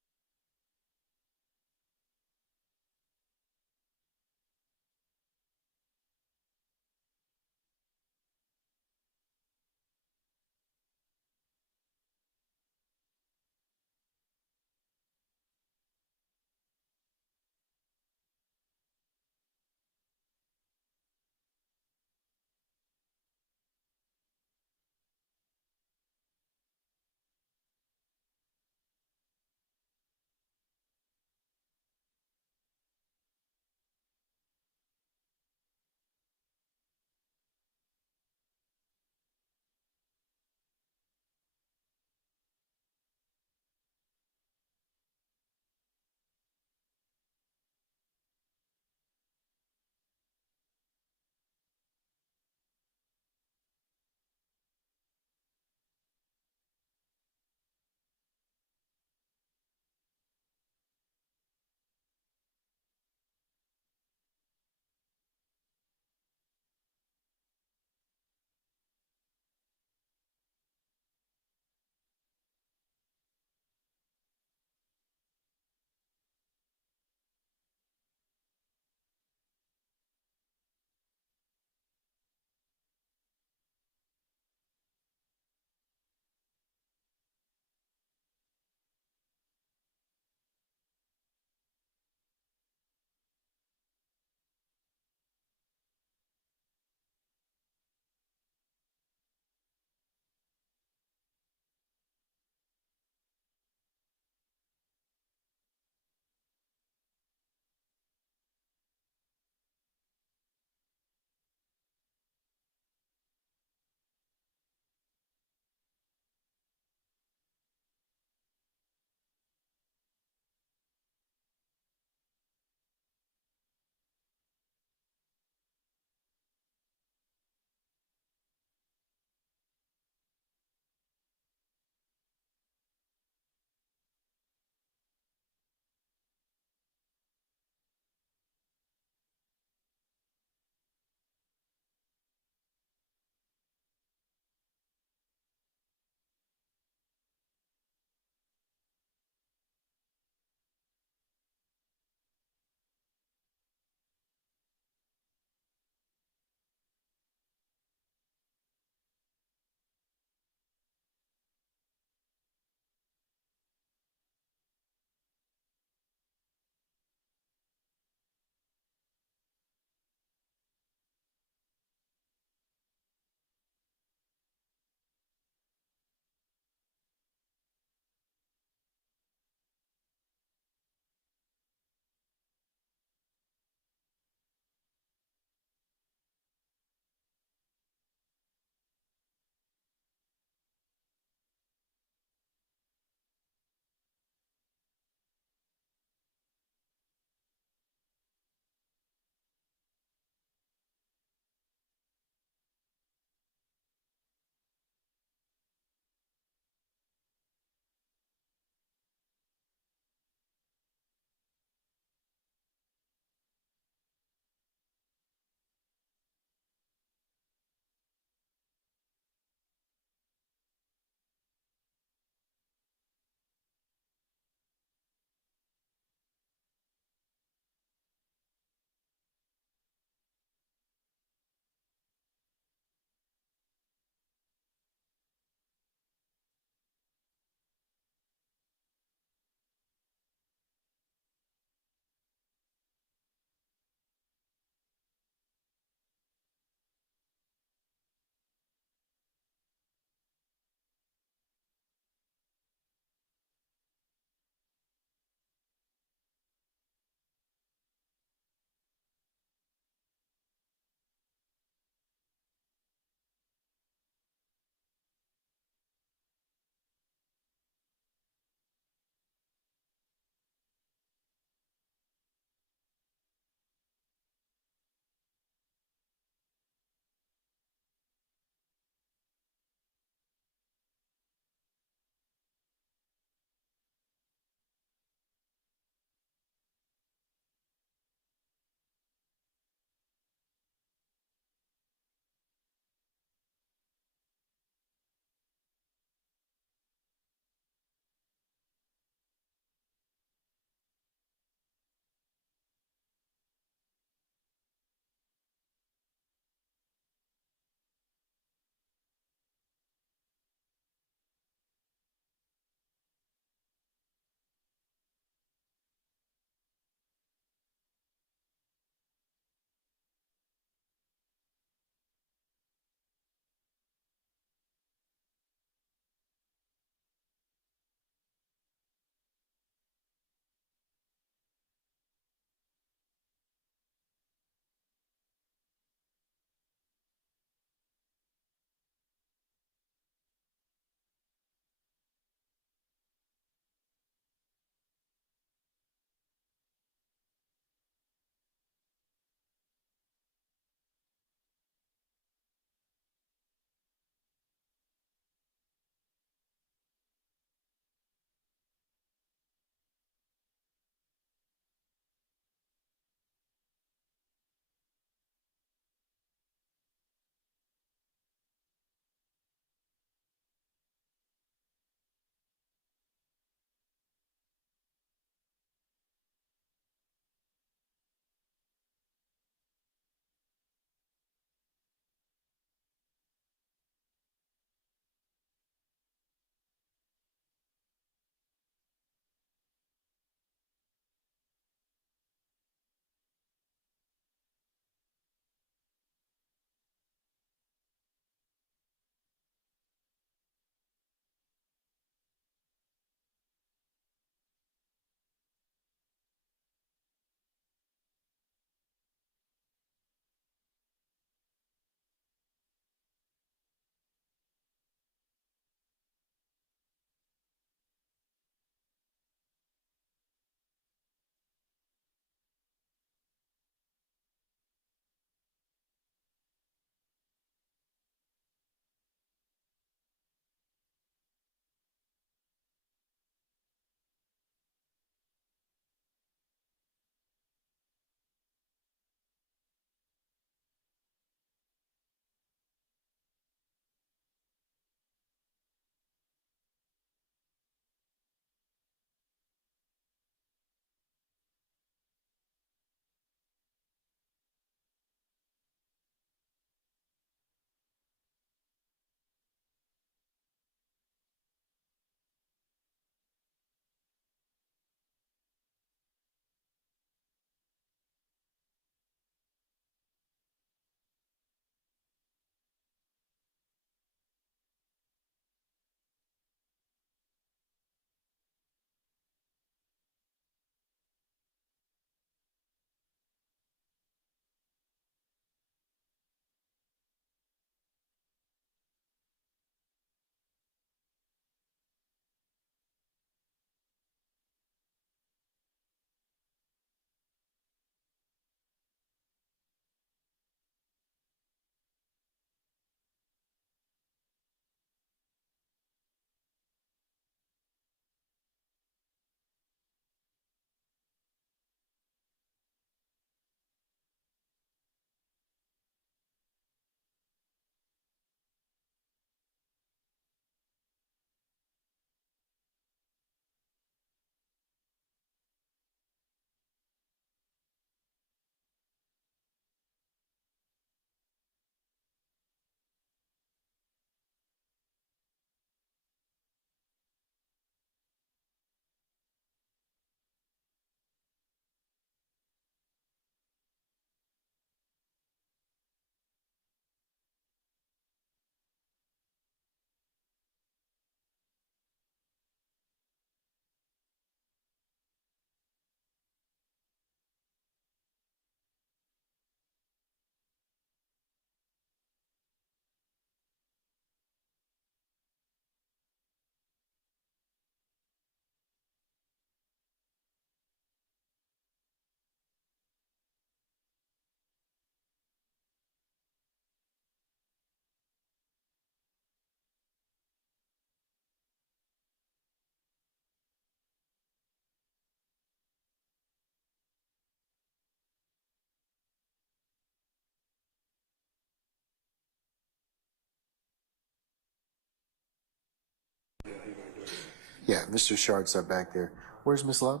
Yeah, Mr. Shart's up back there. Where's Miss Love?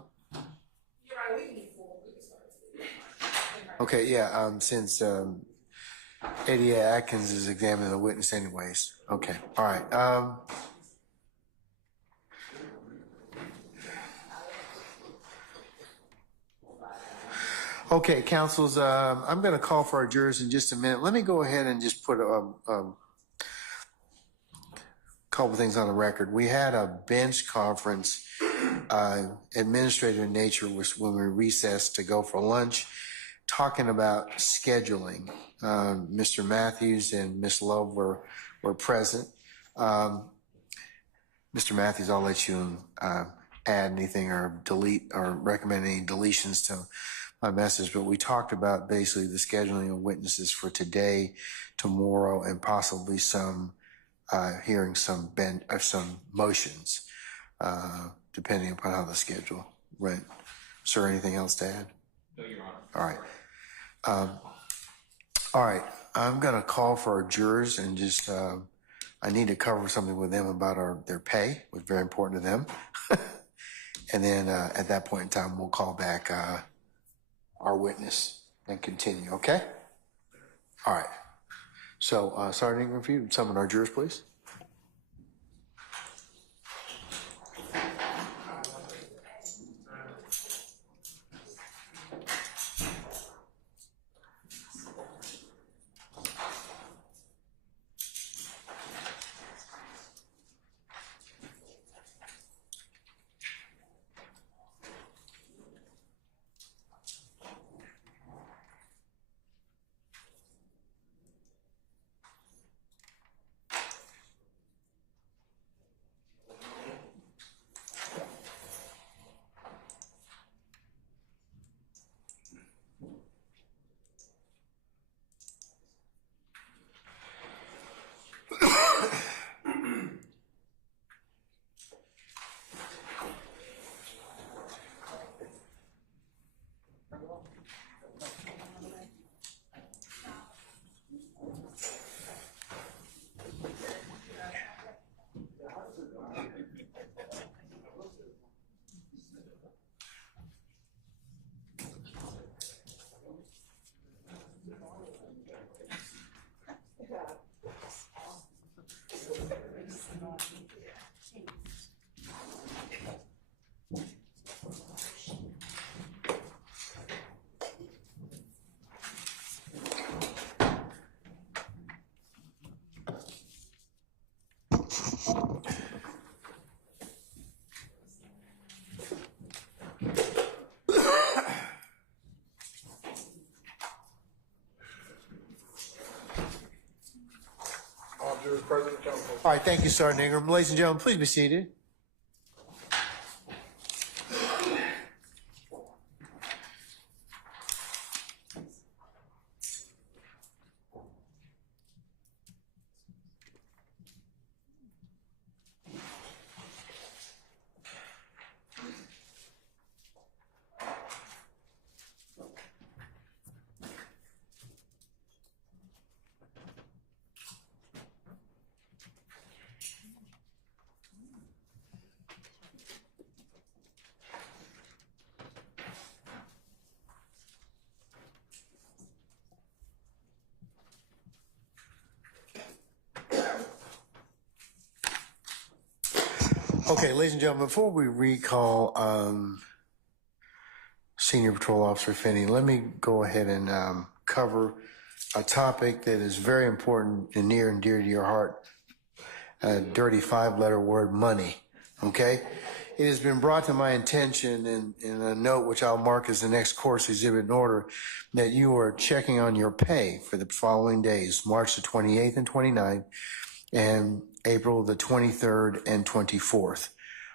Okay, yeah, since Eddie Atkins is examining the witness anyways. Okay, all right. Okay, counsels, I'm going to call for our jurors in just a minute. Let me go ahead and just put a couple things on the record. We had a bench conference, administrative in nature, when we recessed to go for lunch, talking about scheduling. Mr. Matthews and Miss Love were present. Mr. Matthews, I'll let you add anything or delete or recommend any deletions to my message, but we talked about basically the scheduling of witnesses for today, tomorrow, and possibly some hearing some motions, depending upon how the schedule went. Sir, anything else to add? No, Your Honor. All right. I'm going to call for our jurors and just, I need to cover something with them about their pay, which is very important to them. And then at that point in time, we'll call back our witness and continue, okay? All right. So, Sergeant Ingram, if you would summon our jurors, please. All right, thank you, Sergeant Ingram. Ladies and gentlemen, please be seated. Okay, ladies and gentlemen, before we recall Senior Patrol Officer Finney, let me go ahead and cover a topic that is very important and near and dear to your heart, a dirty five-letter word, money, okay? It has been brought to my attention in a note which I'll mark as the next course exhibit in order that you are checking on your pay for the following days, March the 28th and 29th, and April the 23rd and 24th.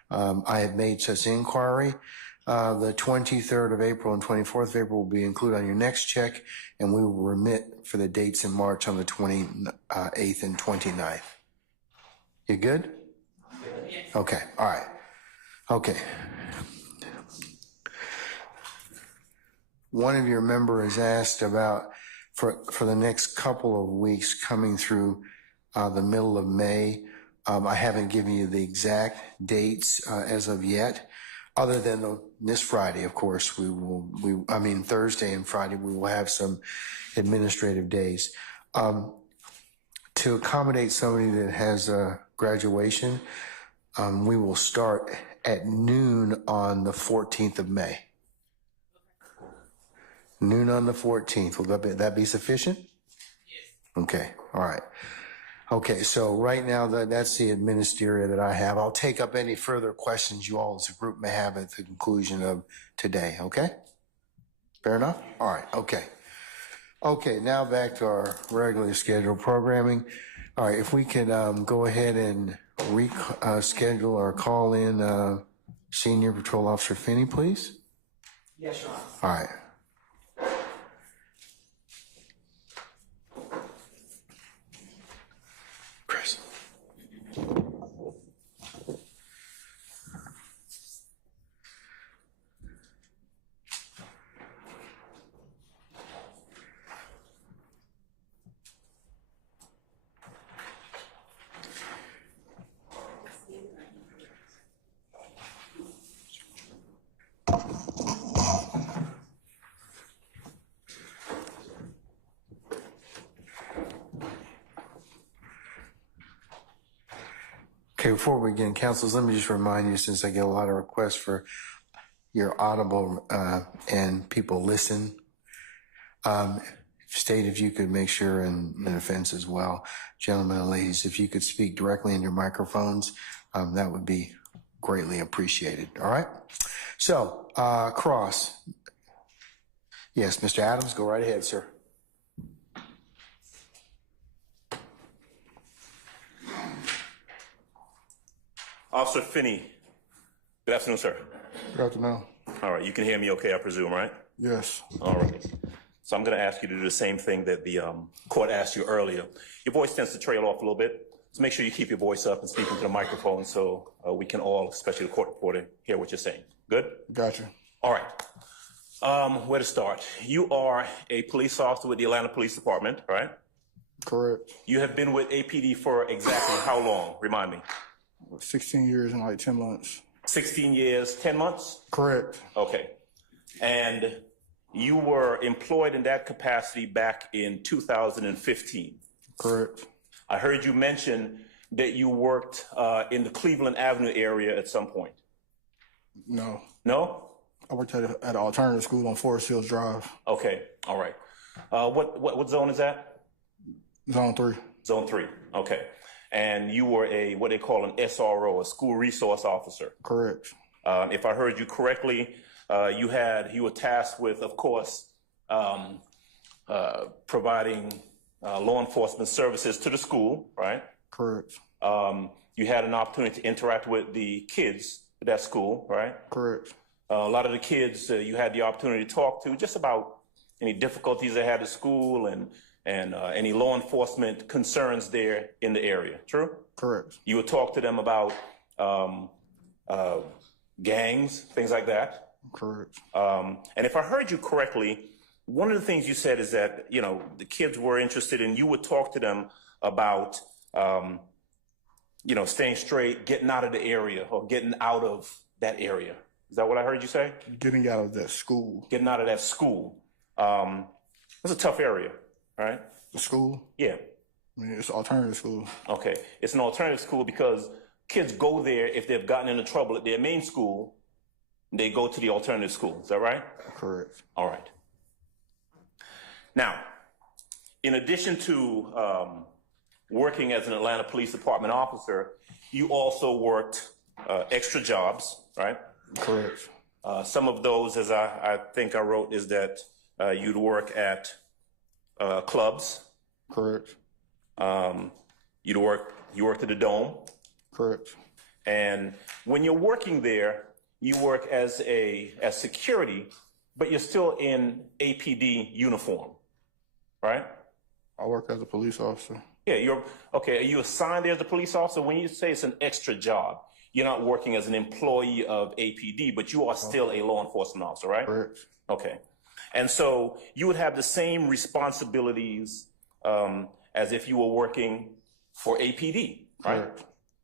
I have made such inquiry. The 23rd of April and 24th of April will be included on your next check, and we will remit for the dates in March on the 28th and 29th. You good? Okay, all right. Okay. One of your members asked about for the next couple of weeks coming through the middle of May, I haven't given you the exact dates as of yet, other than this Friday, of course. Thursday and Friday, we will have some administrative days. To accommodate somebody that has a graduation, we will start at noon on the 14th of May. Noon on the 14th. Will that be sufficient? Yes. Okay. All right. Okay. So right now that's the administrator that I have. I'll take up any further questions you all as a group may have at the conclusion of today. Okay. Fair enough? All right. Okay. Okay. Now back to our regularly scheduled programming. All right. If we could go ahead and reschedule or call in Senior Patrol Officer Finney, please. Yes, Your Honor. All right. Chris. Okay, before we begin, councils, let me just remind you, since I get a lot of requests for your audible and people listen, State, if you could make sure, and offense as well, gentlemen and ladies, if you could speak directly in your microphones, that would be greatly appreciated. All right? So, Cross. Yes, Mr. Adams, go right ahead, sir. Officer Finney, good afternoon, sir. Good afternoon. All right, you can hear me okay, I presume, right? Yes. All right. So I'm going to ask you to do the same thing that the court asked you earlier. Your voice tends to trail off a little bit, so make sure you keep your voice up and speak into the microphone so we can all, especially the court reporter, hear what you're saying. Good? Gotcha. All right. Where to start? You are a police officer with the Atlanta Police Department, right? Correct. You have been with APD for exactly how long? Remind me. 16 years and like 10 months. 16 years, 10 months? Correct. Okay. And you were employed in that capacity back in 2015. Correct. I heard you mention that you worked in the Cleveland Avenue area at some point. No. No? I worked at an alternative school on Forest Hills Drive. Okay. All right. What zone is that? Zone 3. Zone 3. Okay. And you were what they call an SRO, a school resource officer. Correct. If I heard you correctly, you were tasked with, of course, providing law enforcement services to the school, right? Correct. You had an opportunity to interact with the kids at that school, right? Correct. A lot of the kids you had the opportunity to talk to just about any difficulties they had at school and any law enforcement concerns there in the area. True? Correct. You would talk to them about gangs, things like that. Correct. And if I heard you correctly, one of the things you said is that, the kids were interested and you would talk to them about, staying straight, getting out of the area or getting out of that area. Is that what I heard you say? Getting out of that school. Getting out of that school. It's a tough area, right? The school? Yeah. I mean, it's an alternative school. Okay. It's an alternative school because kids go there if they've gotten into trouble at their main school. They go to the alternative school. Is that right? Correct. All right. Now, in addition to working as an Atlanta Police Department officer, you also worked extra jobs, right? Correct. Some of those, as I think I wrote, is that you'd work at clubs. Correct. You worked at the Dome. Correct. And when you're working there, you work as security, but you're still in APD uniform, right? I work as a police officer. Yeah, are you assigned there as a police officer? When you say it's an extra job, you're not working as an employee of APD, but you are still a law enforcement officer, right? Correct. Okay. And so you would have the same responsibilities as if you were working for APD, right? Correct.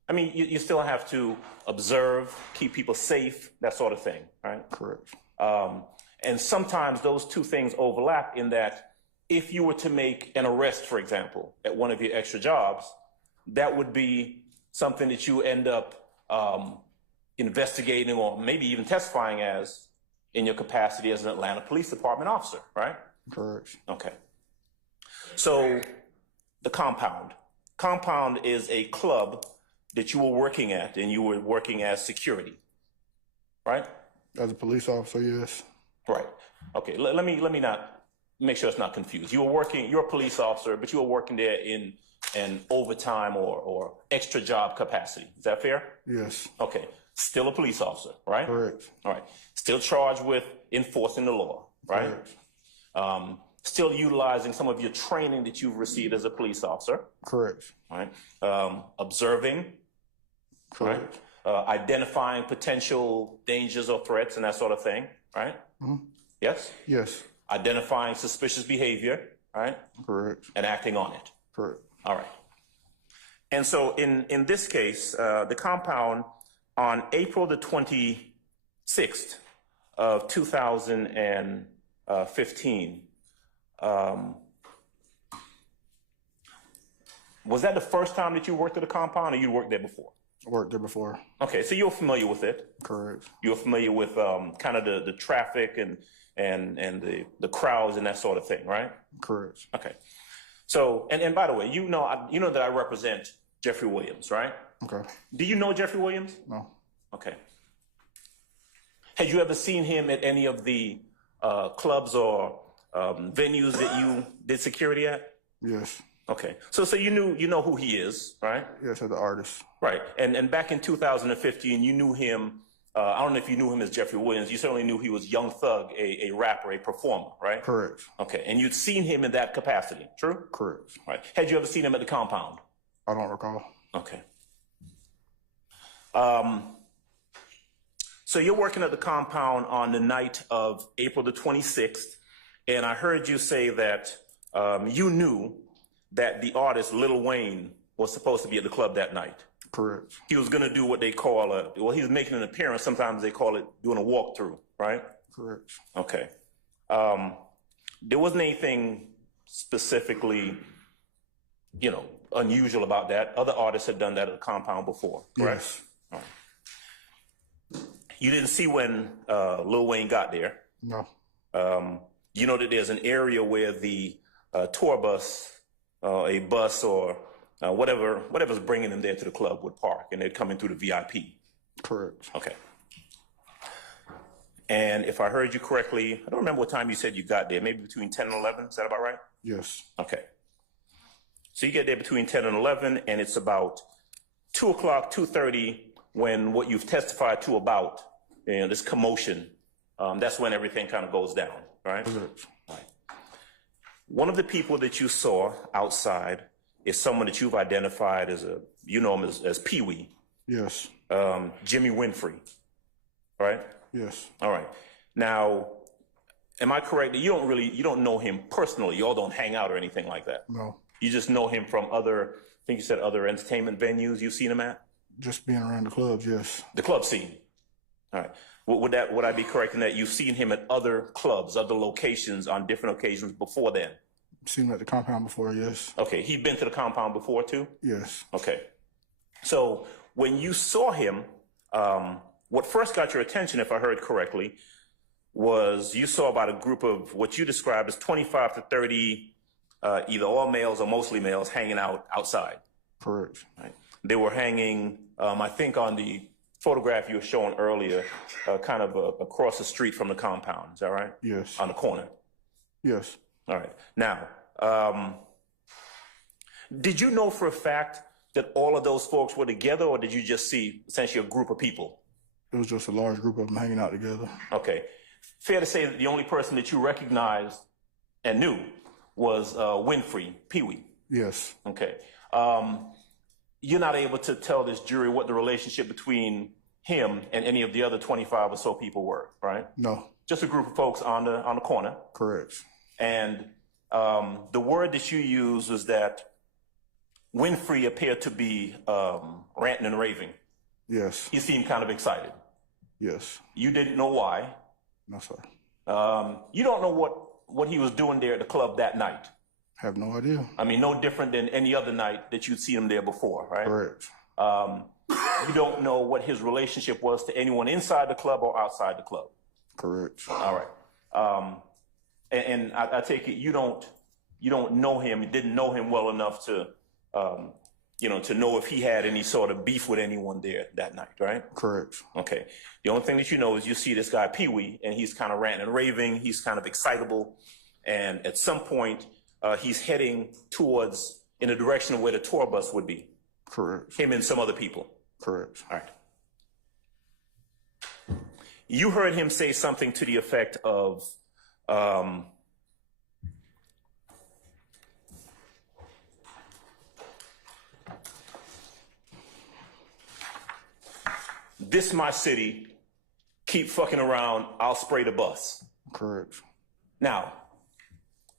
I mean, you still have to observe, keep people safe, that sort of thing, right? Correct. And sometimes those two things overlap in that if you were to make an arrest, for example, at one of your extra jobs, that would be something that you end up investigating or maybe even testifying as in your capacity as an Atlanta Police Department officer, right? Correct. Okay. So the compound. Compound is a club that you were working at, and you were working as security, right? As a police officer, yes. Right. Okay. Let me not make sure it's not confused. You're a police officer, but you were working there in an overtime or extra job capacity. Is that fair? Yes. Okay. Still a police officer, right? Correct. All right. Still charged with enforcing the law, right? Correct. Still utilizing some of your training that you've received as a police officer. Correct. Right. Observing. Correct. Right. Identifying potential dangers or threats and that sort of thing, right? Mm-hmm. Yes? Yes. Identifying suspicious behavior, right? Correct. And acting on it. Correct. All right. And so in this case, the compound on April the 26th of 2015, was that the first time that you worked at a compound, or you worked there before? Worked there before. Okay, so you're familiar with it. Correct. You're familiar with kind of the traffic and the crowds and that sort of thing, right? Correct. Okay. So, and by the way, you know that I represent Jeffery Williams, right? Okay. Do you know Jeffery Williams? No. Okay. Had you ever seen him at any of the clubs or venues that you did security at? Yes. Okay. So you know who he is, right? Yes, as an artist. Right. And back in 2015, you knew him. I don't know if you knew him as Jeffery Williams. You certainly knew he was Young Thug, a rapper, a performer, right? Correct. Okay. And you'd seen him in that capacity, true? Correct. Right. Had you ever seen him at the compound? I don't recall. Okay. So you're working at the compound on the night of April the 26th, and I heard you say that you knew that the artist Lil Wayne was supposed to be at the club that night. Correct. He was going to do what they call he was making an appearance. Sometimes they call it doing a walkthrough, right? Correct. Okay. There wasn't anything specifically, unusual about that. Other artists had done that at the compound before, correct? Yes. All right. You didn't see when Lil Wayne got there. No. You know that there's an area where the tour bus, a bus or whatever's bringing them there to the club would park, and they'd come in through the VIP. Correct. Okay. And if I heard you correctly, I don't remember what time you said you got there, maybe between 10 and 11. Is that about right? Yes. Okay. So you get there between 10 and 11, and it's about 2 o'clock, 2:30, when what you've testified to about, this commotion, that's when everything kind of goes down, right? Correct. Right. One of the people that you saw outside is someone that you've identified as him as Pee Wee. Yes. Jimmy Winfrey, right? Yes. All right. Now, am I correct that you don't know him personally? You all don't hang out or anything like that? No. You just know him from other entertainment venues you've seen him at? Just being around the clubs, yes. The club scene. All right. Would I be correct in that you've seen him at other clubs, other locations on different occasions before then? Seen him at the compound before, yes. Okay. He'd been to the compound before too? Yes. Okay. So when you saw him, what first got your attention, if I heard correctly, was you saw about a group of what you described as 25 to 30, either all males or mostly males, hanging out outside. Correct. Right. They were hanging, I think on the photograph you were showing earlier, kind of across the street from the compound. Is that right? Yes. On the corner. Yes. All right. Now, did you know for a fact that all of those folks were together, or did you just see essentially a group of people? It was just a large group of them hanging out together. Okay. Fair to say that the only person that you recognized and knew was Winfrey, Pee Wee. Yes. Okay. You're not able to tell this jury what the relationship between him and any of the other 25 or so people were, right? No. Just a group of folks on the corner. Correct. And the word that you used was that Winfrey appeared to be ranting and raving. Yes. He seemed kind of excited. Yes. You didn't know why. No, sir. You don't know what he was doing there at the club that night. Have no idea. I mean, no different than any other night that you'd seen him there before, right? Correct. You don't know what his relationship was to anyone inside the club or outside the club. Correct. All right. And I take it you don't know him. You didn't know him well enough to, to know if he had any sort of beef with anyone there that night, right? Correct. Okay. The only thing that you know is you see this guy Pee Wee, and he's kind of ranting and raving. He's kind of excitable, and at some point, he's heading in the direction of where the tour bus would be. Correct. Him and some other people. Correct. All right. You heard him say something to the effect of, this my city, keep fucking around, I'll spray the bus. Correct. Now,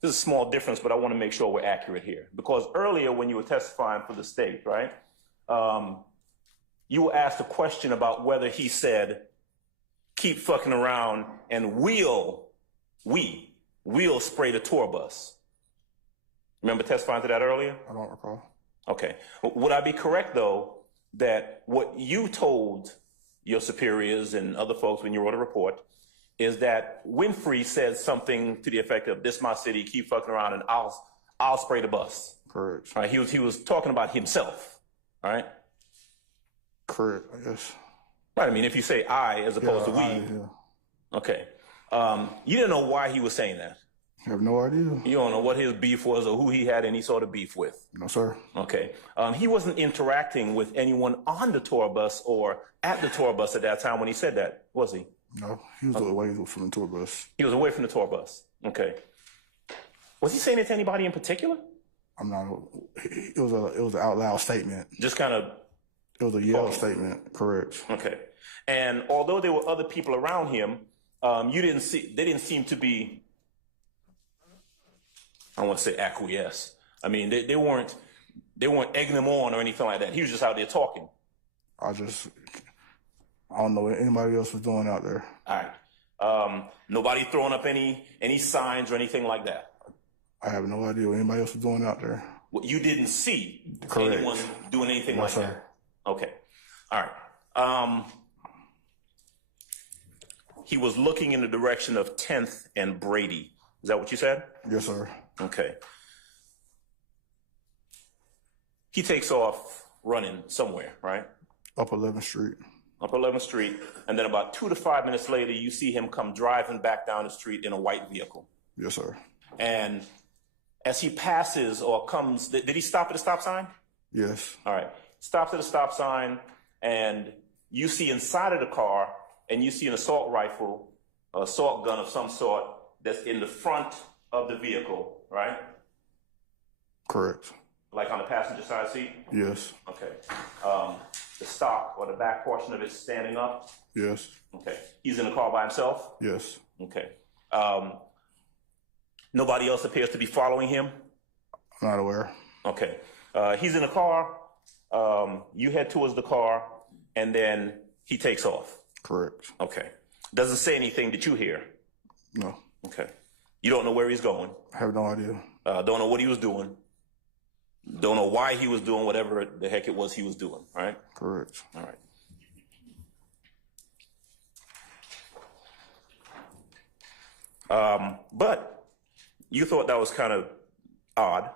there's a small difference, but I want to make sure we're accurate here. Because earlier when you were testifying for the state, right, you were asked a question about whether he said, keep fucking around and we'll spray the tour bus. Remember testifying to that earlier? I don't recall. Okay. Would I be correct, though, that what you told your superiors and other folks when you wrote a report is that Winfrey said something to the effect of, this my city, keep fucking around and I'll spray the bus. Correct. All right. He was talking about himself. All right. Correct, I guess. Right. I mean, if you say I as opposed to we. Yeah. Okay. You didn't know why he was saying that. I have no idea. You don't know what his beef was or who he had any sort of beef with. No, sir. Okay. He wasn't interacting with anyone on the tour bus or at the tour bus at that time when he said that, was he? No, he was away from the tour bus. He was away from the tour bus. Okay. Was he saying it to anybody in particular? I'm not. It was an out loud statement. Just kind of. It was a yell statement. Correct. Okay. And although there were other people around him, they didn't seem to be, I don't want to say acquiesce. I mean, they weren't egging him on or anything like that. He was just out there talking. I don't know what anybody else was doing out there. All right. Nobody throwing up any signs or anything like that. I have no idea what anybody else was doing out there. Well, you didn't see Correct. anyone doing anything No, like sir. that. Okay. All right. He was looking in the direction of 10th and Brady. Is that what you said? Yes, sir. Okay. He takes off running somewhere, right? Up 11th Street. Up 11th Street. And then about 2 to 5 minutes later, you see him come driving back down the street in a white vehicle. Yes, sir. And as he passes or comes, did he stop at a stop sign? Yes. All right. Stops at a stop sign, and you see inside of the car, and you see an assault rifle, an assault gun of some sort that's in the front of the vehicle, right? Correct. Like on the passenger side seat? Yes. Okay. The stock or the back portion of it standing up? Yes. Okay. He's in the car by himself? Yes. Okay. Nobody else appears to be following him? I'm not aware. Okay. He's in the car. You head towards the car, and then he takes off. Correct. Okay. Doesn't say anything that you hear. No. Okay. You don't know where he's going. I have no idea. Don't know what he was doing. Don't know why he was doing whatever the heck it was he was doing, right? Correct. All right. But you thought that was kind of odd.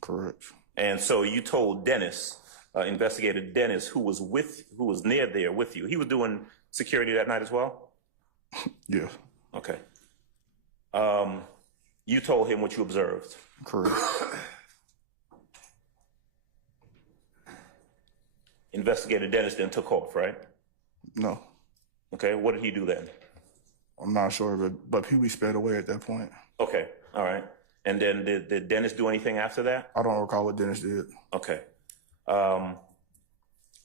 Correct. And so you told Dennis, Investigator Dennis, who was near there with you. He was doing security that night as well? Yeah. Okay. You told him what you observed. Correct. Investigator Dennis then took off, right? No. Okay. What did he do then? I'm not sure, but Pee Wee sped away at that point. Okay. All right. And then did Dennis do anything after that? I don't recall what Dennis did. Okay. And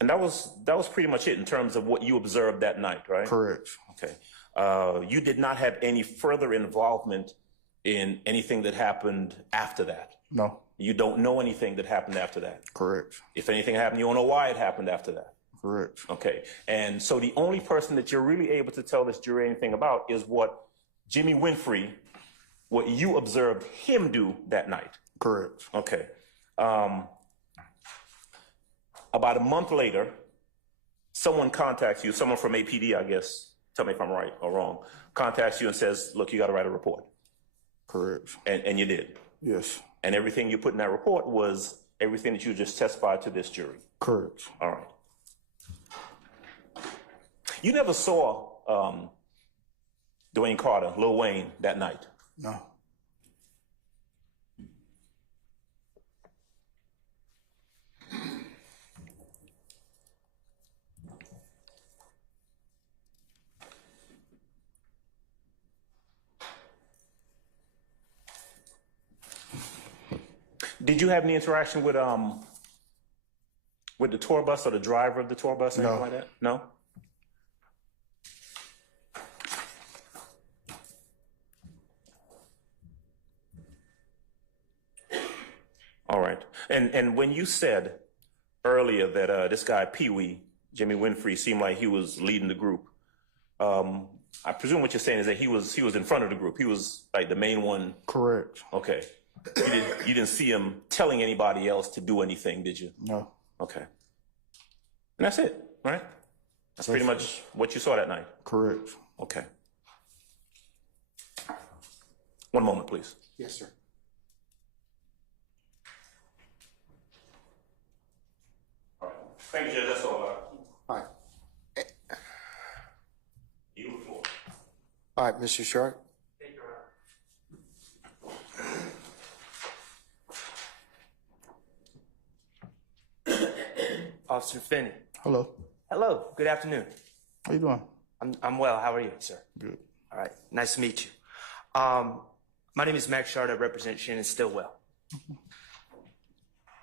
that was pretty much it in terms of what you observed that night, right? Correct. Okay. You did not have any further involvement in anything that happened after that? No. You don't know anything that happened after that? Correct. If anything happened, you don't know why it happened after that? Correct. Okay. And so the only person that you're really able to tell this jury anything about is what Jimmy Winfrey, what you observed him do that night? Correct. Okay. About a month later, someone contacts you, someone from APD, I guess, tell me if I'm right or wrong, contacts you and says, look, you got to write a report. Correct. And you did. Yes. And everything you put in that report was everything that you just testified to this jury. Correct. All right. You never saw Dwayne Carter, Lil Wayne, that night? No. Did you have any interaction with the tour bus or the driver of the tour bus or anything No. like that? No? All right. And when you said earlier that this guy Pee-wee, Jimmy Winfrey, seemed like he was leading the group, I presume what you're saying is that he was in front of the group. He was like the main one. Correct. Okay. You didn't see him telling anybody else to do anything, did you? No. Okay. And that's it, right? That's pretty much what you saw that night. Correct. Okay. One moment, please. Yes, sir. All right. Thank you, Judge. That's all. All right. You have the floor. All right, Mr. Sharp. Thank you, Your Honor. Officer Finney. Hello. Hello. Good afternoon. How you doing? I'm well. How are you, sir? Good. All right. Nice to meet you. My name is Max Shard. I represent Shannon Stillwell.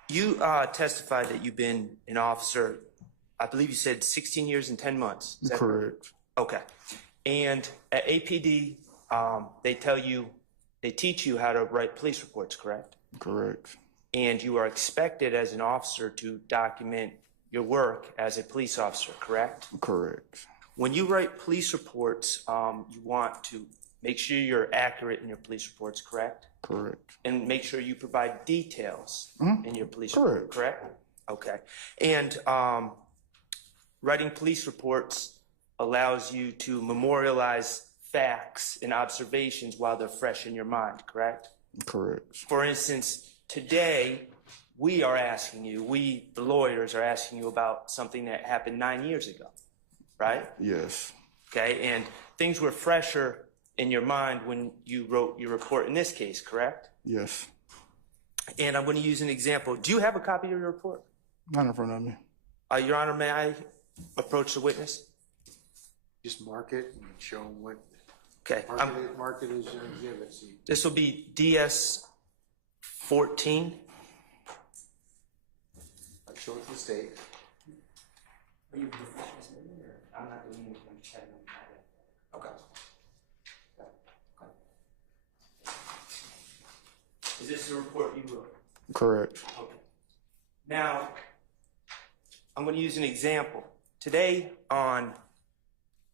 You testified that you've been an officer, I believe you said 16 years and 10 months. Is that Correct. Okay. And at APD, they teach you how to write police reports, correct? Correct. And you are expected as an officer to document your work as a police officer, correct? Correct. When you write police reports, you want to make sure you're accurate in your police reports, correct? Correct. And make sure you provide details in your police Correct. report, correct? Okay. And writing police reports allows you to memorialize facts and observations while they're fresh in your mind, correct? Correct. For instance, today, we, the lawyers, are asking you about something that happened 9 years ago, right? Yes. Okay, and things were fresher in your mind when you wrote your report in this case, correct? Yes. And I'm going to use an example. Do you have a copy of your report? Not in front of me. Your Honor, may I approach the witness? Just mark it and show them what. Okay. Mark it as an exhibit. So This will be DS 14. show it to the state. Are you I'm not doing anything. I'm chatting on my Okay. Is this the report you wrote? Correct. Okay. Now, I'm going to use an example. Today on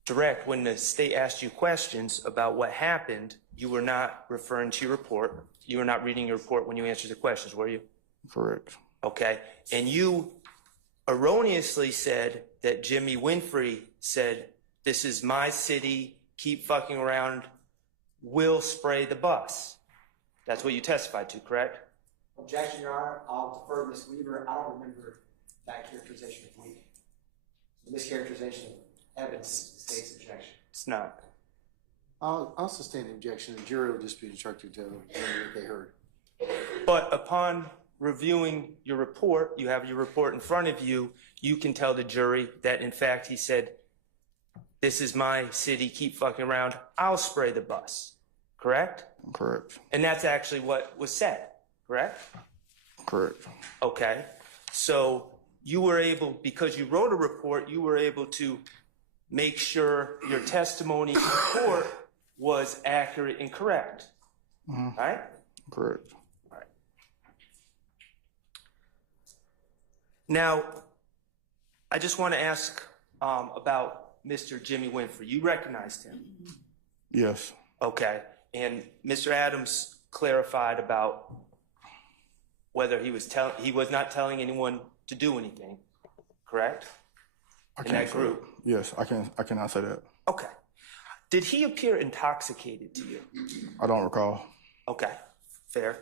direct, when the state asked you questions about what happened, you were not referring to your report. You were not reading your report when you answered the questions, were you? Correct. Okay. And you erroneously said that Jimmy Winfrey said, "This is my city, keep fucking around, we'll spray the bus." That's what you testified to, correct? Objection, Your Honor. I'll defer to Ms. Weaver. I don't remember that characterization of Weaver. Mischaracterization of evidence is the state's objection. It's not. I'll sustain the objection. The jury will just be instructed to hear what they heard. But upon reviewing your report, you have your report in front of you, you can tell the jury that, in fact, he said, "This is my city, keep fucking around, I'll spray the bus." Correct? Correct. And that's actually what was said, correct? Correct. Okay. So you were able, because you wrote a report, you were able to make sure your testimony in court was accurate and correct. Mhm. All right? Correct. Now, I just want to ask about Mr. Jimmy Winfrey. You recognized him? Yes. Okay. And Mr. Adams clarified about whether he was not telling anyone to do anything, correct? I In that say group? that. Yes, I cannot say that. Okay. Did he appear intoxicated to you? I don't recall. Okay, fair.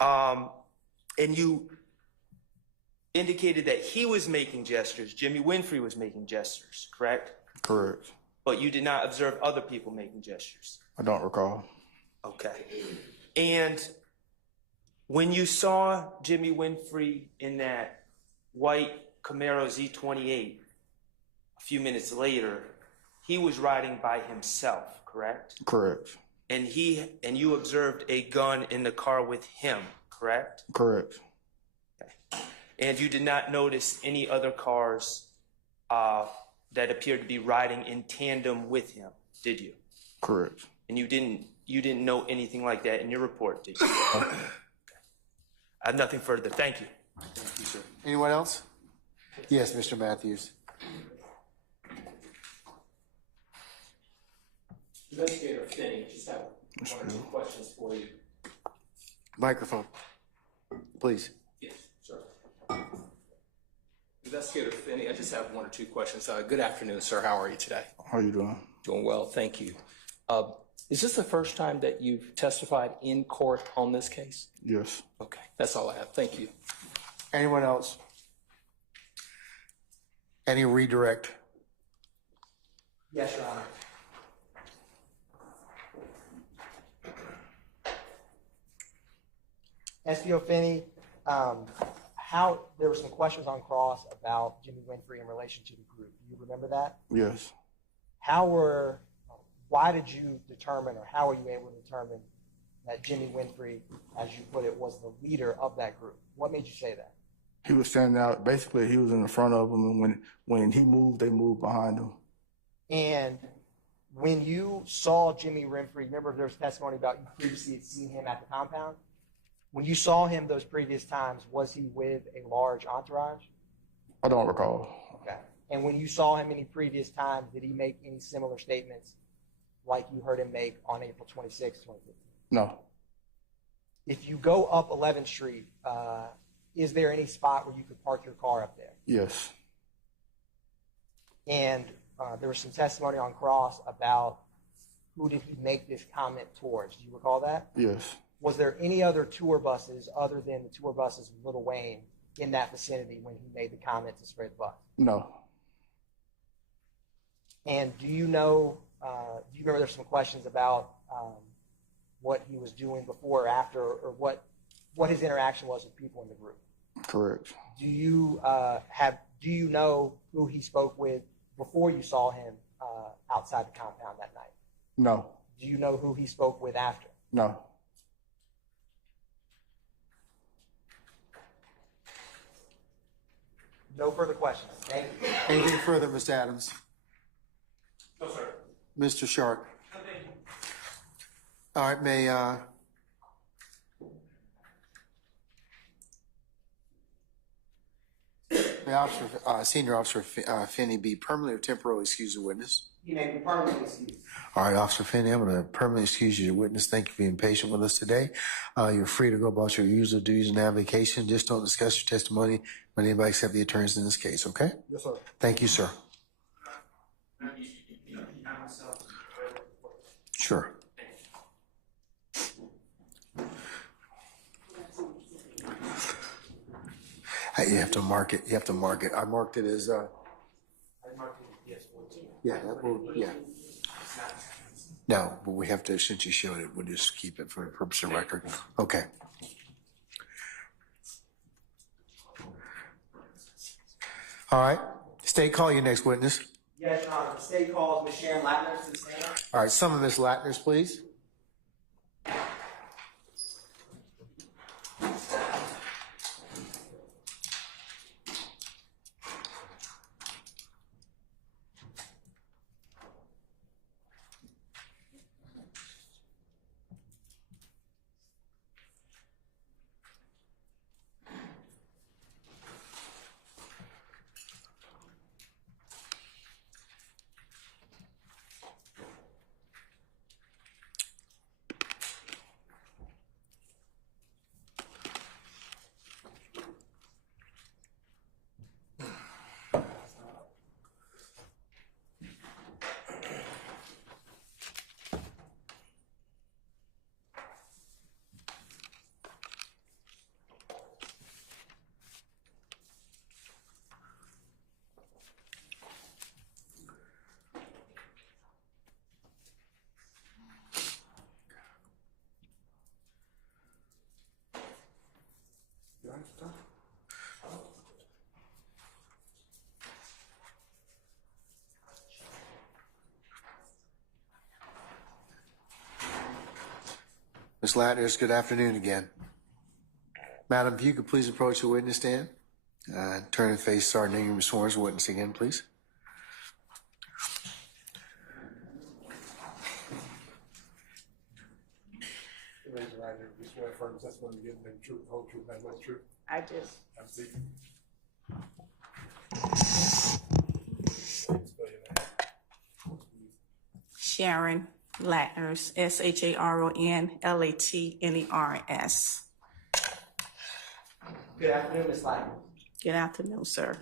And you indicated that he was making gestures, Jimmy Winfrey was making gestures, correct? Correct. But you did not observe other people making gestures? I don't recall. Okay. And when you saw Jimmy Winfrey in that white Camaro Z28 a few minutes later, he was riding by himself, correct? Correct. And you observed a gun in the car with him, correct? Correct. Okay. And you did not notice any other cars that appeared to be riding in tandem with him, did you? Correct. And you didn't know anything like that in your report, did you? Okay. I have nothing further. Thank you. Thank you, sir. Anyone else? Yes, Mr. Matthews. Investigator Finney, just have one or two questions for you. Microphone, please. Yes, sir. Investigator Finney, I just have one or two questions. Good afternoon, sir. How are you today? How are you doing? Doing well, thank you. Is this the first time that you've testified in court on this case? Yes. Okay, that's all I have. Thank you. Anyone else? Any redirect? Yes, Your Honor. SPO Finney, there were some questions on cross about Jimmy Winfrey in relation to the group. Do you remember that? Yes. Why did you determine, or how were you able to determine that Jimmy Winfrey, as you put it, was the leader of that group? What made you say that? He was standing out. Basically, he was in the front of them, and when he moved, they moved behind him. And when you saw Jimmy Winfrey, remember there was testimony about you previously had seen him at the compound? When you saw him those previous times, was he with a large entourage? I don't recall. Okay. And when you saw him any previous times, did he make any similar statements like you heard him make on April 26, 2015? No. If you go up 11th Street, is there any spot where you could park your car up there? Yes. And there was some testimony on cross about who did he make this comment towards. Do you recall that? Yes. Was there any other tour buses other than the tour buses with Lil Wayne in that vicinity when he made the comment to spread the buck? No. And do you remember there's some questions about what he was doing before or after, or what his interaction was with people in the group? Correct. Do you know who he spoke with before you saw him outside the compound that night? No. Do you know who he spoke with after? No. No further questions. Thank you. Anything further, Mr. Adams? No, sir. Mr. Sharp? No, thank you. All right, may Senior Officer Finney be permanently or temporarily excused as a witness? He may be permanently excused. All right, Officer Finney, I'm going to permanently excuse you as a witness. Thank you for being patient with us today. You're free to go about your usual duties and navigation. Just don't discuss your testimony with anybody except the attorneys in this case, okay? Yes, sir. Thank you, sir. Sure. You have to mark it. You have to mark it. I marked it as, yeah, that will, yeah. No, but we have to, since you showed it, we'll just keep it for the purpose of record. Okay. All right. State, call your next witness. Yes, Your Honor. The state calls Ms. Sharon Latner to the stand. All right, some of Ms. Latner's, please. Ms. Latners, good afternoon again. Madam, if you could please approach the witness stand. Turn and face Sergeant Ingram sworn as a witness again, please. Raise your right hand. You swear firm testimony you give the truth, the whole truth, and nothing but the truth. I do. Have a seat. Spell your name. Sharon Latners, SharonLatners. Good afternoon, Ms. Latner. Good afternoon, sir.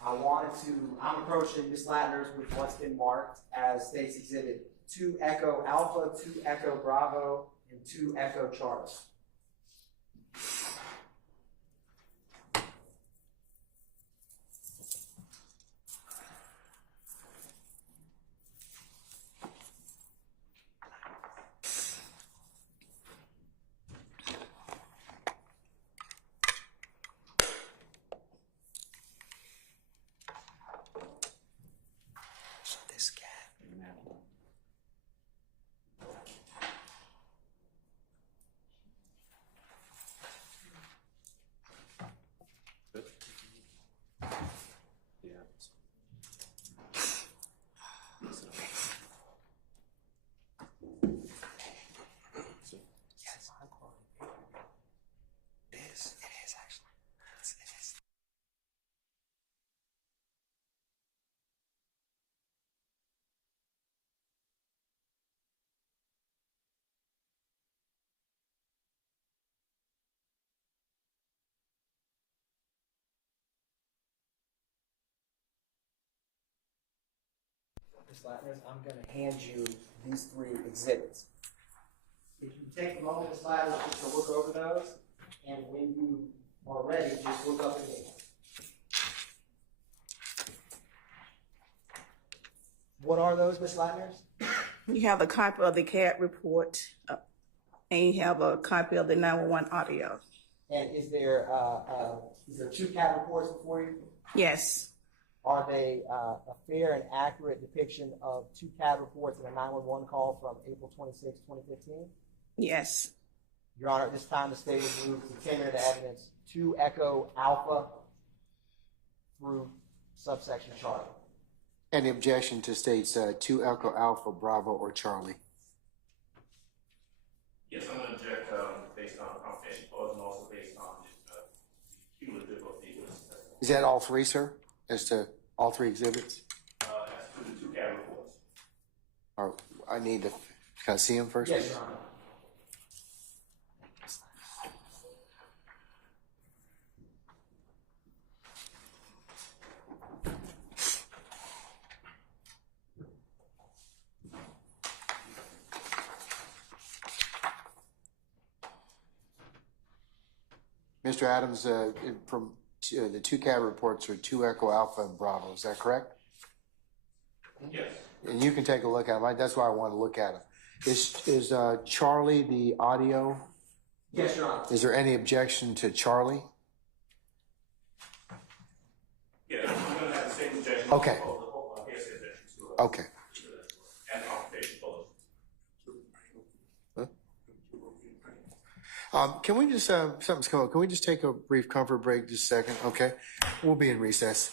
I'm approaching Ms. Latner's with what's been marked as State's Exhibit 2 Echo Alpha, 2 Echo Bravo, and 2 Echo Charlie. Ms. Latner, I'm going to hand you these 3 exhibits. If you take a moment, Ms. Latner, just to look over those, and when you are ready, just look up again. What are those, Ms. Latner? You have a copy of the CAD report, and you have a copy of the 911 audio. And is there 2 CAD reports before you? Yes. Are they a fair and accurate depiction of 2 CAD reports and a 911 call from April 26, 2015? Yes. Your Honor, at this time, the state has moved to 10-minute evidence 2 Echo Alpha through subsection Charlie. Any objection to states 2 Echo Alpha, Bravo, or Charlie? Yes, I'm going to object based on confirmation clause and also based on the cumulative of the witness testimony. Is that all 3, sir? As to all 3 exhibits? As to the 2 CAD reports. Or I need to, can I see them first? Yes, Your Honor. Mr. Adams, from the 2 CAD reports are 2 Echo Alpha and Bravo. Is that correct? Yes. And you can take a look at them. That's why I want to look at them. Is Charlie the audio? Yes, Your Honor. Is there any objection to Charlie? Yeah, I'm going to have the same objection. Okay. Okay. And confirmation clause. Can we just, something's come up. Can we just take a brief comfort break just a second? Okay. We'll be in recess.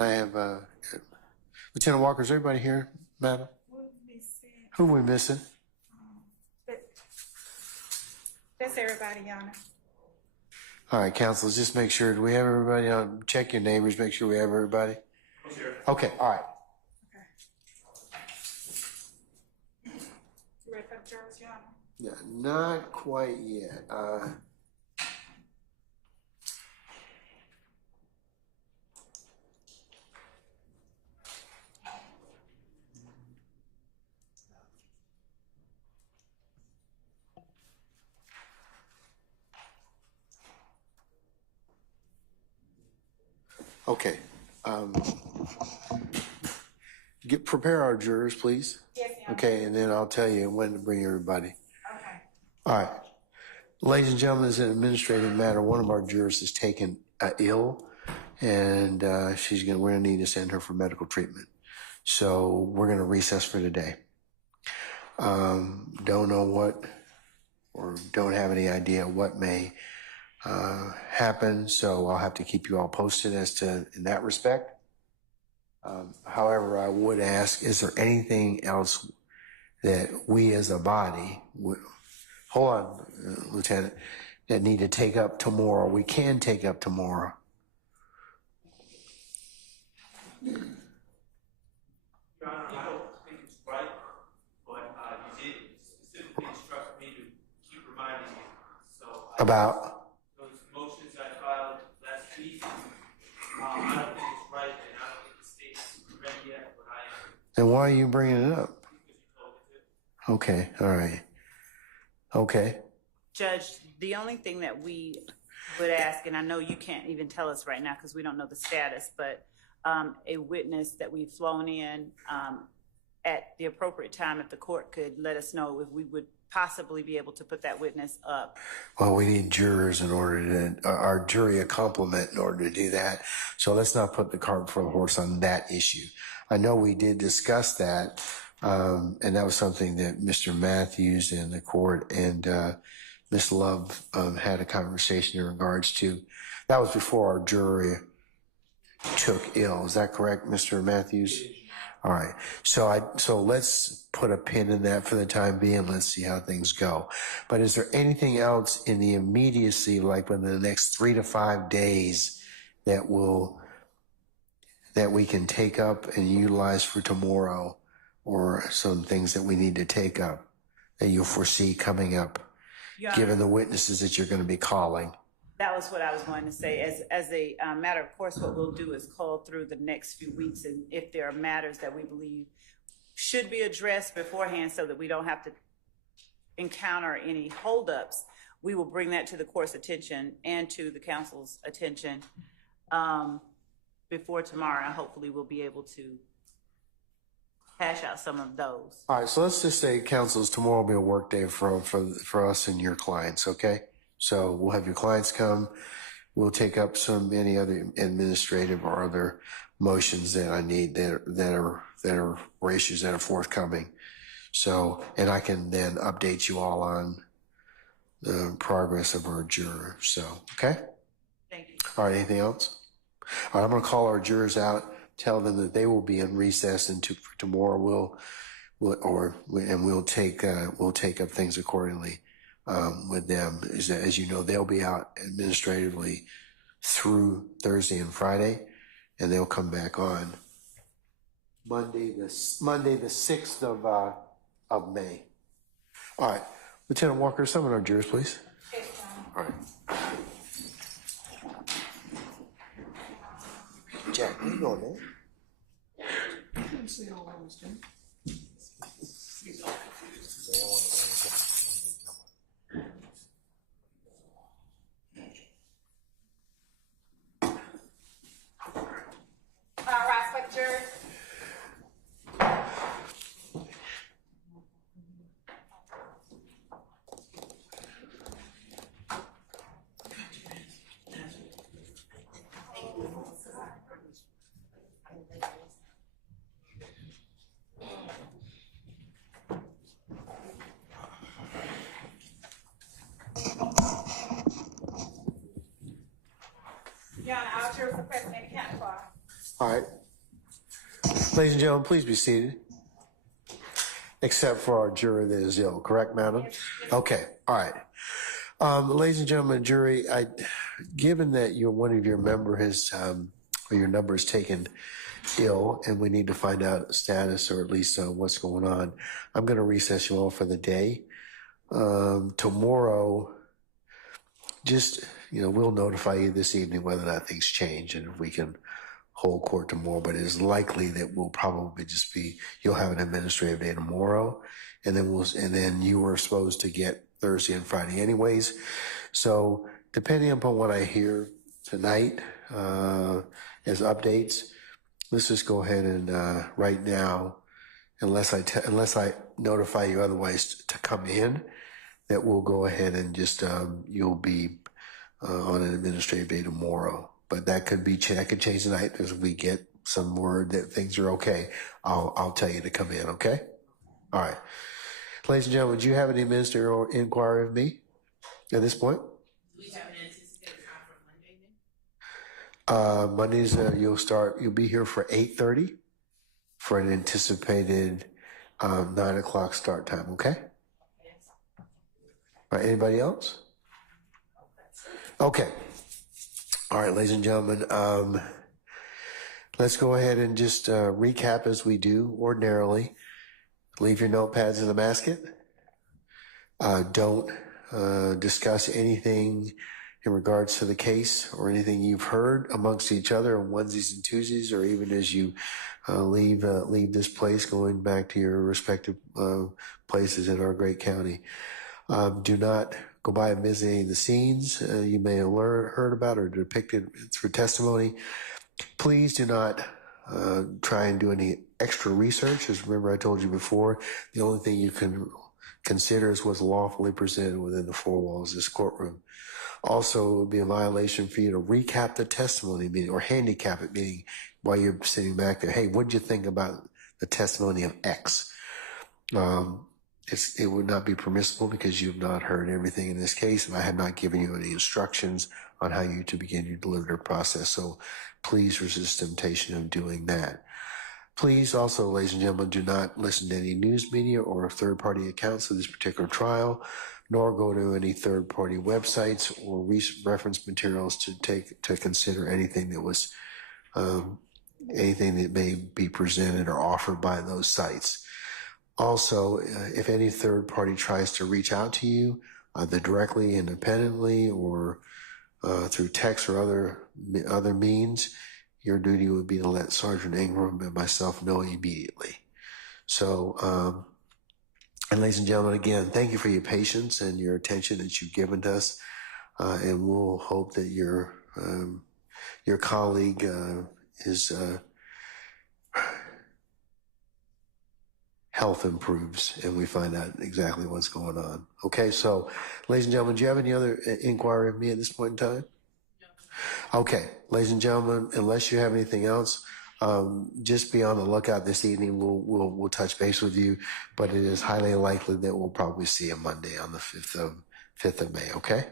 I have, Lieutenant Walker, is everybody here, madam? Who are we missing? That's everybody, Your Honor. All right, councilors, just make sure, do we have everybody on? Check your neighbors, make sure we have everybody. Okay, all right. You ready for the jurors, Your Honor? Yeah, not quite yet. Okay. Prepare our jurors, please. Yes, Your Honor. Okay, and then I'll tell you when to bring everybody. Okay. All right. Ladies and gentlemen, as an administrative matter, one of our jurors is taken ill, and we're gonna need to send her for medical treatment. So we're gonna recess for today. Don't know what, or don't have any idea what may happen, so I'll have to keep you all posted as to in that respect. However, I would ask, is there anything else that we as a body, hold on, Lieutenant, that need to take up tomorrow, we can take up tomorrow? Your Honor, I don't think it's right, but you did specifically instruct me to keep reminding you. So About? those motions I filed last week, I don't think it's right, and I don't think the state's ready yet, but I am. Then why are you bringing it up? Because you told me to. Okay, all right. Okay. Judge, the only thing that we would ask, and I know you can't even tell us right now because we don't know the status, but a witness that we've flown in at the appropriate time, if the court could let us know if we would possibly be able to put that witness up. Well, we need jurors in order to, our jury a complement in order to do that. So let's not put the cart before the horse on that issue. I know we did discuss that, and that was something that Mr. Matthews and the court and Ms. Love had a conversation in regards to. That was before our jury took ill. Is that correct, Mr. Matthews? All right. So let's put a pin in that for the time being. Let's see how things go. But is there anything else in the immediacy, like within the next 3 to 5 days, that we can take up and utilize for tomorrow, or some things that we need to take up that you foresee coming up, given the witnesses that you're going to be calling? That was what I was going to say. As a matter of course, what we'll do is call through the next few weeks, and if there are matters that we believe should be addressed beforehand so that we don't have to encounter any holdups, we will bring that to the court's attention and to the council's attention before tomorrow, and hopefully we'll be able to hash out some of those. All right, so let's just say, councils, tomorrow will be a work day for us and your clients, okay? So we'll have your clients come. We'll take up any other administrative or other motions that I need that are issues that are forthcoming. So, and I can then update you all on the progress of our juror. So, okay? Thank you. All right, anything else? All right, I'm going to call our jurors out, tell them that they will be in recess, and for tomorrow we'll take up things accordingly with them. As you know, they'll be out administratively through Thursday and Friday, and they'll come back on Monday the 6th of May. All right, Lieutenant Walker, summon our jurors, please. All right. Jack, where you going, man? All right, for the jury. Your Honor, all jurors are present in the county court. All right. Ladies and gentlemen, please be seated. Except for our juror that is ill, correct, madam? Okay, all right. Ladies and gentlemen, jury, given that one of your member has, or your number is taken ill, and we need to find out status or at least what's going on, I'm going to recess you all for the day. Tomorrow, just, we'll notify you this evening whether or not things change and if we can hold court tomorrow, but it is likely that we'll probably you'll have an administrative day tomorrow, and then you were supposed to get Thursday and Friday anyways. So depending upon what I hear tonight as updates, let's just go ahead and right now, unless I notify you otherwise to come in, that we'll go ahead and just you'll be on an administrative day tomorrow. But that could change tonight as we get some word that things are okay. I'll tell you to come in, okay? All right. Ladies and gentlemen, do you have any ministerial inquiry of me at this point? Do we have an anticipated time for Monday then? Mondays, you'll be here for 8:30 for an anticipated 9 o'clock start time, okay? All right, anybody else? Okay. All right, ladies and gentlemen, let's go ahead and just recap as we do ordinarily. Leave your notepads in the basket. Don't discuss anything in regards to the case or anything you've heard amongst each other on onesies and twosies, or even as you leave this place, going back to your respective places in our great county. Do not go by and visit any of the scenes you may have heard about or depicted through testimony. Please do not try and do any extra research. As remember I told you before, the only thing you can consider is what's lawfully presented within the four walls of this courtroom. Also, it would be a violation for you to recap the testimony meeting or handicap it, meaning while you're sitting back there, hey, what'd you think about the testimony of X? It would not be permissible because you've not heard everything in this case, and I have not given you any instructions on how you to begin your deliberative process. So please resist temptation of doing that. Please also, ladies and gentlemen, do not listen to any news media or third-party accounts of this particular trial, nor go to any third-party websites or reference materials to consider anything that was anything that may be presented or offered by those sites. Also, if any third party tries to reach out to you, either directly, independently, or through text or other means, your duty would be to let Sergeant Ingram and myself know immediately. So, and ladies and gentlemen, again, thank you for your patience and your attention that you've given to us, and we'll hope that your colleague is health improves and we find out exactly what's going on. Okay, so ladies and gentlemen, do you have any other inquiry of me at this point in time? No. Okay, ladies and gentlemen, unless you have anything else, just be on the lookout this evening. We'll touch base with you, but it is highly likely that we'll probably see you Monday on the 5th of May, okay?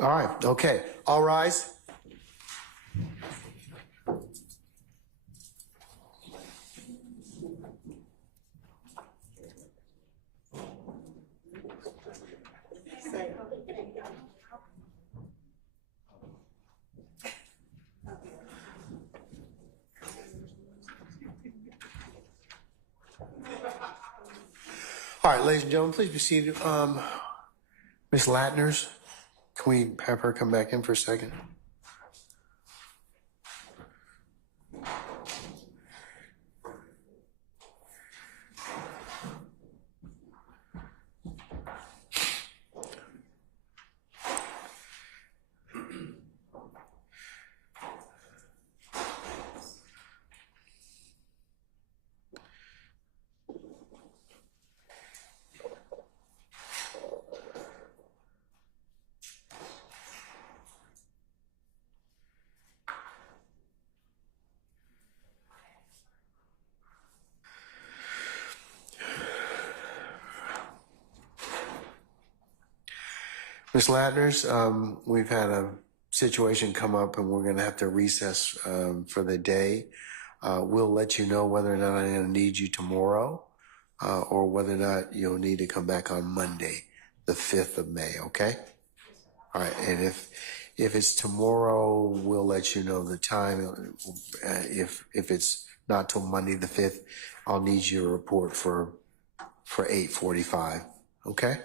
All right, okay, all rise. All right, ladies and gentlemen, please be seated. Ms. Latners, can we have her come back in for a second? Ms. Latners, we've had a situation come up and we're going to have to recess for the day. We'll let you know whether or not I'm going to need you tomorrow, or whether or not you'll need to come back on Monday, the 5th of May, okay? All right, and if it's tomorrow, we'll let you know the time. If it's not till Monday the 5th, I'll need you to report for 8:45, okay?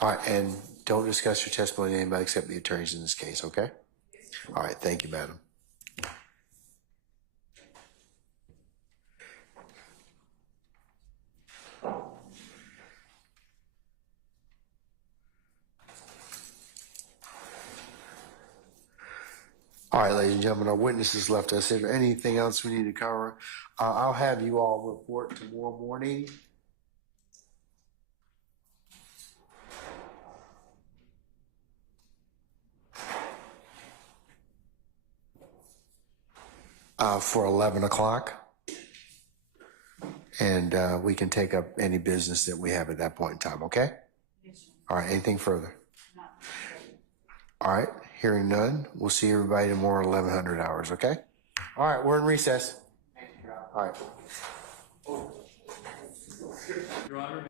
All right, and don't discuss your testimony with anybody except the attorneys in this case, okay? All right, thank you, madam. All right, ladies and gentlemen, our witnesses left us. Is there anything else we need to cover? I'll have you all report tomorrow morning. For 11 o'clock. And we can take up any business that we have at that point in time, okay? All right, anything further? All right, hearing none, we'll see everybody tomorrow at 1100 hours, okay? All right, we're in recess. All right. Your Honor,